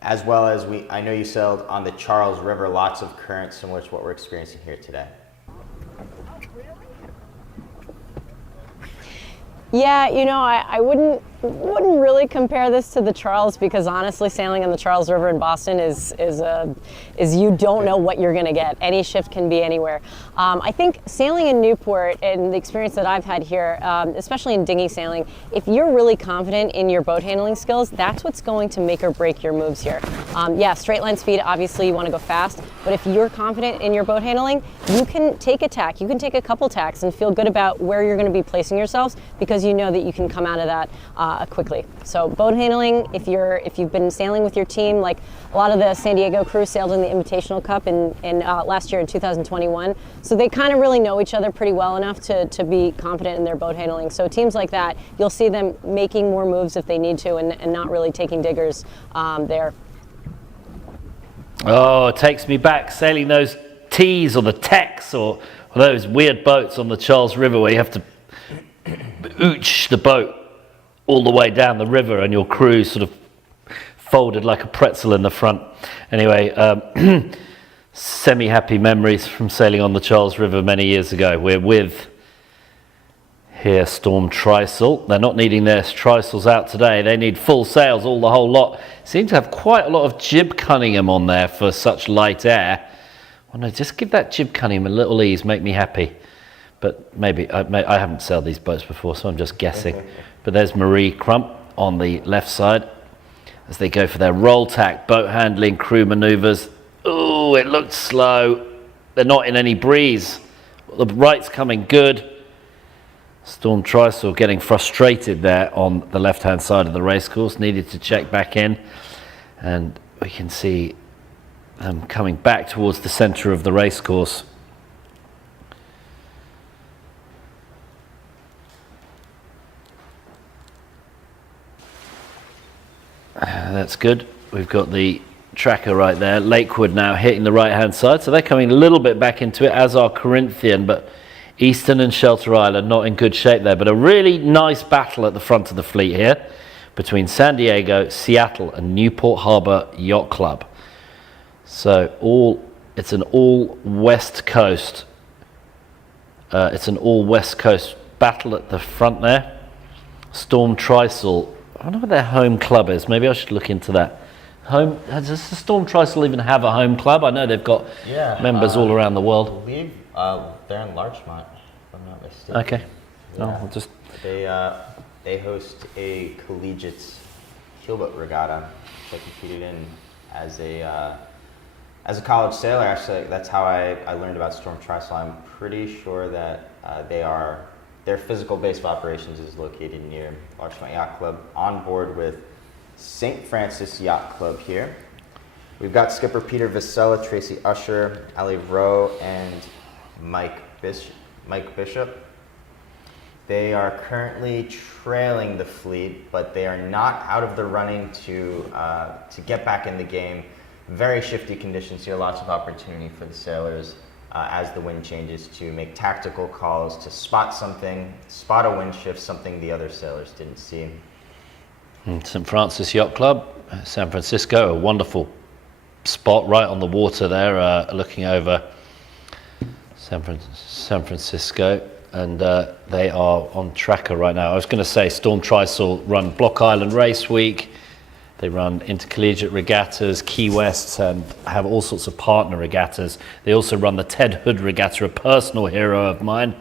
as well as I know you sailed on the Charles River, lots of current similar to what we're experiencing here today. Yeah, I wouldn't really compare this to the Charles, because honestly, sailing on the Charles River in Boston is you don't know what you're going to get. Any shift can be anywhere. I think sailing in Newport, and the experience that I've had here, especially in dinghy sailing, if you're really confident in your boat handling skills, that's what's going to make or break your moves here. Yeah, straight line speed, obviously you want to go fast, but if you're confident in your boat handling, you can take a tack, you can take a couple tacks and feel good about where you're going to be placing yourselves, because you know that you can come out of that quickly. So boat handling, if you've been sailing with your team, like a lot of the San Diego crew sailed in the Invitational Cup in last year in 2021, so they kind of really know each other pretty well enough to be confident in their boat handling. So teams like that, you'll see them making more moves if they need to, and not really taking diggers there. Oh, it takes me back sailing those T's or the Techs or those weird boats on the Charles River where you have to ooch the boat all the way down the river and your crew sort of folded like a pretzel in the front. Anyway, semi-happy memories from sailing on the Charles River many years ago. We're with here Storm Trysail. They're not needing their trysails out today. They need full sails, the whole lot. Seem to have quite a lot of jib Cunningham on there for such light air. Well, no, just give that jib Cunningham a little ease, make me happy. But maybe, I haven't sailed these boats before, so I'm just guessing. But there's Marie Crump on the left side as they go for their roll tack, boat handling, crew maneuvers. Oh, it looked slow. They're not in any breeze. The right's coming good. Storm Trysail getting frustrated there on the left-hand side of the racecourse. Needed to check back in. And we can see coming back towards the center of the race course. That's good. We've got the tracker right there. Lakewood now hitting the right-hand side, so they're coming a little bit back into it, as are Corinthian, but Eastern and Shelter Island not in good shape there. But a really nice battle at the front of the fleet here between San Diego, Seattle, and Newport Harbor Yacht Club. So it's an all West Coast. It's an all West Coast battle at the front there. Storm Tristle. I wonder what their home club is. Maybe I should look into that. Does the Storm Tristle even have a home club? I know they've got members all around the world. I believe they're in Larchmont, if I'm not mistaken. Okay. Yeah. No, I'll just... They host a collegiate keelboat regatta that I competed in as a college sailor. Actually, that's how I learned about Storm Tristle. I'm pretty sure that their physical base of operations is located near Larchmont Yacht Club, on board with St. Francis Yacht Club here. We've got skipper Peter Vasella, Tracy Usher, Ali Rowe, and Mike Bishop. They are currently trailing the fleet, but they are not out of the running to get back in the game. Very shifty conditions here, lots of opportunity for the sailors as the wind changes to make tactical calls, to spot a wind shift, something the other sailors didn't see. St. Francis Yacht Club, San Francisco, a wonderful spot right on the water there, looking over San Francisco, and they are on tracker right now. I was going to say Storm Tristle run Block Island Race Week. They run intercollegiate regattas, Key West, and have all sorts of partner regattas. They also run the Ted Hood Regatta, a personal hero of mine.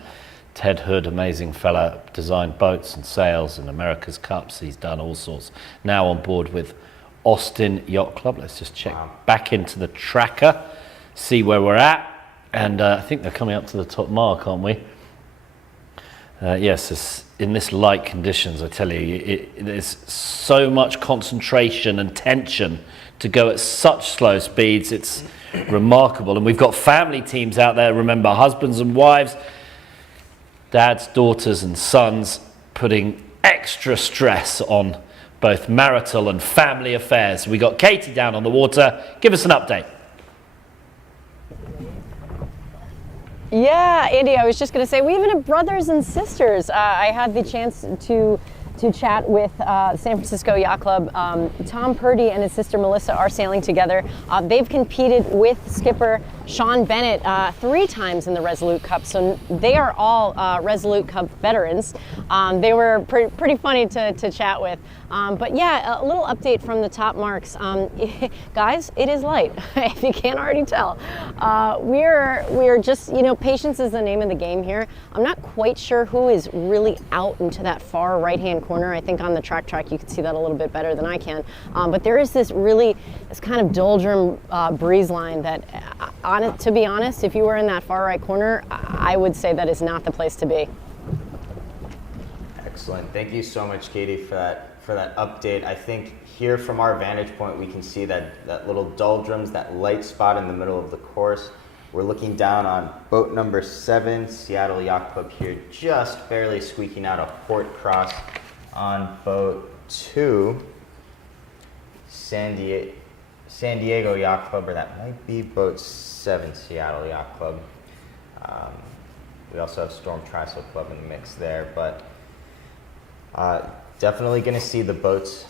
Ted Hood, amazing fella, designed boats and sails and America's Cups. He's done all sorts. Now on board with Austin Yacht Club. Let's just check back into the tracker, see where we're at. And I think they're coming up to the top mark, aren't we? Yes, in this light conditions, I tell you, there's so much concentration and tension to go at such slow speeds. It's remarkable. And we've got family teams out there, remember, husbands and wives, dads, daughters and sons, putting extra stress on both marital and family affairs. We got Katie down on the water. Give us an update. Yeah, Andy, I was just going to say, we even have brothers and sisters. I had the chance to chat with San Francisco Yacht Club. Tom Purdy and his sister Melissa are sailing together. They've competed with skipper Sean Bennett 3 times in the Resolute Cup, so they are all Resolute Cup veterans. They were pretty funny to chat with. But yeah, a little update from the top marks. Guys, it is light, if you can't already tell. We're just, patience is the name of the game here. I'm not quite sure who is really out into that far right-hand corner. I think on the track you can see that a little bit better than I can. But there is this kind of doldrum breeze line that, to be honest, if you were in that far right corner, I would say that is not the place to be. Excellent. Thank you so much, Katie, for that update. I think here from our vantage point, we can see that little doldrums, that light spot in the middle of the course. We're looking down on boat number 7, Seattle Yacht Club here, just barely squeaking out a port cross. On boat 2, San Diego Yacht Club, or that might be boat 7, Seattle Yacht Club. We also have Storm Tristle Club in the mix there, but definitely going to see the boats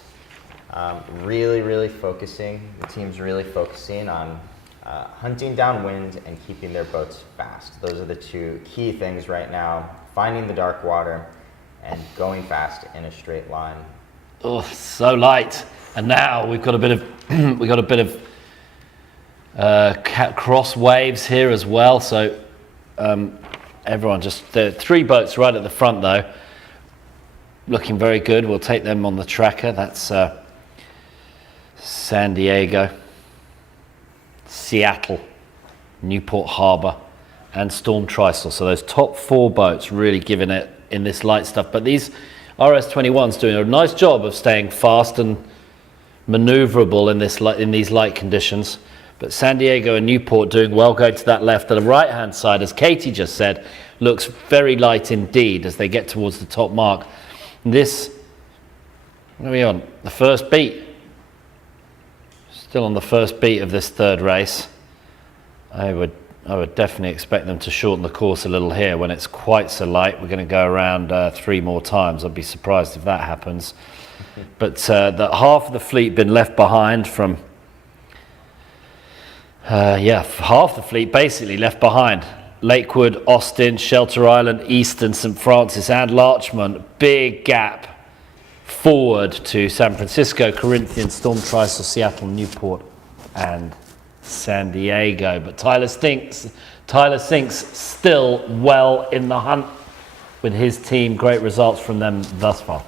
really focusing. The team's really focusing on hunting downwind and keeping their boats fast. Those are the 2 key things right now: finding the dark water and going fast in a straight line. Oh, so light. And now we've got a bit of cross waves here as well. So everyone there are 3 boats right at the front though, looking very good. We'll take them on the tracker. That's San Diego, Seattle, Newport Harbor, and Storm Tristle. So those top 4 boats really giving it in this light stuff. But these RS-21's doing a nice job of staying fast and maneuverable in these light conditions. But San Diego and Newport doing well, going to that left. To the right-hand side, as Katie just said, looks very light indeed as they get towards the top mark. And this, what are we on? The first beat. Still on the first beat of this third race. I would definitely expect them to shorten the course a little here when it's quite so light. We're going to go around 3 more times. I'd be surprised if that happens. But the half of the fleet been left behind from, half the fleet basically left behind. Lakewood, Austin, Shelter Island, Eastern, St. Francis and Larchmont. Big gap forward to San Francisco, Corinthian, Storm Tristle, Seattle, Newport and San Diego. But Tyler Sinks still well in the hunt with his team. Great results from them thus far.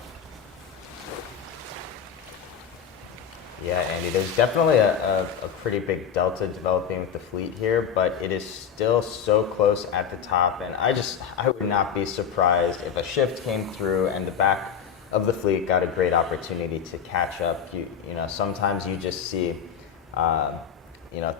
Yeah, Andy, there's definitely a pretty big delta developing with the fleet here, but it is still so close at the top, and I would not be surprised if a shift came through and the back of the fleet got a great opportunity to catch up. You know, sometimes you just see,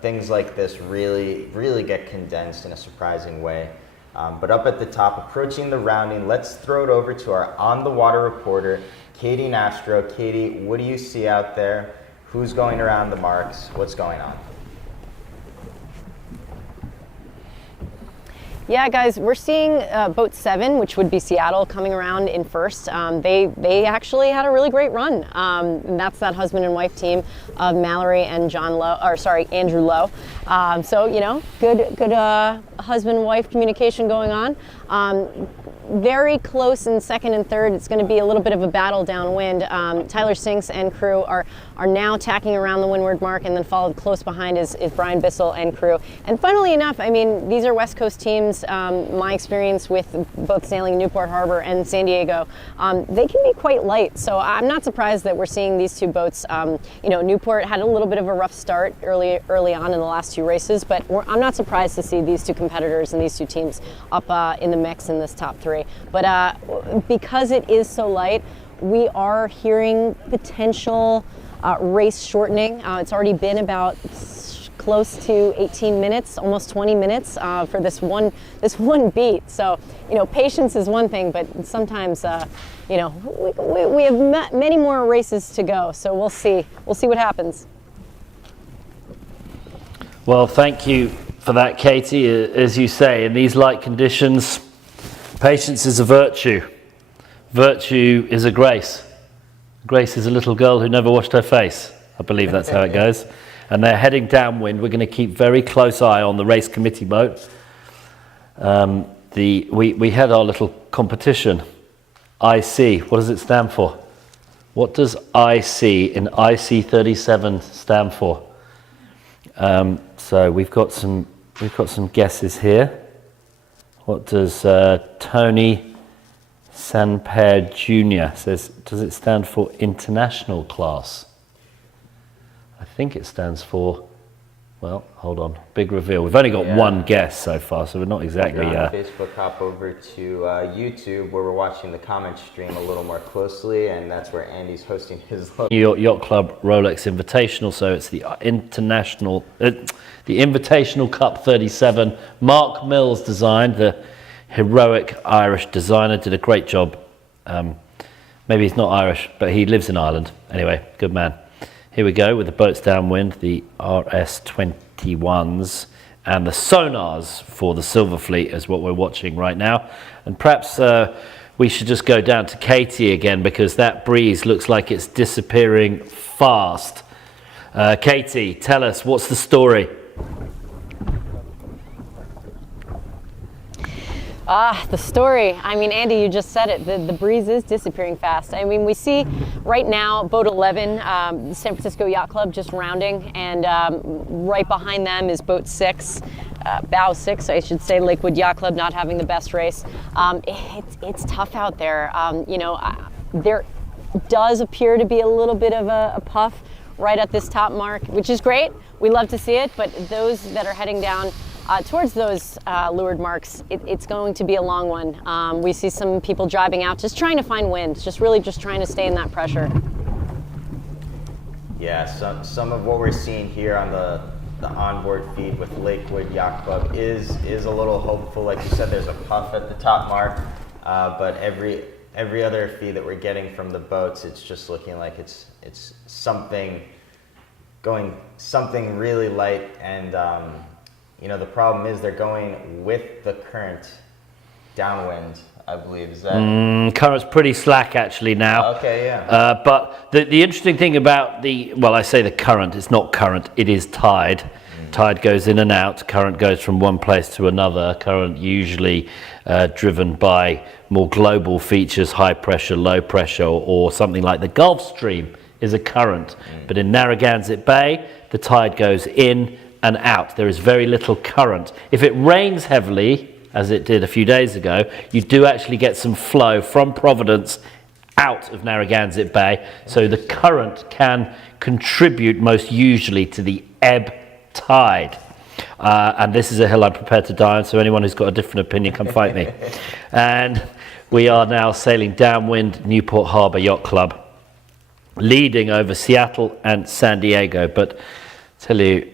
things like this really get condensed in a surprising way. But up at the top, approaching the rounding, let's throw it over to our on-the-water reporter, Katie Nastro. Katie, what do you see out there? Who's going around the marks? What's going on? Yeah, guys, we're seeing boat 7, which would be Seattle, coming around in first. They actually had a really great run. And that's that husband and wife team of Mallory and Andrew Lowe. So, good husband-wife communication going on. Very close in second and third. It's going to be a little bit of a battle downwind. Tyler Sinks and crew are now tacking around the windward mark, and then followed close behind is Brian Bissell and crew. And funnily enough, I mean, these are West Coast teams. My experience with both sailing Newport Harbor and San Diego, they can be quite light. So I'm not surprised that we're seeing these two boats. Newport had a little bit of a rough start early on in the last 2 races, but I'm not surprised to see these two competitors and these two teams up in the mix in this top 3. But because it is so light, we are hearing potential race shortening. It's already been about close to 18 minutes, almost 20 minutes for this one beat. So, patience is one thing, but sometimes, we have many more races to go. So we'll see what happens. Well, thank you for that, Katie. As you say, in these light conditions, patience is a virtue. Virtue is a grace. Grace is a little girl who never washed her face. I believe that's how it goes. And they're heading downwind. We're going to keep very close eye on the race committee boat. We had our little competition. IC, what does it stand for? What does IC in IC37 stand for? So we've got some guesses here. What does Tony Sanper Jr. says? Does it stand for international class? I think it stands for, well, hold on, big reveal. We've only got one guess so far, so we're not exactly... Facebook, hop over to YouTube, where we're watching the comment stream a little more closely, and that's where Andy's hosting his... New York Yacht Club Rolex Invitational, so it's the Invitational Cup 37. Mark Mills designed, the heroic Irish designer, did a great job. Maybe he's not Irish, but he lives in Ireland. Anyway, good man. Here we go with the boats downwind, the RS21s, and the Sonars for the Silver Fleet is what we're watching right now. And perhaps we should just go down to Katie again, because that breeze looks like it's disappearing fast. Katie, tell us, what's the story? The story. I mean, Andy, you just said it. The breeze is disappearing fast. I mean, we see right now boat 11, San Francisco Yacht Club, just rounding, and right behind them is boat 6, bow 6, I should say, Lakewood Yacht Club, not having the best race. It's tough out there. There does appear to be a little bit of a puff right at this top mark, which is great. We love to see it, but those that are heading down towards those leeward marks, it's going to be a long one. We see some people driving out, just trying to find wind, just trying to stay in that pressure. Yeah, some of what we're seeing here on onboard feed with Lakewood Yacht Club is a little hopeful. Like you said, there's a puff at the top mark, but every other feed that we're getting from the boats, it's just looking like it's something really light. And the problem is they're going with the current downwind, I believe. Is that current's pretty slack actually now. Okay, yeah. But the interesting thing about I say the current, it's not current, it is tide. Tide goes in and out, current goes from one place to another. Current usually driven by more global features, high pressure, low pressure, or something like the Gulf Stream is a current. But in Narragansett Bay, the tide goes in and out. There is very little current. If it rains heavily, as it did a few days ago, you do actually get some flow from Providence out of Narragansett Bay, so the current can contribute most usually to the ebb tide. And this is a hill I'm prepared to die on, so anyone who's got a different opinion, come fight me. And we are now sailing downwind Newport Harbor Yacht Club, leading over Seattle and San Diego. But I tell you,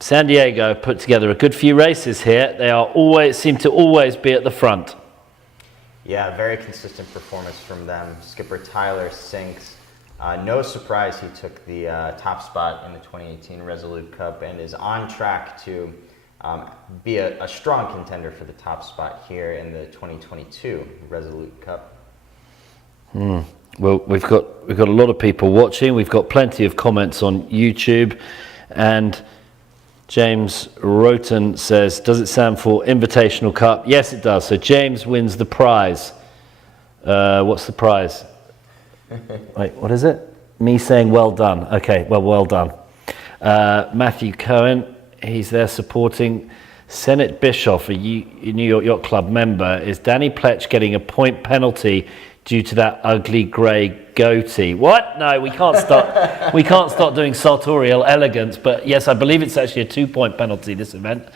San Diego put together a good few races here. They seem to always be at the front. Yeah, very consistent performance from them. Skipper Tyler Sinks. No surprise he took the top spot in the 2018 Resolute Cup and is on track to be a strong contender for the top spot here in the 2022 Resolute Cup. Well, we've got a lot of people watching. We've got plenty of comments on YouTube, and James Roten says, does it stand for Invitational Cup? Yes, it does. So James wins the prize. What's the prize? Wait, what is it? Me saying well done. Okay, well done. Matthew Cohen, he's there supporting. Senate Bischoff, a New York Yacht Club member. Is Danny Pletch getting a point penalty due to that ugly grey goatee? What? No, we can't start. We can't start doing sartorial elegance. But yes, I believe it's actually a 2-point penalty this event.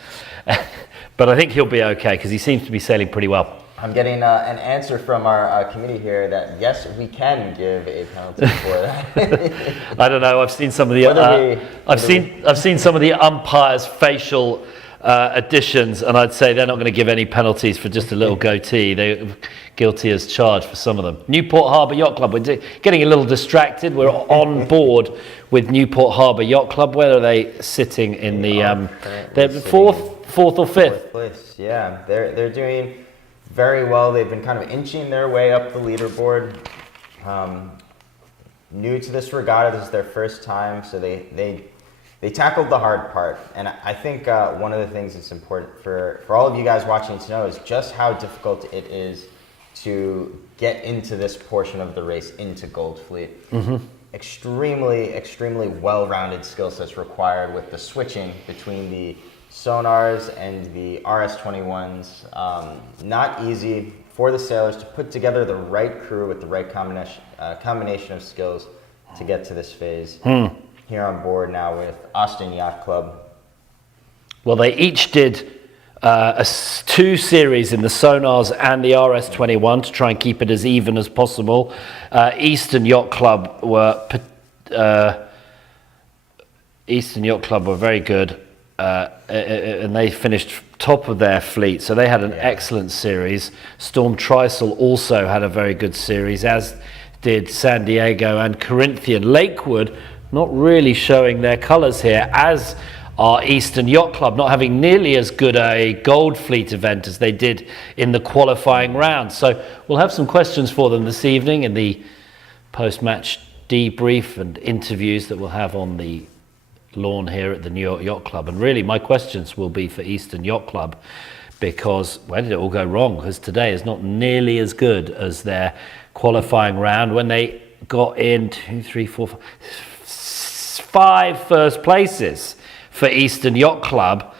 But I think he'll be okay because he seems to be sailing pretty well. I'm getting an answer from our committee here that yes, we can give a penalty for that. I don't know. I've seen some of the. I've seen some of the umpires' facial additions, and I'd say they're not going to give any penalties for just a little goatee. They're guilty as charged for some of them. Newport Harbor Yacht Club. We're getting a little distracted. We're on board with Newport Harbor Yacht Club. Where are they sitting in the? They're fourth or fifth. Fourth place. Yeah, they're doing very well. They've been kind of inching their way up the leaderboard. New to this regatta, this is their first time, so they tackled the hard part. And I think one of the things that's important for all of you guys watching to know is just how difficult it is to get into this portion of the race, into Gold Fleet. Mm-hmm. Extremely well-rounded skill sets required with the switching between the Sonars and the RS21s. Not easy for the sailors to put together the right crew with the right combination of skills to get to this phase. Here on board now with Austin Yacht Club. Well, they each did 2 series in the Sonars and the RS21 to try and keep it as even as possible. Eastern Yacht Club were very good. And they finished top of their fleet, so they had an excellent series. Storm Trysail also had a very good series, as did San Diego and Corinthian. Lakewood not really showing their colours here, as are Eastern Yacht Club, not having nearly as good a Gold Fleet event as they did in the qualifying round. So we'll have some questions for them this evening in the post-match debrief and interviews that we'll have on the lawn here at the New York Yacht Club. And really my questions will be for Eastern Yacht Club, because where did it all go wrong? Because today is not nearly as good as their qualifying round when they got in 5 first places for Eastern Yacht Club,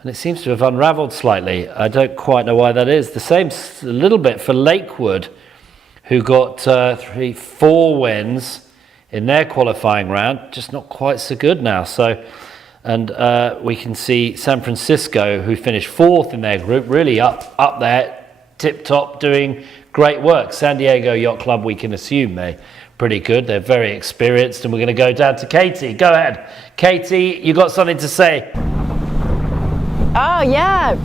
and it seems to have unravelled slightly. I don't quite know why that is. The same a little bit for Lakewood, who got 4 wins in their qualifying round, just not quite so good now. So, and we can see San Francisco, who finished 4th in their group, really up there, tip-top, doing great work. San Diego Yacht Club, we can assume they're pretty good. They're very experienced, and we're going to go down to Katie. Go ahead. Katie, you got something to say? Oh, yeah.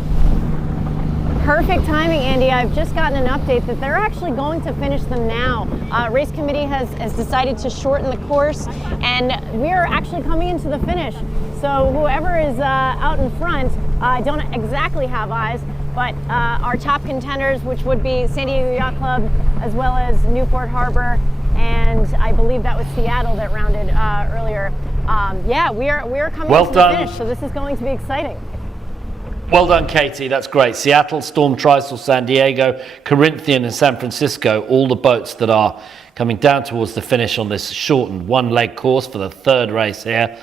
Perfect timing, Andy. I've just gotten an update that they're actually going to finish them now. Race committee has decided to shorten the course, and we are actually coming into the finish. So whoever is out in front, I don't exactly have eyes, but our top contenders, which would be San Diego Yacht Club, as well as Newport Harbor, and I believe that was Seattle that rounded earlier. Yeah, we are coming into the finish, so this is going to be exciting. Well done, Katie. That's great. Seattle, Storm Tristle, San Diego, Corinthian, and San Francisco, all the boats that are coming down towards the finish on this shortened one-leg course for the third race here.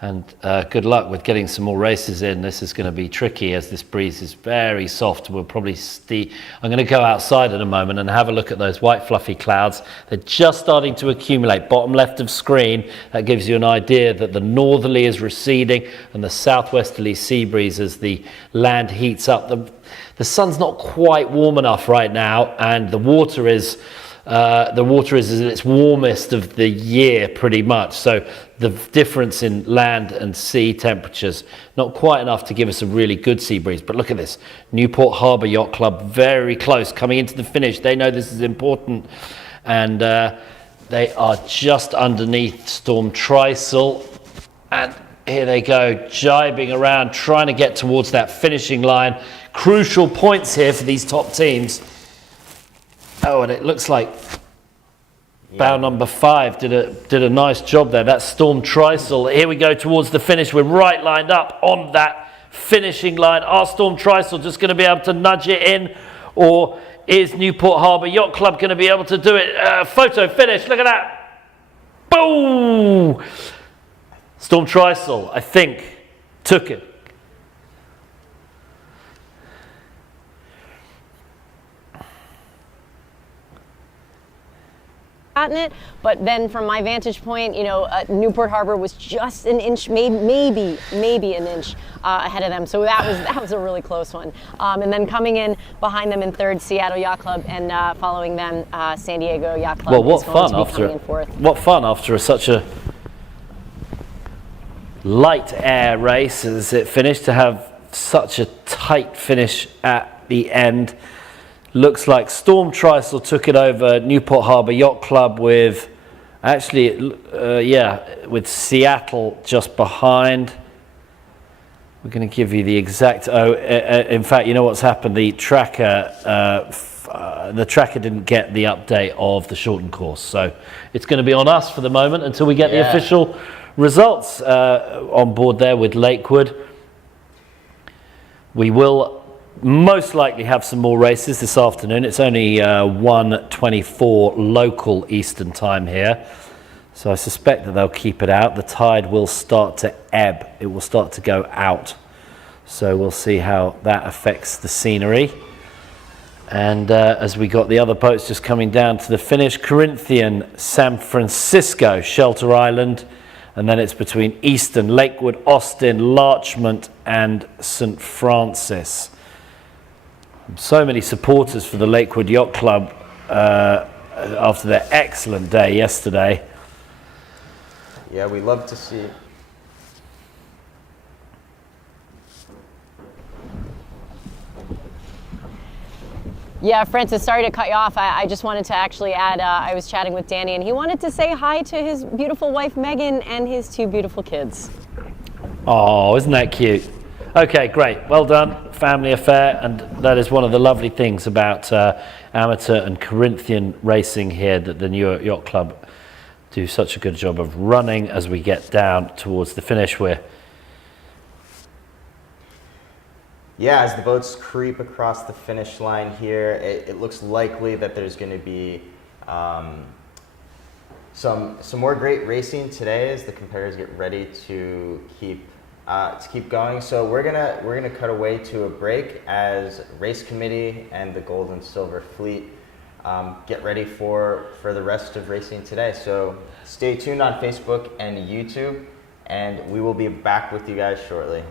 And good luck with getting some more races in. This is going to be tricky as this breeze is very soft. We'll probably I'm going to go outside in a moment and have a look at those white fluffy clouds. They're just starting to accumulate. Bottom left of screen, that gives you an idea that the northerly is receding and the southwesterly sea breeze as the land heats up. The sun's not quite warm enough right now, and the water is at its warmest of the year pretty much, so the difference in land and sea temperatures not quite enough to give us a really good sea breeze. But look at this, Newport Harbor Yacht Club very close coming into the finish. They know this is important, and they are just underneath Storm Tristle, and here they go jibing around trying to get towards that finishing line. Crucial points here for these top teams. Oh, and it looks like bow number 5 did a nice job there. That's Storm Tristle. Here we go towards the finish. We're right lined up on that finishing line. Are Storm Tristle just going to be able to nudge it in, or is Newport Harbor Yacht Club going to be able to do it? Photo finish. Look at that. Boom! Storm Tristle, I think, took it. Gotten it, but then from my vantage point, you know, Newport Harbor was just an inch, maybe an inch ahead of them. So that was a really close one. And then coming in behind them in third, Seattle Yacht Club, and following them, San Diego Yacht Club. Well, what fun after such a light air race as it finished to have such a tight finish at the end. Looks like Storm Tristle took it over Newport Harbor Yacht Club with, with Seattle just behind. We're going to give you the exact. In fact, you know what's happened? The tracker didn't get the update of the shortened course, so it's going to be on us for the moment until we get the official results on board there with Lakewood. We will most likely have some more races this afternoon. It's only 1:24 local Eastern time here, so I suspect that they'll keep it out. The tide will start to ebb. It will start to go out, so we'll see how that affects the scenery. And as we got the other boats just coming down to the finish, Corinthian, San Francisco, Shelter Island, and then it's between Eastern, Lakewood, Austin, Larchmont, and St. Francis. So many supporters for the Lakewood Yacht Club after their excellent day yesterday. Yeah, we love to see. Yeah, Francis, sorry to cut you off. I just wanted to actually add, I was chatting with Danny, and he wanted to say hi to his beautiful wife, Megan, and his 2 beautiful kids. Oh, isn't that cute? Okay, great. Well done. Family affair, and that is one of the lovely things about amateur and Corinthian racing here, that the New York Yacht Club do such a good job of running as we get down towards the finish. As the boats creep across the finish line here, it looks likely that there's going to be some more great racing today as the competitors get ready to keep going. So we're gonna cut away to a break as race committee and the gold and silver fleet get ready for the rest of racing today. So stay tuned on Facebook and YouTube, and we will be back with you guys shortly.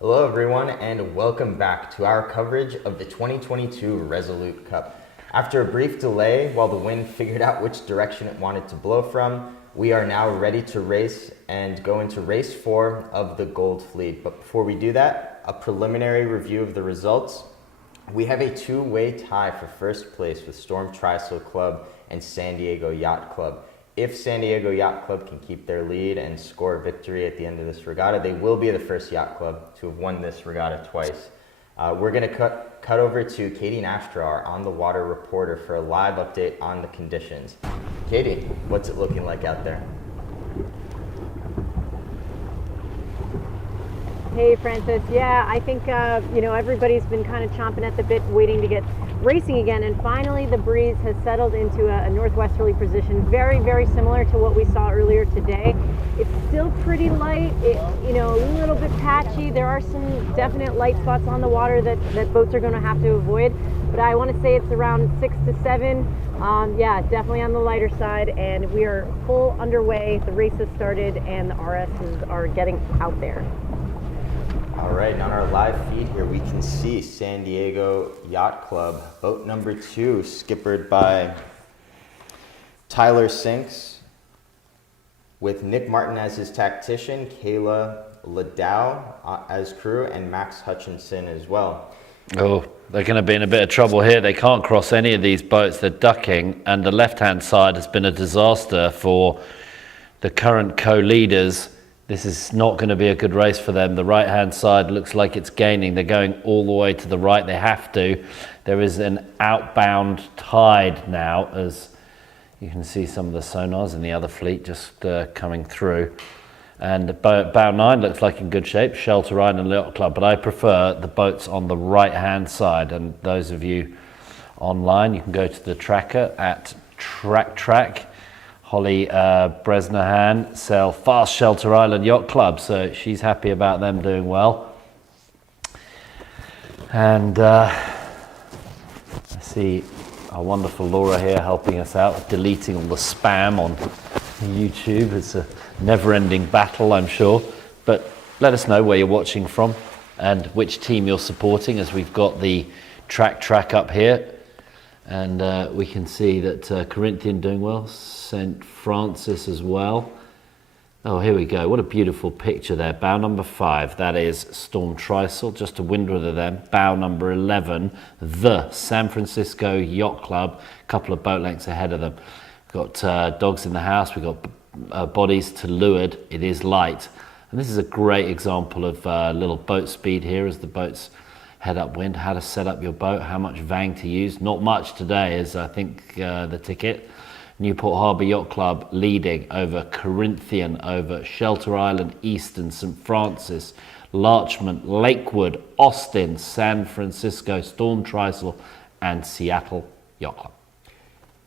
Hello everyone and welcome back to our coverage of the 2022 Resolute Cup. After a brief delay while the wind figured out which direction it wanted to blow from, we are now ready to race and go into race 4 of the Gold Fleet. But before we do that, a preliminary review of the results. We have a two-way tie for first place with Storm Trysail Club and San Diego Yacht Club. If San Diego Yacht Club can keep their lead and score a victory at the end of this regatta, they will be the first yacht club to have won this regatta twice. We're going to cut over to Katie Nastro, our on-the-water reporter, for a live update on the conditions. Katie, what's it looking like out there? Hey Francis, yeah, I think everybody's been kind of chomping at the bit, waiting to get racing again, and finally the breeze has settled into a northwesterly position, very, very similar to what we saw earlier today. It's still pretty light, a little bit patchy. There are some definite light spots on the water that boats are going to have to avoid, but I want to say it's around 6 to 7. Yeah, definitely on the lighter side, and we are full underway. The race has started and the RSs are getting out there. All right, and on our live feed here, we can see San Diego Yacht Club, boat number 2, skippered by Tyler Sinks, with Nick Martin as his tactician, Kayla Ladow as crew, and Max Hutchinson as well. Oh, they're going to be in a bit of trouble here. They can't cross any of these boats. They're ducking, and the left-hand side has been a disaster for the current co-leaders. This is not going to be a good race for them. The right-hand side looks like it's gaining. They're going all the way to the right. They have to. There is an outbound tide now, as you can see some of the sonars in the other fleet just coming through. And bow 9 looks like in good shape, Shelter Island Yacht Club, but I prefer the boats on the right-hand side. And those of you online, you can go to the tracker at TrackTrack. Holly Bresnahan sell Fast Shelter Island Yacht Club, so she's happy about them doing well. And I see our wonderful Laura here helping us out, deleting all the spam on YouTube. It's a never-ending battle, I'm sure. But let us know where you're watching from and which team you're supporting, as we've got the track up here. And we can see that Corinthian doing well, St. Francis as well. Oh, here we go. What a beautiful picture there. Bow number 5, that is Storm Trysail, just to windward of them. Bow number 11, the San Francisco Yacht Club, a couple of boat lengths ahead of them. We've got dogs in the house, we've got bodies to leeward. It is light. And this is a great example of little boat speed here as the boats head upwind, how to set up your boat, how much vang to use. Not much today, is I think the ticket. Newport Harbour Yacht Club leading over Corinthian, over Shelter Island, Eastern, St. Francis, Larchmont, Lakewood, Austin, San Francisco, Storm Trysail, and Seattle Yacht Club.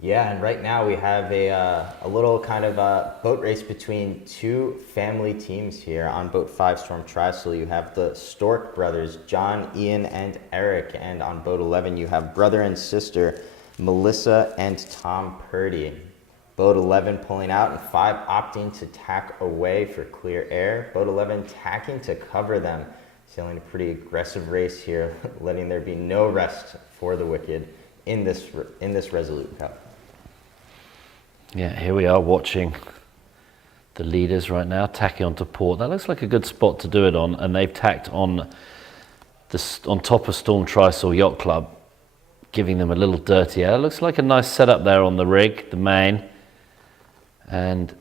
Yeah, and right now we have a little kind of boat race between two family teams here. On boat 5, Storm Trysail, you have the Stork brothers, John, Ian, and Eric. And on boat 11, you have brother and sister, Melissa and Tom Purdy. Boat 11 pulling out and 5 opting to tack away for clear air. Boat 11 tacking to cover them. Sailing a pretty aggressive race here, letting there be no rest for the wicked in this Resolute Cup. Yeah, here we are watching the leaders right now, tacking onto port. That looks like a good spot to do it on, and they've tacked on top of Storm Trysail Yacht Club, giving them a little dirty air. It looks like a nice setup there on the rig, the main. And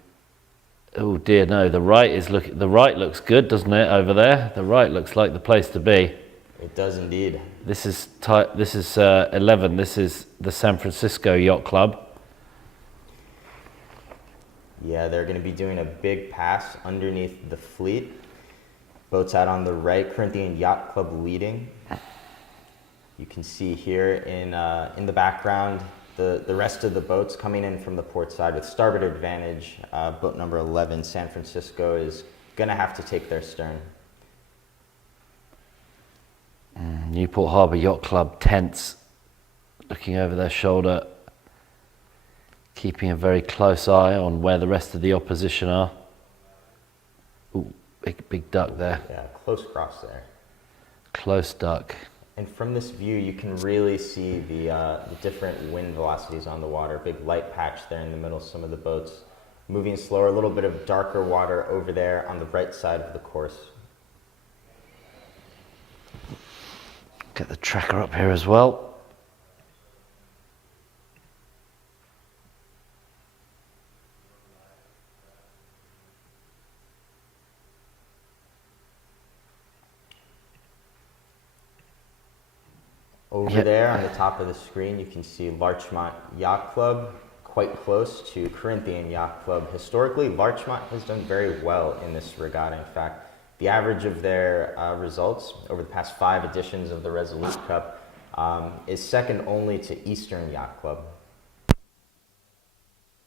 oh dear, no, the right looks good, doesn't it, over there? The right looks like the place to be. It does indeed. This is 11. This is the San Francisco Yacht Club. Yeah, they're going to be doing a big pass underneath the fleet. Boats out on the right, Corinthian Yacht Club leading. You can see here in the background the rest of the boats coming in from the port side with starboard advantage. Boat number 11, San Francisco, is going to have to take their stern. Newport Harbour Yacht Club tents, looking over their shoulder, keeping a very close eye on where the rest of the opposition are. Ooh, big duck there. Yeah, close cross there. Close duck. And from this view, you can really see the different wind velocities on the water. Big light patch there in the middle, some of the boats moving slower, a little bit of darker water over there on the right side of the course. Get the tracker up here as well. Over there on the top of the screen, you can see Larchmont Yacht Club, quite close to Corinthian Yacht Club. Historically, Larchmont has done very well in this regatta. In fact, the average of their results over the past 5 editions of the Resolute Cup is second only to Eastern Yacht Club.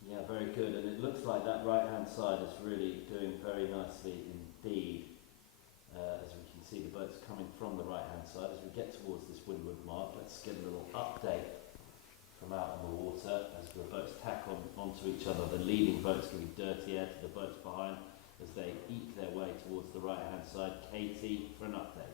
Yeah, very good. And it looks like that right-hand side is really doing very nicely indeed. As we can see, the boats coming from the right-hand side. As we get towards this windward mark, let's get a little update from out on the water as the boats tack onto each other. The leading boats giving dirty air to the boats behind as they eke their way towards the right-hand side. Katie for an update.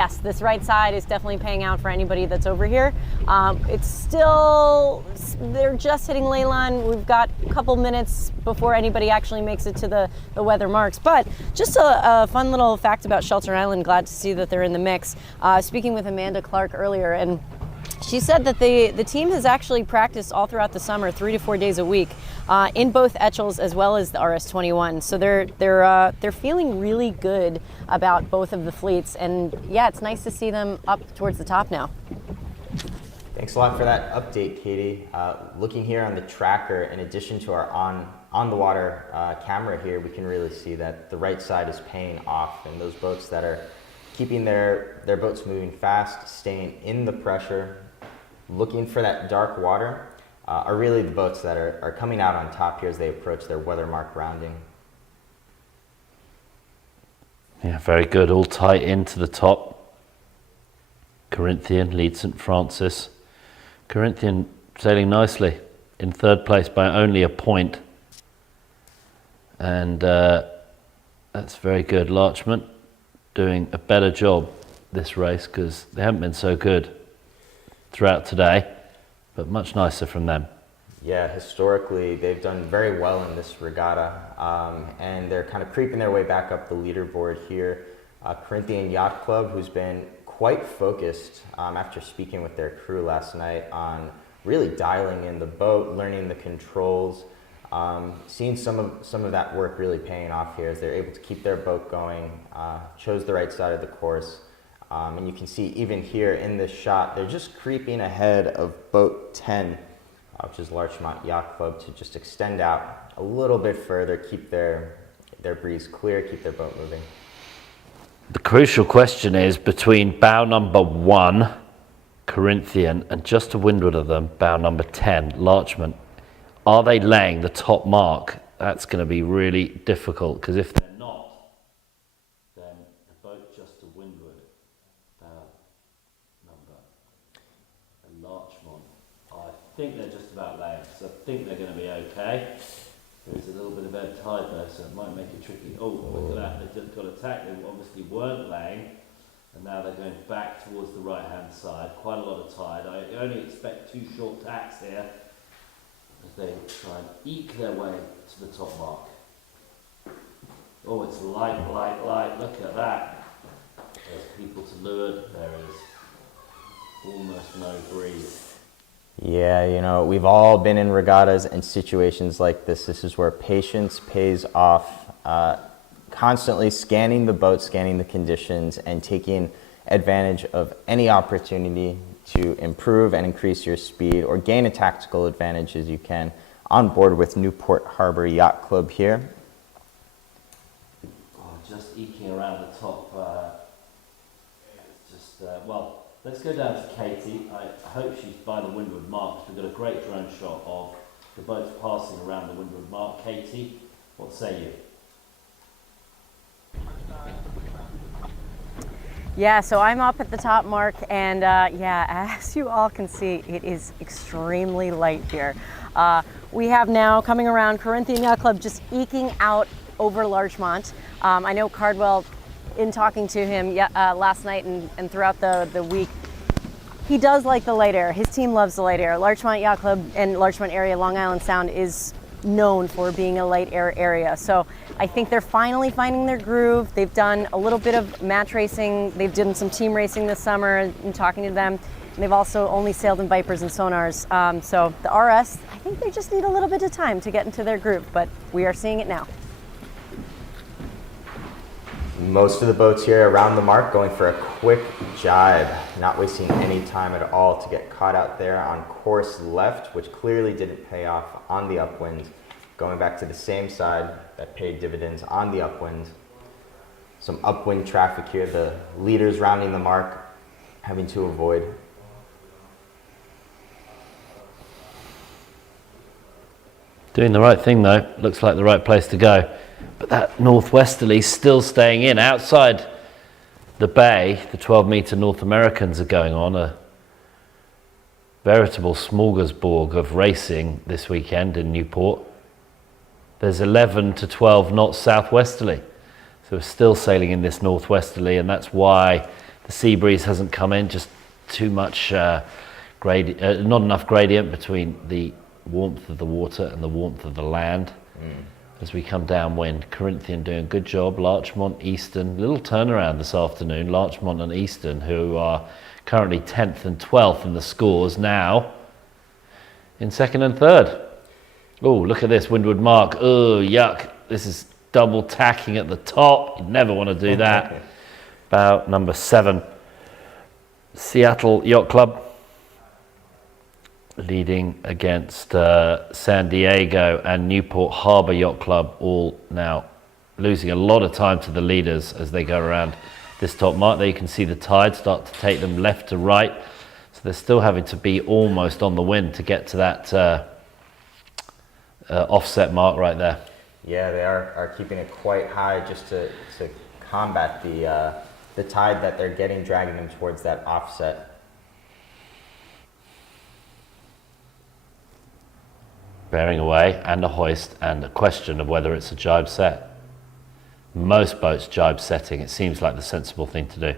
Yes, this right side is definitely paying out for anybody that's over here. It's still, they're just hitting ley line. We've got a couple minutes before anybody actually makes it to the weather marks. But just a fun little fact about Shelter Island, glad to see that they're in the mix. Speaking with Amanda Clark earlier, and she said that the team has actually practiced all throughout the summer, 3 to 4 days a week, in both Etchells as well as the RS-21. So they're feeling really good about both of the fleets, and yeah, it's nice to see them up towards the top now. Thanks a lot for that update, Katie. Looking here on the tracker, in addition to our on the water camera here, we can really see that the right side is paying off, and those boats that are keeping their boats moving fast, staying in the pressure, looking for that dark water, are really the boats that are coming out on top here as they approach their weather mark rounding. Yeah, very good. All tight into the top. Corinthian leads St. Francis. Corinthian sailing nicely in third place by only a point. And that's very good. Larchmont doing a better job this race because they haven't been so good throughout today, but much nicer from them. Yeah, historically they've done very well in this regatta, and they're kind of creeping their way back up the leaderboard here. Corinthian Yacht Club, who's been quite focused after speaking with their crew last night on really dialing in the boat, learning the controls, seeing some of that work really paying off here as they're able to keep their boat going, chose the right side of the course. And you can see even here in this shot, they're just creeping ahead of boat 10, which is Larchmont Yacht Club, to just extend out a little bit further, keep their breeze clear, keep their boat moving. The crucial question is between bow number 1, Corinthian, and just to windward of them, bow number 10, Larchmont. Are they laying the top mark? That's going to be really difficult, because if they're Not, then the boat just to windward, bow number and Larchmont. I think they're just about laying, so I think they're going to be okay. There's a little bit of ebb tide there, so it might make it tricky. Oh, look at that, they just got attacked. They obviously weren't laying, and now they're going back towards the right-hand side. Quite a lot of tide. I only expect 2 short tacks here as they try and eke their way to the top mark. Oh, it's light. Look at that. There's people to leeward. There is almost no breeze. Yeah, you know, we've all been in regattas and situations like this. This is where patience pays off. Constantly scanning the boat, scanning the conditions, and taking advantage of any opportunity to improve and increase your speed or gain a tactical advantage as you can on board with Newport Harbor Yacht Club here. Oh, just eking around the top. Well, let's go down to Katie. I hope she's by the windward mark. We've got a great drone shot of The boat's passing around the windward mark. Katie, what say you? Yeah, so I'm up at the top mark, and yeah, as you all can see, it is extremely light here. We have now coming around Corinthian Yacht Club just eking out over Larchmont. I know Cardwell, in talking to him last night and throughout the week, he does like the light air. His team loves the light air. Larchmont Yacht Club and Larchmont area, Long Island Sound, is known for being a light air area. So I think they're finally finding their groove. They've done a little bit of match racing. They've done some team racing this summer and talking to them. And they've also only sailed in Vipers and Sonars. So the RS, I think they just need a little bit of time to get into their groove, but we are seeing it now. Most of the boats here around the mark going for a quick jibe, not wasting any time at all to get caught out there on course left, which clearly didn't pay off on the upwind. Going back to the same side that paid dividends on the upwind. Some upwind traffic here, the leaders rounding the mark, having to avoid. Doing the right thing though, looks like the right place to go. But that northwesterly still staying in. Outside the bay, the 12-meter North Americans are going on a veritable smorgasbord of racing this weekend in Newport. There's 11 to 12 knots southwesterly. So we're still sailing in this northwesterly, and that's why the sea breeze hasn't come in. Just too much not enough gradient between the warmth of the water and the warmth of the land. As we come downwind. Corinthian doing a good job. Larchmont, Eastern, little turnaround this afternoon. Larchmont and Eastern, who are currently 10th and 12th in the scores, now in second and third. Oh, look at this windward mark. Oh, yuck. This is double tacking at the top. You'd never want to do that. About number 7, Seattle Yacht Club, leading against San Diego and Newport Harbor Yacht Club, all now losing a lot of time to the leaders as they go around this top mark. There you can see the tide start to take them left to right. So they're still having to be almost on the wind to get to that offset mark right there. Yeah, they are keeping it quite high just to combat the tide that they're getting, dragging them towards that offset. Bearing away and a hoist, and a question of whether it's a jibe set. Most boats jibe setting. It seems like the sensible thing to do.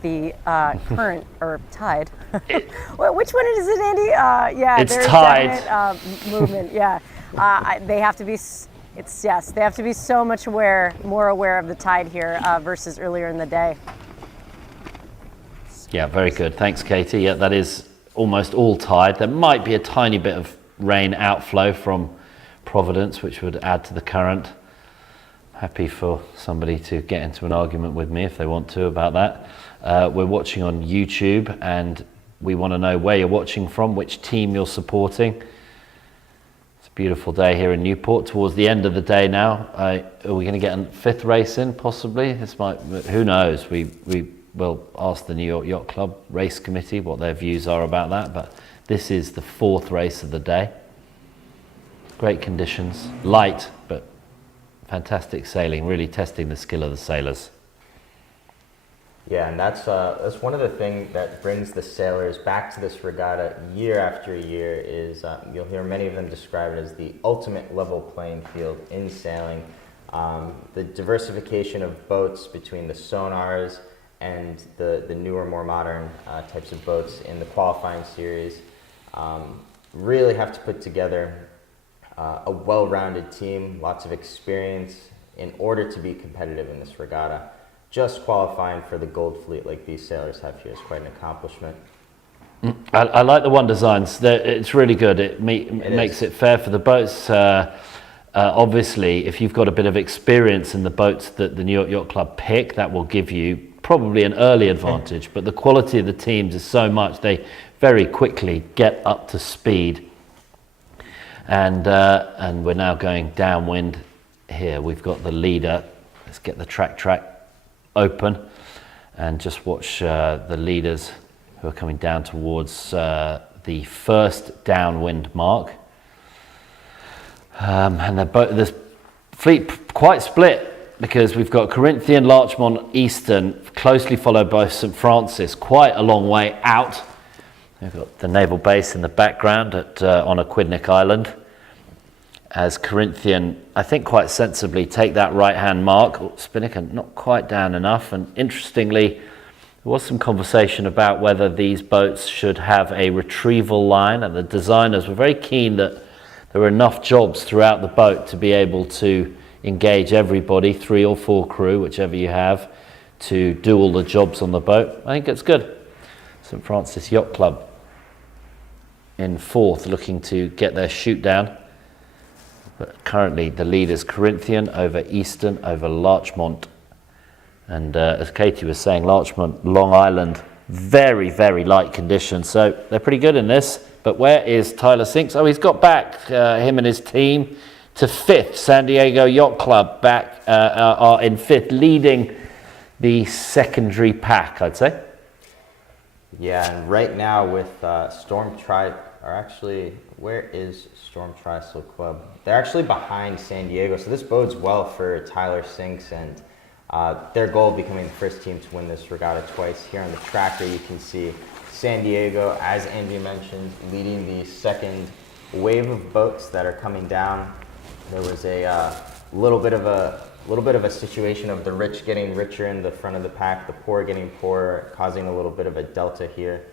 The current or tide. Well, which one is it, Andy? Yeah, it's there's tide. Definite, movement. Yeah, they have to be. They have to be so much more aware of the tide here versus earlier in the day. Yeah, very good. Thanks, Katie. Yeah, that is almost all tide. There might be a tiny bit of rain outflow from Providence, which would add to the current. Happy for somebody to get into an argument with me if they want to about that. We're watching on YouTube, and we want to know where you're watching from, which team you're supporting. Beautiful day here in Newport. Towards the end of the day now, are we going to get a 5th race in? Possibly. This might. Who knows? We will ask the New York Yacht Club race committee what their views are about that. But this is the 4th race of the day. Great conditions, light but fantastic sailing. Really testing the skill of the sailors. Yeah, and that's one of the things that brings the sailors back to this regatta year after year is you'll hear many of them describe it as the ultimate level playing field in sailing. The diversification of boats between the Sonars and the newer, more modern types of boats in the qualifying series really have to put together a well-rounded team, lots of experience in order to be competitive in this regatta. Just qualifying for the gold fleet like these sailors have here is quite an accomplishment. I like the one designs. It's really good. It makes it fair for the boats. Obviously, if you've got a bit of experience in the boats that the New York Yacht Club pick, that will give you probably an early advantage. But the quality of the teams is so much, they very quickly get up to speed. And we're now going downwind here we've got the leader. Let's get the track open and just watch the leaders who are coming down towards the first downwind mark. And this fleet quite split, because we've got Corinthian, Larchmont, Eastern, closely followed by St Francis, quite a long way out. We've got the naval base in the background on Aquidneck Island, as Corinthian, I think quite sensibly, take that right-hand mark. Spinnaker not quite down enough, and interestingly, there was some conversation about whether these boats should have a retrieval line, and the designers were very keen that there were enough jobs throughout the boat to be able to engage everybody, 3 or 4 crew, whichever you have, to do all the jobs on the boat. I think it's good. St Francis Yacht Club in 4th, looking to get their shoot down. But currently the lead is Corinthian over Eastern over Larchmont. And as Katie was saying, Larchmont, Long Island, very, very light conditions. So they're pretty good in this. But where is Tyler Sinks? Oh, he's got back, him and his team, to 5th. San Diego Yacht Club back are in 5th, leading the secondary pack, I'd say. Yeah, and right now with where is Storm Tristle Club? They're actually behind San Diego, so this bodes well for Tyler Sinks and their goal of becoming the first team to win this regatta twice. Here on the tracker, you can see San Diego, as Andy mentioned, leading the second wave of boats that are coming down. There was a little bit of a situation of the rich getting richer in the front of the pack, the poor getting poorer, causing a little bit of a delta here.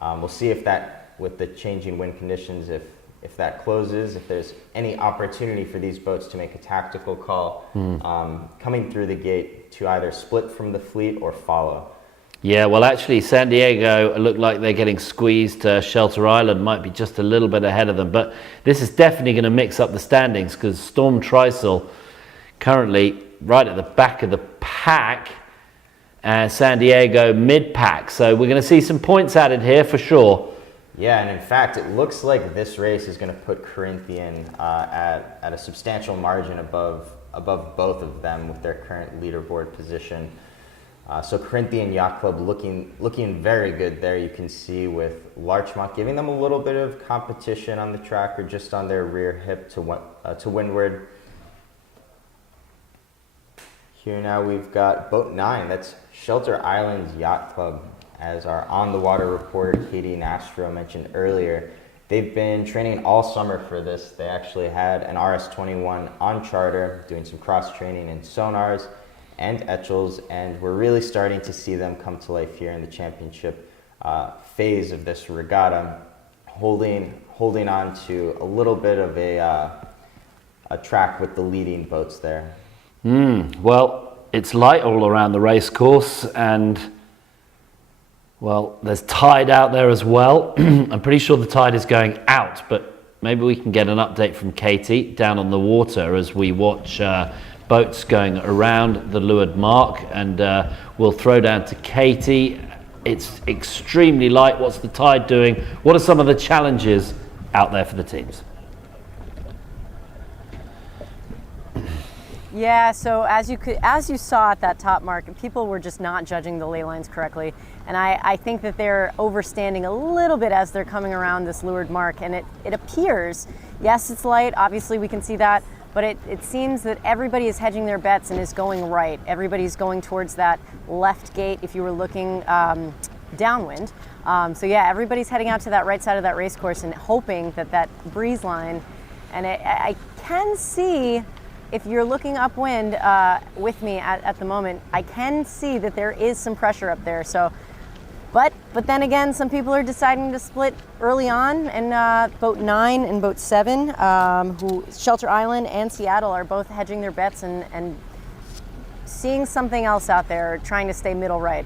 We'll see if that, with the changing wind conditions, if that closes, if there's any opportunity for these boats to make a tactical call coming through the gate to either split from the fleet or follow. Yeah, well, actually, San Diego look like they're getting squeezed. Shelter Island might be just a little bit ahead of them, but this is definitely going to mix up the standings, because Storm Tristle currently right at the back of the pack, and San Diego mid-pack. So we're going to see some points added here for sure. Yeah, and in fact, it looks like this race is going to put Corinthian at a substantial margin above both of them with their current leaderboard position. So Corinthian Yacht Club looking very good there. You can see with Larchmont giving them a little bit of competition on the tracker, just on their rear hip to windward. Here now we've got boat 9. That's Shelter Island Yacht Club. As our on-the-water reporter Katie Nastro mentioned earlier, they've been training all summer for this. They actually had an RS-21 on charter, doing some cross-training in Sonars and Etchels, and we're really starting to see them come to life here in the championship phase of this regatta, holding on to a little bit of a track with the leading boats there. Well, it's light all around the race course, and well, there's tide out there as well. I'm pretty sure the tide is going out, but maybe we can get an update from Katie down on the water as we watch boats going around the leeward mark, and we'll throw down to Katie. It's extremely light. What's the tide doing? What are some of the challenges out there for the teams? Yeah, so as you saw at that top mark, people were just not judging the ley lines correctly, and I think that they're overstanding a little bit as they're coming around this leeward mark, and it appears, yes, it's light, obviously we can see that, but it seems that everybody is hedging their bets and is going right. Everybody's going towards that left gate if you were looking downwind. So yeah, everybody's heading out to that right side of that race course and hoping that breeze line, and I can see, if you're looking upwind with me at the moment, I can see that there is some pressure up there. So, but then again, some people are deciding to split early on, and boat 9 and boat 7, who Shelter Island and Seattle are both hedging their bets and seeing something else out there, trying to stay middle right.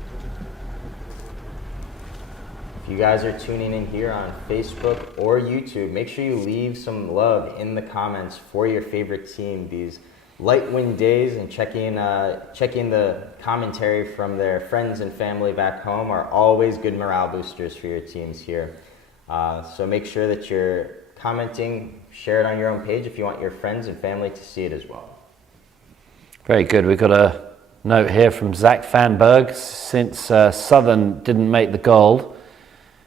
If you guys are tuning in here on Facebook or YouTube, make sure you leave some love in the comments for your favorite team these light wind days, and checking the commentary from their friends and family back home are always good morale boosters for your teams here. So make sure that you're commenting, share it on your own page if you want your friends and family to see it as well. Very good. We've got a note here from Zach Fanberg. Since Southern didn't make the gold,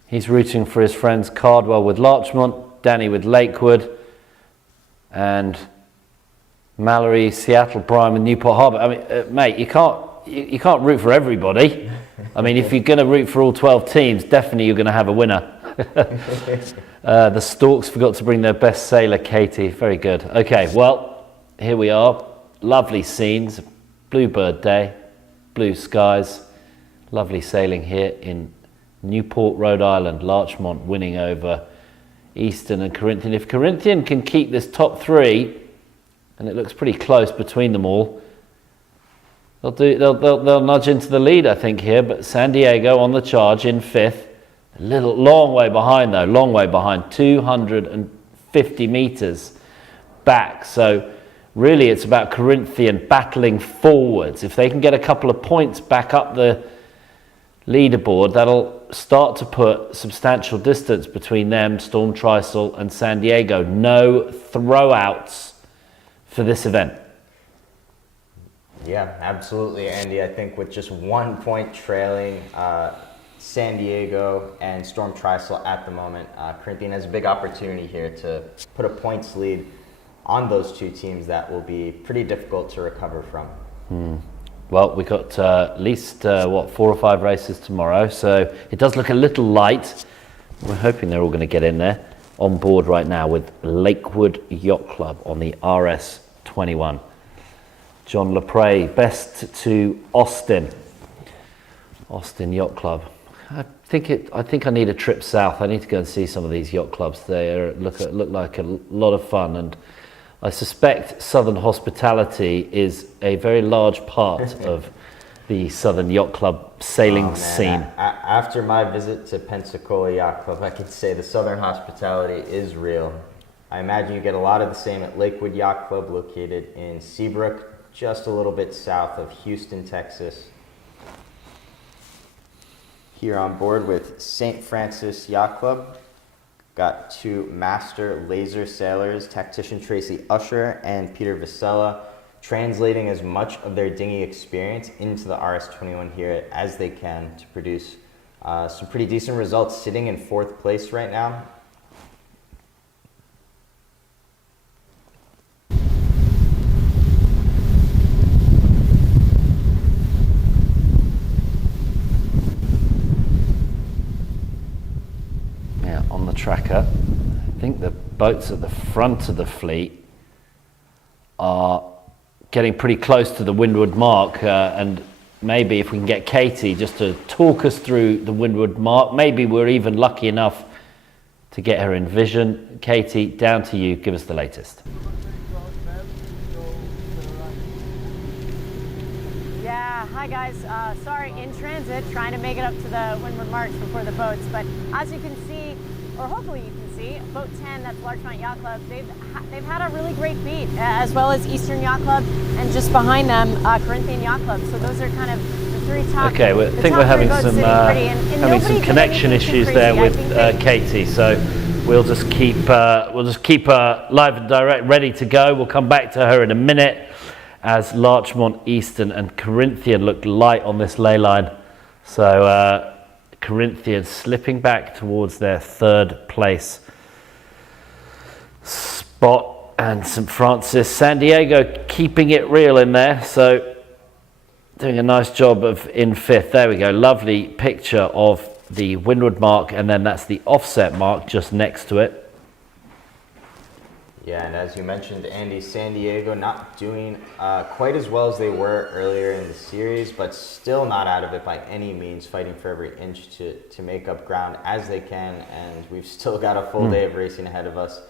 he's rooting for his friends Cardwell with Larchmont, Danny with Lakewood, and Mallory, Seattle Prime and Newport Harbour. I mean, mate, you can't root for everybody. I mean, if you're going to root for all 12 teams, definitely you're going to have a winner. The Storks forgot to bring their best sailor, Katie. Very good. Okay, well, here we are. Lovely scenes. Bluebird Day, blue skies. Lovely sailing here in Newport, Rhode Island. Larchmont winning over Eastern and Corinthian. If Corinthian can keep this top three, and it looks pretty close between them all, they'll nudge into the lead, I think, here. But San Diego on the charge in fifth. A long way behind, though. Long way behind. 250 meters back. So really, it's about Corinthian battling forwards. If they can get a couple of points back up the leaderboard, that'll start to put substantial distance between them, Storm Tristle and San Diego. No throwouts for this event. Yeah, absolutely, Andy. I think with just 1 point trailing San Diego and Storm Tristle at the moment, Corinthian has a big opportunity here to put a points lead on those two teams that will be pretty difficult to recover from. Well, we've got at least, 4 or 5 races tomorrow, so it does look a little light. We're hoping they're all going to get in there. On board right now with Lakewood Yacht Club on the RS21. John Lepre, best to Austin Yacht Club. I think I need a trip south. I need to go and see some of these yacht clubs. They look like a lot of fun, and I suspect Southern hospitality is a very large part of the Southern Yacht Club sailing scene. After my visit to Pensacola Yacht Club, I can say the Southern hospitality is real. I imagine you get a lot of the same at Lakewood Yacht Club, located in Seabrook, just a little bit south of Houston, Texas. Here on board with St. Francis Yacht Club, got 2 master laser sailors, tactician Tracy Usher and Peter Vasella, translating as much of their dinghy experience into the RS21 here as they can to produce some pretty decent results, sitting in 4th place right now. On the tracker, I think the boats at the front of the fleet are getting pretty close to the windward mark, and maybe if we can get Katie just to talk us through the windward mark, maybe we're even lucky enough to get her in vision. Katie, down to you, give us the latest. Yeah, hi guys. Sorry, in transit, trying to make it up to the windward marks before the boats. But as you can see, or hopefully you can see, boat 10, that's Larchmont Yacht Club, they've had a really great beat, as well as Eastern Yacht Club, and just behind them, Corinthian Yacht Club. So those are kind of the 3 top. Okay, I think we're having some connection issues there with Katie. So we'll just keep her live and direct, ready to go. We'll come back to her in a minute, as Larchmont, Eastern and Corinthian look light on this ley line. So Corinthian slipping back towards their 3rd place spot, and St. Francis, San Diego keeping it real in there, so doing a nice job of in 5th. There we go, lovely picture of the windward mark, and then that's the offset mark just next to it. Yeah, and as you mentioned, Andy, San Diego not doing quite as well as they were earlier in the series, but still not out of it by any means, fighting for every inch to make up ground as they can, and we've still got a full day of racing ahead of us.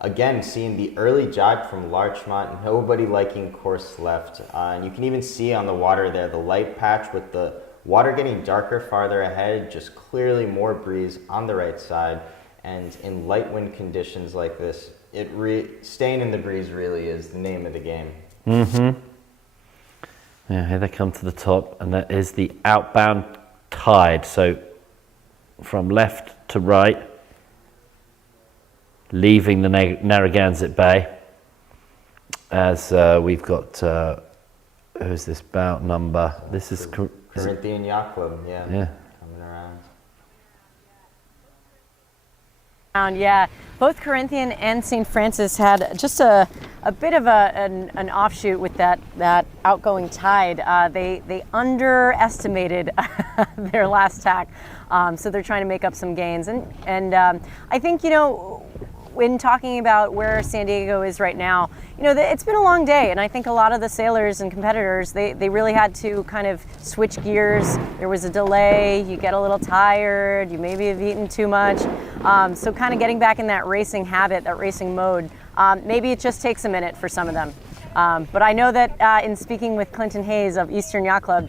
Again, seeing the early jibe from Larchmont, nobody liking course left, and you can even see on the water there, the light patch with the water getting darker farther ahead, just clearly more breeze on the right side, and in light wind conditions like this, staying in the breeze really is the name of the game. Yeah, here they come to the top, and that is the outbound tide. So from left to right, leaving the Narragansett Bay, as we've got Who's this bout number? This is Corinthian Yacht Club, yeah. Coming around. Yeah, both Corinthian and St. Francis had just a bit of an offshoot with that outgoing tide. They underestimated their last tack, so they're trying to make up some gains. And I think, you know, when talking about where San Diego is right now, you know, it's been a long day, and I think a lot of the sailors and competitors, they really had to kind of switch gears. There was a delay, you get a little tired, you maybe have eaten too much. So kind of getting back in that racing habit, that racing mode, maybe it just takes a minute for some of them. But I know that in speaking with Clinton Hayes of Eastern Yacht Club,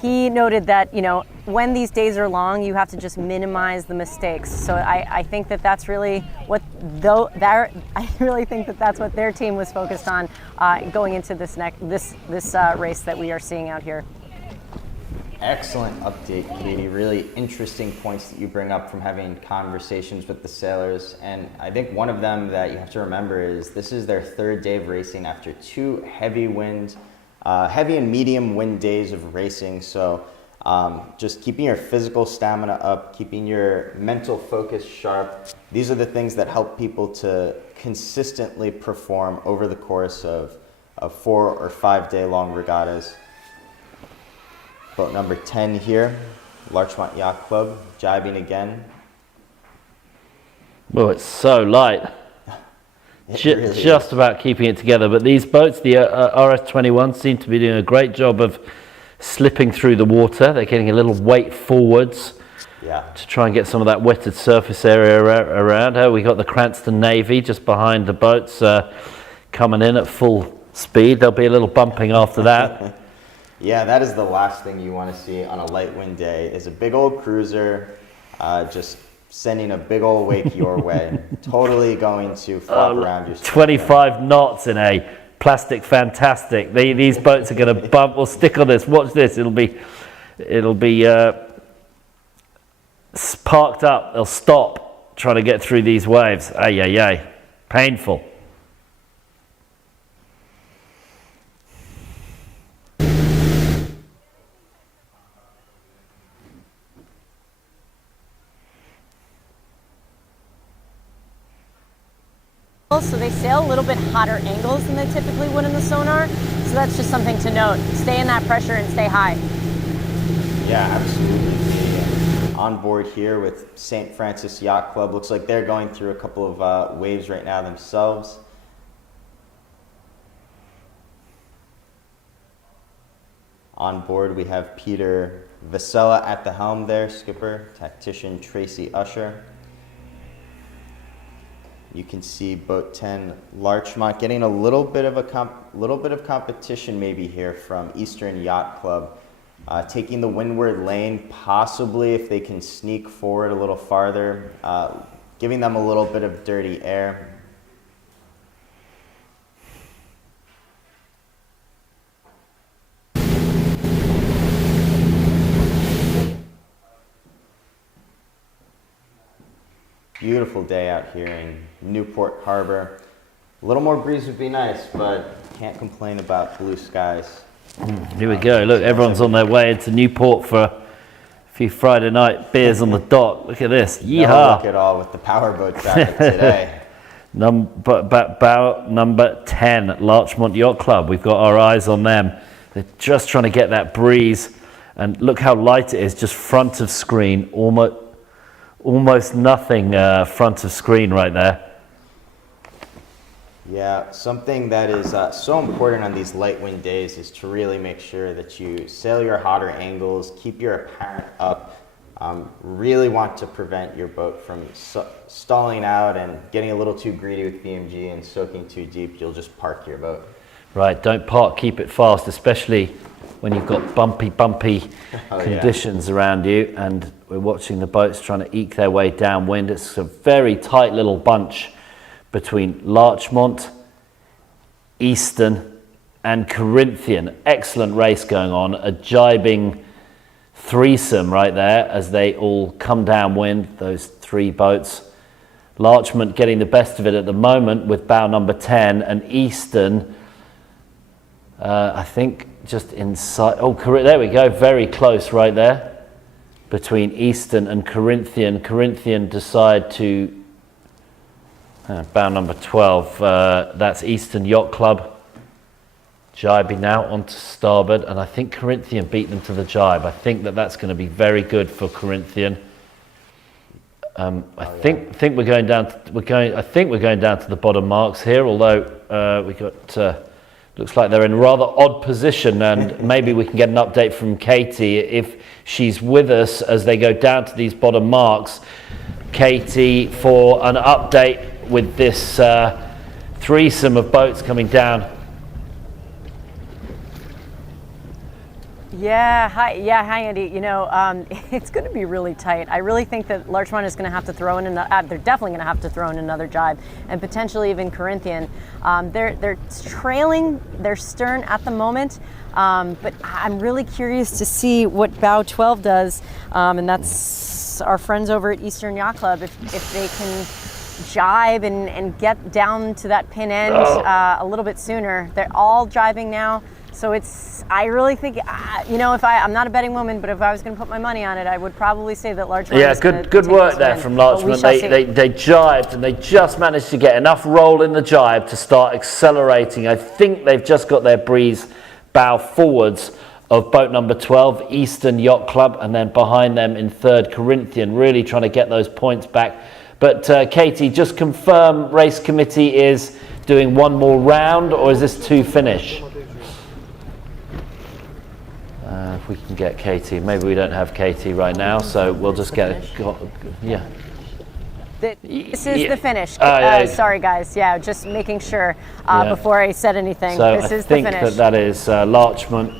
he noted that, you know, when these days are long, you have to just minimize the mistakes. So I think that that's really what I really think that that's what their team was focused on going into this race that we are seeing out here. Excellent update, Katie. Really interesting points that you bring up from having conversations with the sailors. And I think one of them that you have to remember is this is their third day of racing after two heavy and medium wind days of racing. So just keeping your physical stamina up, keeping your mental focus sharp. These are the things that help people to consistently perform over the course of 4 or 5 day long regattas. Boat number 10 here, Larchmont Yacht Club, jibing again. Well, it's so light. Really just about keeping it together. But these boats, the RS21, seem to be doing a great job of slipping through the water. They're getting a little weight forwards to try and get some of that wetted surface area around. We got the Cranston Navy just behind the boats coming in at full speed. There'll be a little bumping after that. Yeah, that is the last thing you want to see on a light wind day, is a big old cruiser just sending a big old wake your way. Totally going to flop around your 25 knots in a plastic fantastic. These boats are going to bump. We'll stick on this. Watch this. It'll be parked up. They'll stop trying to get through these waves. Ay, ay, ay. Painful. So they sail a little bit hotter angles than they typically would in the sonar. So that's just something to note. Stay in that pressure and stay high. Yeah, absolutely. On board here with St. Francis Yacht Club. Looks like they're going through a couple of waves right now themselves. On board we have Peter Vasella at the helm there, skipper, tactician Tracy Usher. You can see boat 10 Larchmont getting a little bit of competition maybe here from Eastern Yacht Club, taking the windward lane, possibly if they can sneak forward a little farther, giving them a little bit of dirty air. Beautiful day out here in Newport Harbor. A little more breeze would be nice, but can't complain about blue skies. Here we go. Look, everyone's on their way into Newport for a few Friday night beers on the dock. Look at this. Yeehaw. No luck at all with the powerboat traffic today. Bow number 10, Larchmont Yacht Club. We've got our eyes on them. They're just trying to get that breeze. And look how light it is, just front of screen, almost nothing front of screen right there. Yeah, something that is so important on these light wind days is to really make sure that you sail your hotter angles, keep your apparent up. Really want to prevent your boat from stalling out and getting a little too greedy with BMG and soaking too deep. You'll just park your boat. Right, don't park, keep it fast, especially when you've got bumpy conditions around you, and we're watching the boats trying to eke their way downwind. It's a very tight little bunch between Larchmont, Eastern and Corinthian. Excellent race going on, a jibing threesome right there as they all come downwind, those three boats. Larchmont getting the best of it at the moment with bow number 10, and Eastern I think just inside, oh, there we go, very close right there between Eastern and Corinthian. Corinthian decide to, bow number 12, that's Eastern Yacht Club, jibing now onto starboard, and I think Corinthian beat them to the jibe. I think that's going to be very good for Corinthian. I think we're going down. I think we're going down to the bottom marks here. Although we got looks like they're in a rather odd position, and maybe we can get an update from Katie if she's with us as they go down to these bottom marks. Katie, for an update with this threesome of boats coming down. Yeah, hi Andy. You know, it's going to be really tight. I really think that Larchmont is going to have to throw in they're definitely going to have to throw in another jibe, and potentially even Corinthian. They're trailing their stern at the moment, but I'm really curious to see what bow 12 does, and that's our friends over at Eastern Yacht Club. If they can jibe and get down to that pin end a little bit sooner. They're all jibing now. So I really think, you know, I'm not a betting woman, but if I was going to put my money on it, I would probably say that Larchmont. Yeah, good work there from Larchmont. They jibed and they just managed to get enough roll in the jibe to start accelerating. I think they've just got their breeze bow forwards of boat number 12, Eastern Yacht Club, and then behind them in third, Corinthian, really trying to get those points back. But Katie, just confirm race committee is doing one more round, or is this to finish? If we can get Katie, maybe we don't have Katie right now, so we'll just get yeah. This is the finish. Yeah. Sorry, guys. Yeah, just making sure before I said anything. So this is the finish. I think that is Larchmont,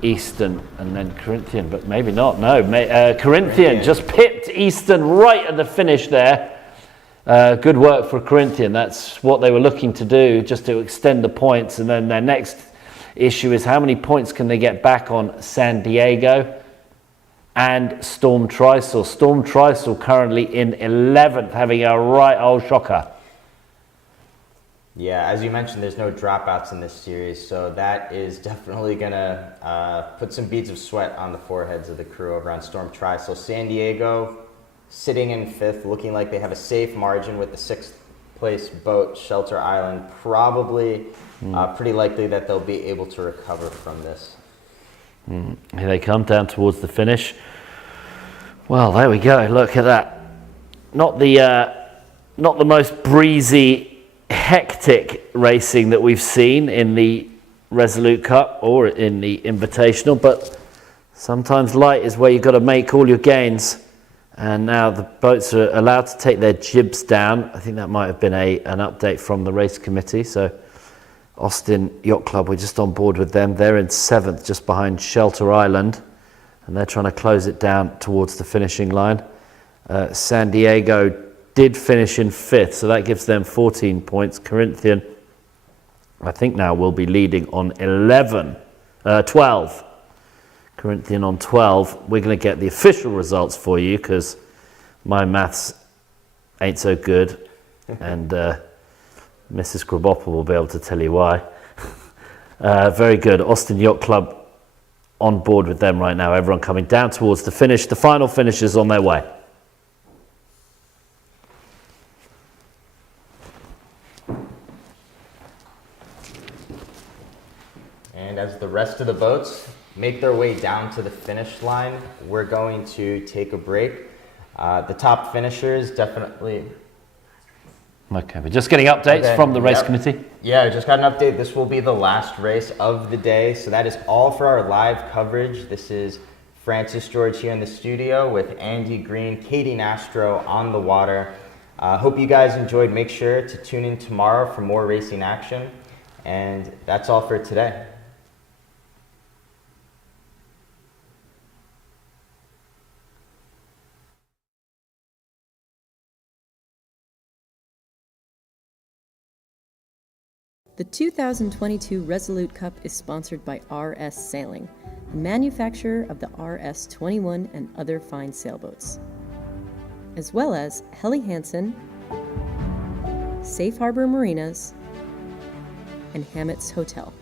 Eastern, and then Corinthian, but maybe not. No, Corinthian just pipped Eastern right at the finish there. Good work for Corinthian. That's what they were looking to do, just to extend the points, and then their next issue is how many points can they get back on San Diego and Storm Trysail. Storm Trysail currently in 11th, having a right old shocker. Yeah, as you mentioned, there's no dropouts in this series, so that is definitely going to put some beads of sweat on the foreheads of the crew over on Storm Trysail. San Diego sitting in 5th, looking like they have a safe margin with the 6th place boat, Shelter Island, probably pretty likely that they'll be able to recover from this. Here they come down towards the finish. Well, there we go. Look at that. Not the most breezy, hectic racing that we've seen in the Resolute Cup or in the Invitational, but sometimes light is where you've got to make all your gains. And now the boats are allowed to take their jibs down. I think that might have been an update from the race committee. So Austin Yacht Club, we're just on board with them. They're in 7th, just behind Shelter Island, and they're trying to close it down towards the finishing line. San Diego did finish in 5th, so that gives them 14 points. Corinthian, I think now will be leading on 12. Corinthian on 12. We're going to get the official results for you because my maths ain't so good, and Mrs. Grabopple will be able to tell you why. Very good. Austin Yacht Club on board with them right now. Everyone coming down towards the finish. The final finish is on their way. And as the rest of the boats make their way down to the finish line, we're going to take a break. The top finishers definitely... Okay, we're just getting updates from the race committee. Yeah, I just got an update. This will be the last race of the day. So that is all for our live coverage. This is Francis George here in the studio with Andy Green, Katie Nastro on the water. Hope you guys enjoyed. Make sure to tune in tomorrow for more racing action. And that's all for today. The 2022 Resolute Cup is sponsored by RS Sailing, the manufacturer of the RS 21 and other fine sailboats, as well as Helly Hansen, Safe Harbor Marinas, and Hammett's Hotel.